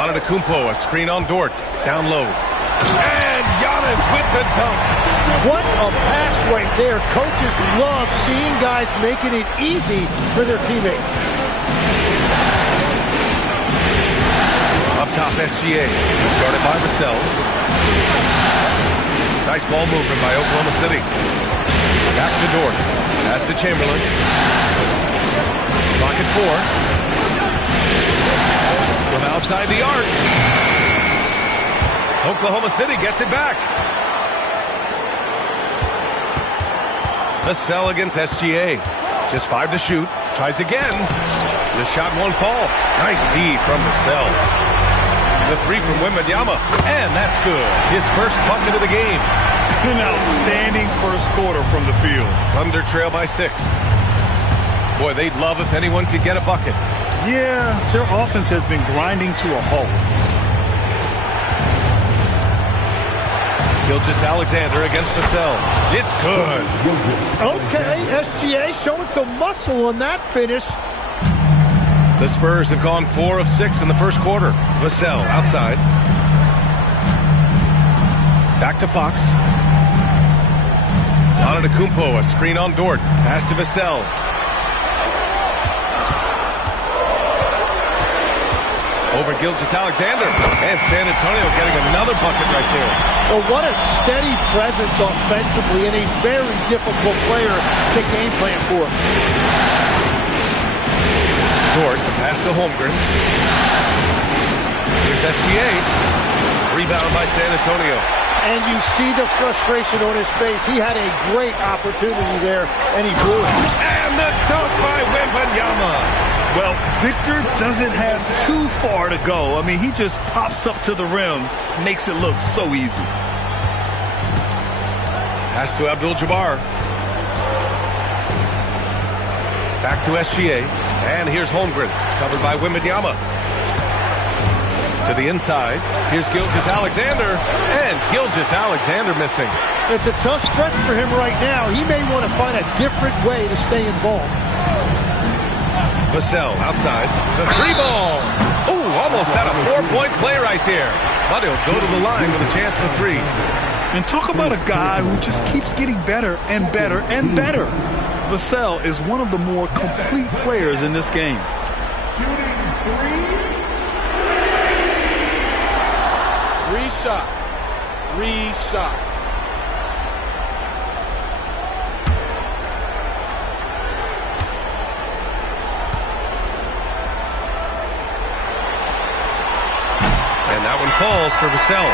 Antetokounmpo, a screen on Dort. Down low. And Giannis with the dunk. What a pass right there. Coaches love seeing guys making it easy for their teammates. Up top, SGA. Started by Vassell. Nice ball movement by Oklahoma City. Back to Dort. Pass to Chamberlain. Clock at 4. From outside the arc. Oklahoma City gets it back. Vassell against SGA. Just 5 to shoot. Tries again. The shot won't fall. Nice D from Vassell. The 3 from Wembanyama. And that's good. His first bucket of the game. An outstanding first quarter from the field. Thunder trail by 6. Boy, they'd love if anyone could get a bucket. Yeah, their offense has been grinding to a halt. Gilgeous-Alexander against Vassell. It's good. Okay, SGA showing some muscle on that finish. The Spurs have gone 4 of 6 in the first quarter. Vassell outside. Back to Fox. Antetokounmpo, a screen on Dort. Pass to Vassell. Over Gilgeous-Alexander. And San Antonio getting another bucket right there. Well, what a steady presence offensively and a very difficult player to game plan for. Dort, the pass to Holmgren. Here's SGA. Rebound by San Antonio. And you see the frustration on his face. He had a great opportunity there, and he blew it. And the dunk by Wembanyama. Well, Victor doesn't have too far to go. I mean, he just pops up to the rim, makes it look so easy. Pass to Abdul-Jabbar. Back to SGA. And here's Holmgren, covered by Wembanyama. To the inside. Here's Gilgeous-Alexander. And Gilgeous-Alexander missing. It's a tough stretch for him right now. He may want to find a different way to stay involved. Vassell outside. The 3-ball. Ooh, almost had a 4-point play right there. But he'll go to the line with a chance for 3. And talk about a guy who just keeps getting better and better and better. Vassell is one of the more complete players in this game. Shooting 3 shots. 3 shots. And that one falls for Vassell.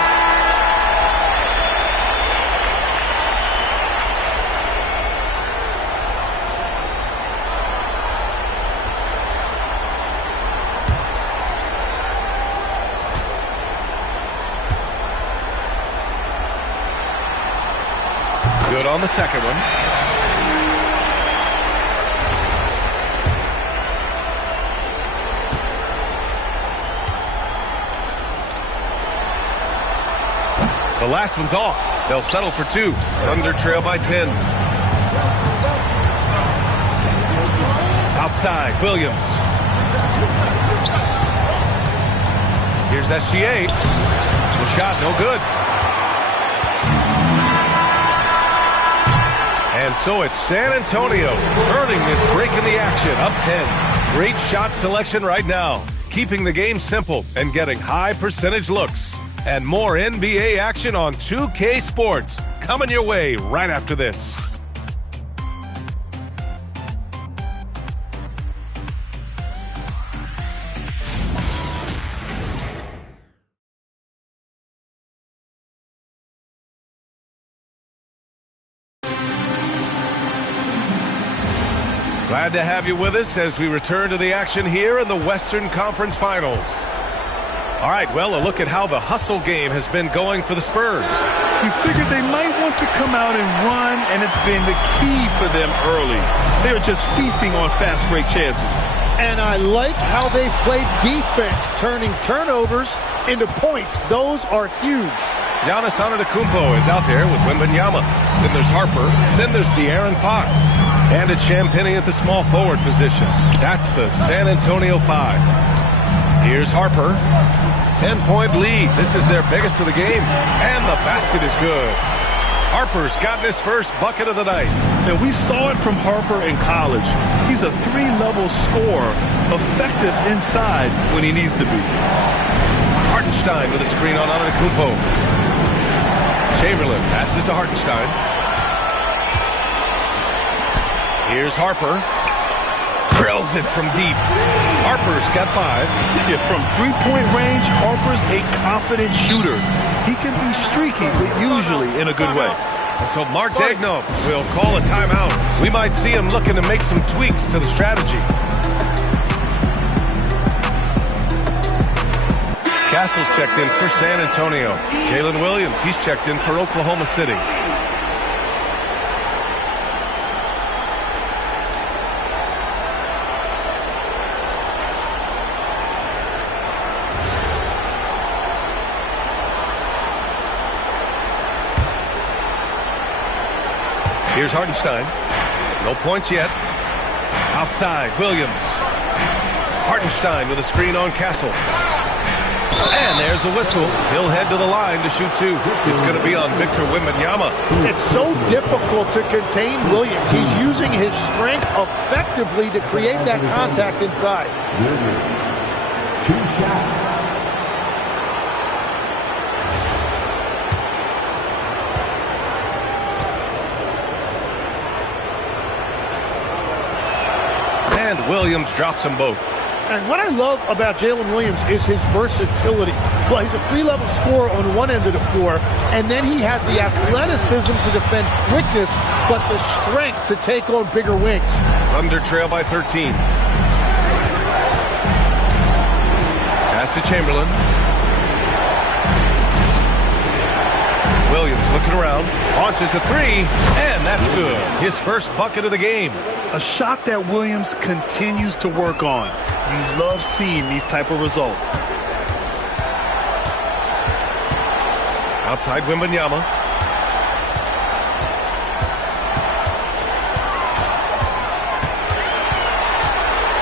Good on the second one. The last one's off. They'll settle for 2. Thunder trail by 10. Outside, Williams. Here's SGA. The shot, no good. And so it's San Antonio earning this break in the action, up 10. Great shot selection right now, keeping the game simple and getting high percentage looks. And more NBA action on 2K Sports coming your way right after this. Glad to have you with us as we return to the action here in the Western Conference Finals. All right, well, a look at how the hustle game has been going for the Spurs. You figured they might want to come out and run, and it's been the key for them early. They're just feasting on fast break chances. And I like how they've played defense, turning turnovers into points. Those are huge. Giannis Antetokounmpo is out there with Wembanyama. Then there's Harper. Then there's De'Aaron Fox. And it's Champagnie at the small forward position. That's the San Antonio 5. Here's Harper. 10-point lead. This is their biggest of the game. And the basket is good. Harper's gotten his first bucket of the night. And we saw it from Harper in college. He's a 3-level scorer, effective inside when he needs to be. Hartenstein with a screen on Antetokounmpo. Chamberlain passes to Hartenstein. Here's Harper. Drills it from deep. Harper's got 5. Yeah, from 3-point range, Harper's a confident shooter. He can be streaky, but usually in a good way. And so Mark Daigneault will call a timeout. We might see him looking to make some tweaks to the strategy. Castle's checked in for San Antonio. Jalen Williams, he's checked in for Oklahoma City. Here's Hartenstein. No points yet. Outside, Williams. Hartenstein with a screen on Castle. And there's the whistle. He'll head to the line to shoot 2. It's going to be on Victor Wembanyama. It's so difficult to contain Williams. He's using his strength effectively to create that contact inside. 2 shots. And Williams drops them both. And what I love about Jalen Williams is his versatility. Well, he's a 3-level scorer on one end of the floor, and then he has the athleticism to defend quickness, but the strength to take on bigger wings. Thunder trail by 13. Pass to Chamberlain. Williams looking around, launches a 3, and that's good. His first bucket of the game. A shot that Williams continues to work on. You love seeing these type of results. Outside Wembanyama.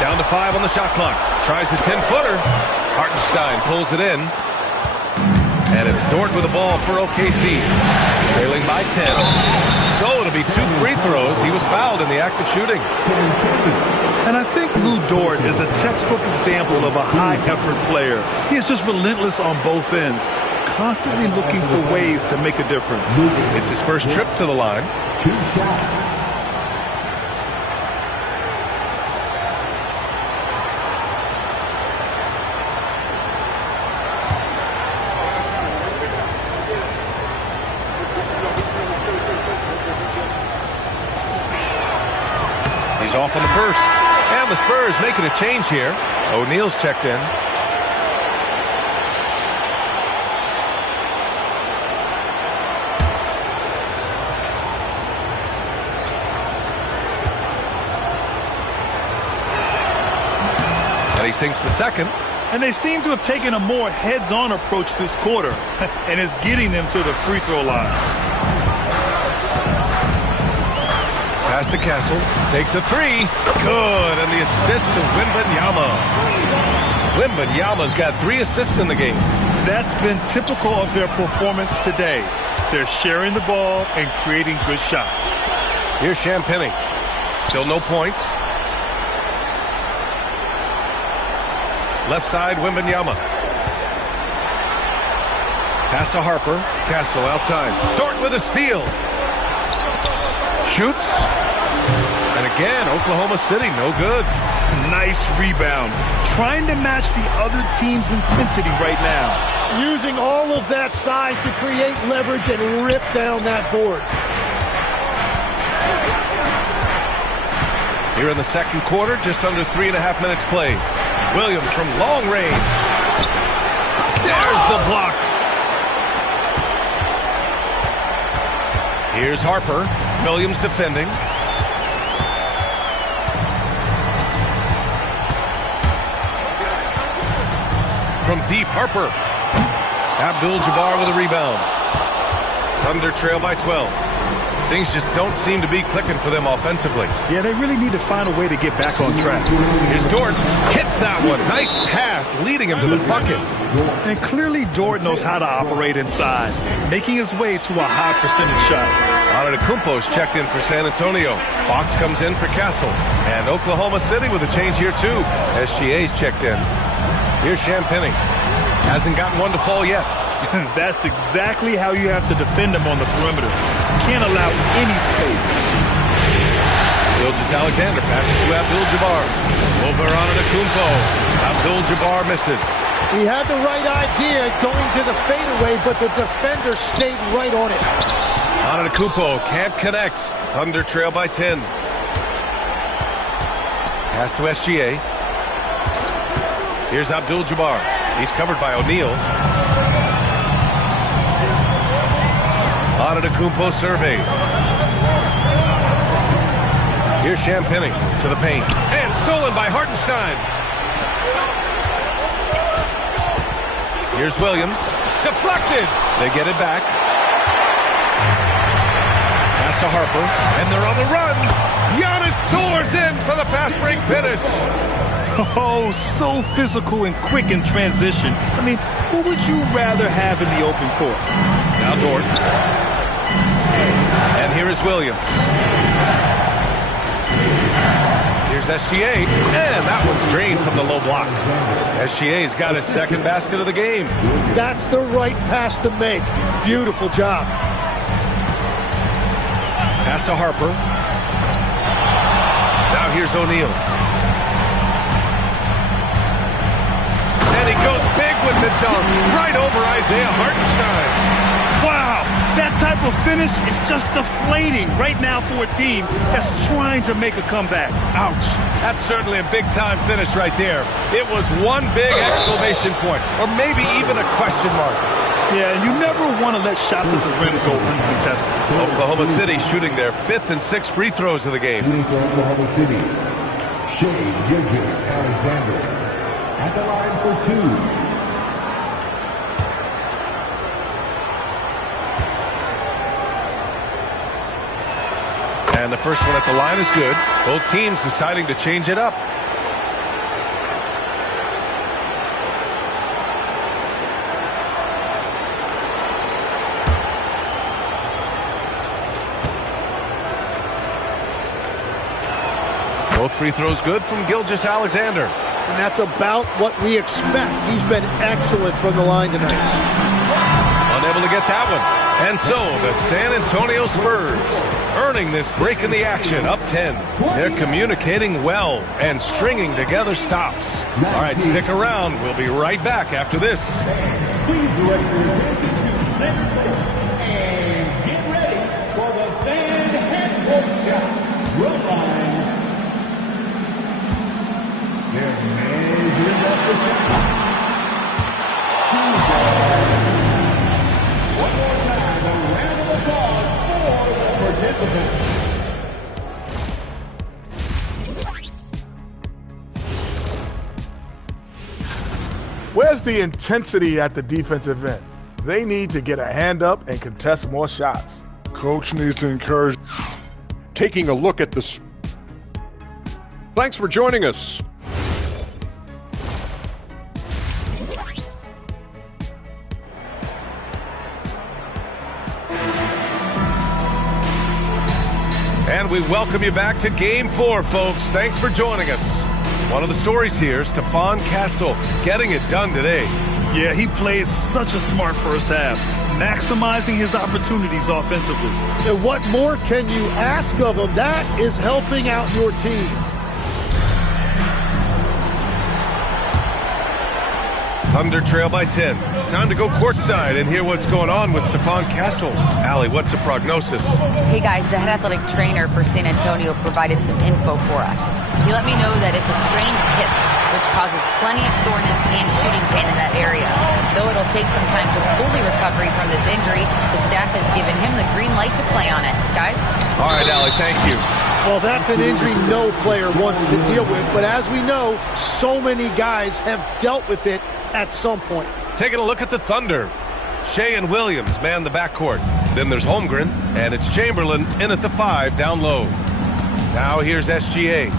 Down to 5 on the shot clock. Tries a 10-footer. Hartenstein pulls it in. And it's Dort with the ball for OKC. Trailing by 10. So it'll be 2 free throws. He was fouled in the act of shooting. And I think Lou Dort is a textbook example of a high-effort player. He is just relentless on both ends, constantly looking for ways to make a difference. It's his first trip to the line. 2 shots. He's off on the first. And the Spurs making a change here. O'Neal's checked in. And he sinks the second. And they seem to have taken a more heads-on approach this quarter, and it's getting them to the free throw line. Pass to Castle. Takes a 3. Good. And the assist to Wembanyama. Wembanyama's got 3 assists in the game. That's been typical of their performance today. They're sharing the ball and creating good shots. Here's Champagnie. Still no points. Left side, Wembanyama. Pass to Harper. Castle outside. Dort with a steal. Shoots. And again, Oklahoma City, no good. Nice rebound. Trying to match the other team's intensity right now. Using all of that size to create leverage and rip down that board. Here in the second quarter, just under 3.5 minutes played. Williams from long range. There's the block. Here's Harper. Williams defending. From deep, Harper. Abdul-Jabbar with a rebound. Thunder trail by 12. Things just don't seem to be clicking for them offensively. Yeah, they really need to find a way to get back on track. Here's Dort. Hits that one. Nice pass, leading him to the bucket. And clearly Dort knows how to operate inside, making his way to a high percentage shot. Antetokounmpo's checked in for San Antonio. Fox comes in for Castle. And Oklahoma City with a change here too. SGA's checked in. Here's Champagnie. Hasn't gotten one to fall yet. That's exactly how you have to defend him on the perimeter. Can't allow any space. Gilgeous-Alexander passes to Abdul-Jabbar. Over Antetokounmpo. Abdul-Jabbar misses. He had the right idea going to the fadeaway, but the defender stayed right on it. Antetokounmpo can't connect. Thunder trail by 10. Pass to SGA. Here's Abdul-Jabbar. He's covered by O'Neal. Antetokounmpo surveys. Here's Champagnie to the paint. And stolen by Hartenstein. Here's Williams. Deflected. They get it back. Pass to Harper. And they're on the run. Giannis soars in for the fast break finish. Oh, so physical and quick in transition. I mean, who would you rather have in the open court? Now Dort. And here is Williams. Here's SGA. And that one's drained from the low block. SGA's got his second basket of the game. That's the right pass to make. Beautiful job. Pass to Harper. Now here's O'Neal. And he goes big with the dunk. Right over Isaiah Hartenstein. Wow, that type of finish is just deflating right now for a team that's trying to make a comeback. Ouch. That's certainly a big-time finish right there. It was one big exclamation point, or maybe even a question mark. Yeah, you never want to let shots at the rim go uncontested. Oklahoma City shooting their 5th and 6th free throws of the game. Oklahoma City, Gilgeous-Alexander. At the line for 2. first one at the line is good. Both teams deciding to change it up. Both free throws good from Gilgeous-Alexander. And that's about what we expect. He's been excellent from the line tonight. Unable to get that one. And so the San Antonio Spurs earning this break in the action, up 10. They're communicating well and stringing together stops. All right, stick around. We'll be right back after this. Please direct your attention to center court and get ready for the fan head shot. Run line. They're measuring up the shot. One more time, a round of applause for the participants. Where's the intensity at the defensive end? They need to get a hand up and contest more shots. Coach needs to encourage. Taking a look at the... Thanks for joining us. And we welcome you back to Game 4, folks. Thanks for joining us. One of the stories here, Stephon Castle getting it done today. Yeah, he played such a smart first half, maximizing his opportunities offensively. And what more can you ask of him? That is helping out your team. Thunder trail by 10. Time to go courtside and hear what's going on with Stephon Castle. Allie, what's the prognosis? Hey guys, the head athletic trainer for San Antonio provided some info for us. He let me know that it's a strained hip, which causes plenty of soreness and shooting pain in that area. Though it'll take some time to fully recover from this injury, the staff has given him the green light to play on it. Guys? All right, Allie, thank you. Well, that's an injury no player wants to deal with, but as we know, so many guys have dealt with it at some point. Taking a look at the Thunder. Shea and Williams man the backcourt. Then there's Holmgren, and it's Chamberlain in at the 5 down low. Now here's SGA.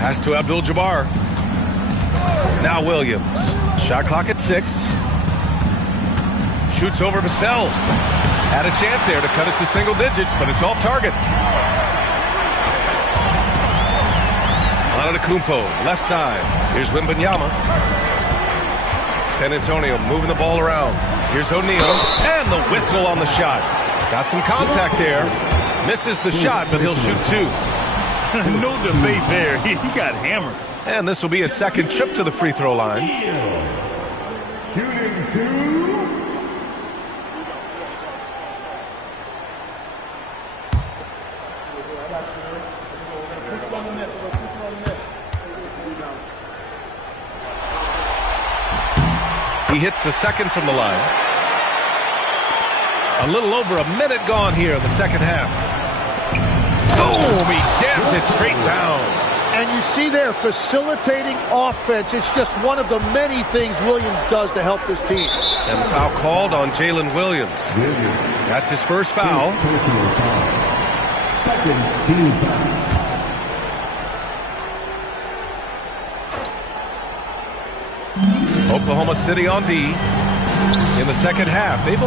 Pass to Abdul-Jabbar. Now Williams. Shot clock at 6. Shoots over Vassell. Had a chance there to cut it to single digits, but it's off target. Antetokounmpo, left side. Here's Wembanyama. San Antonio moving the ball around. Here's O'Neal, and the whistle on the shot. Got some contact there. Misses the shot, but he'll shoot 2. No debate there. He got hammered. And this will be a second trip to the free throw line. Shooting 2. He hits the second from the line. A little over a minute gone here in the second half. Boom! He jams it straight down. And you see there, facilitating offense. It's just one of the many things Williams does to help this team. And the foul called on Jalen Williams. That's his first foul. Second team foul. Oklahoma City on D in the second half. They've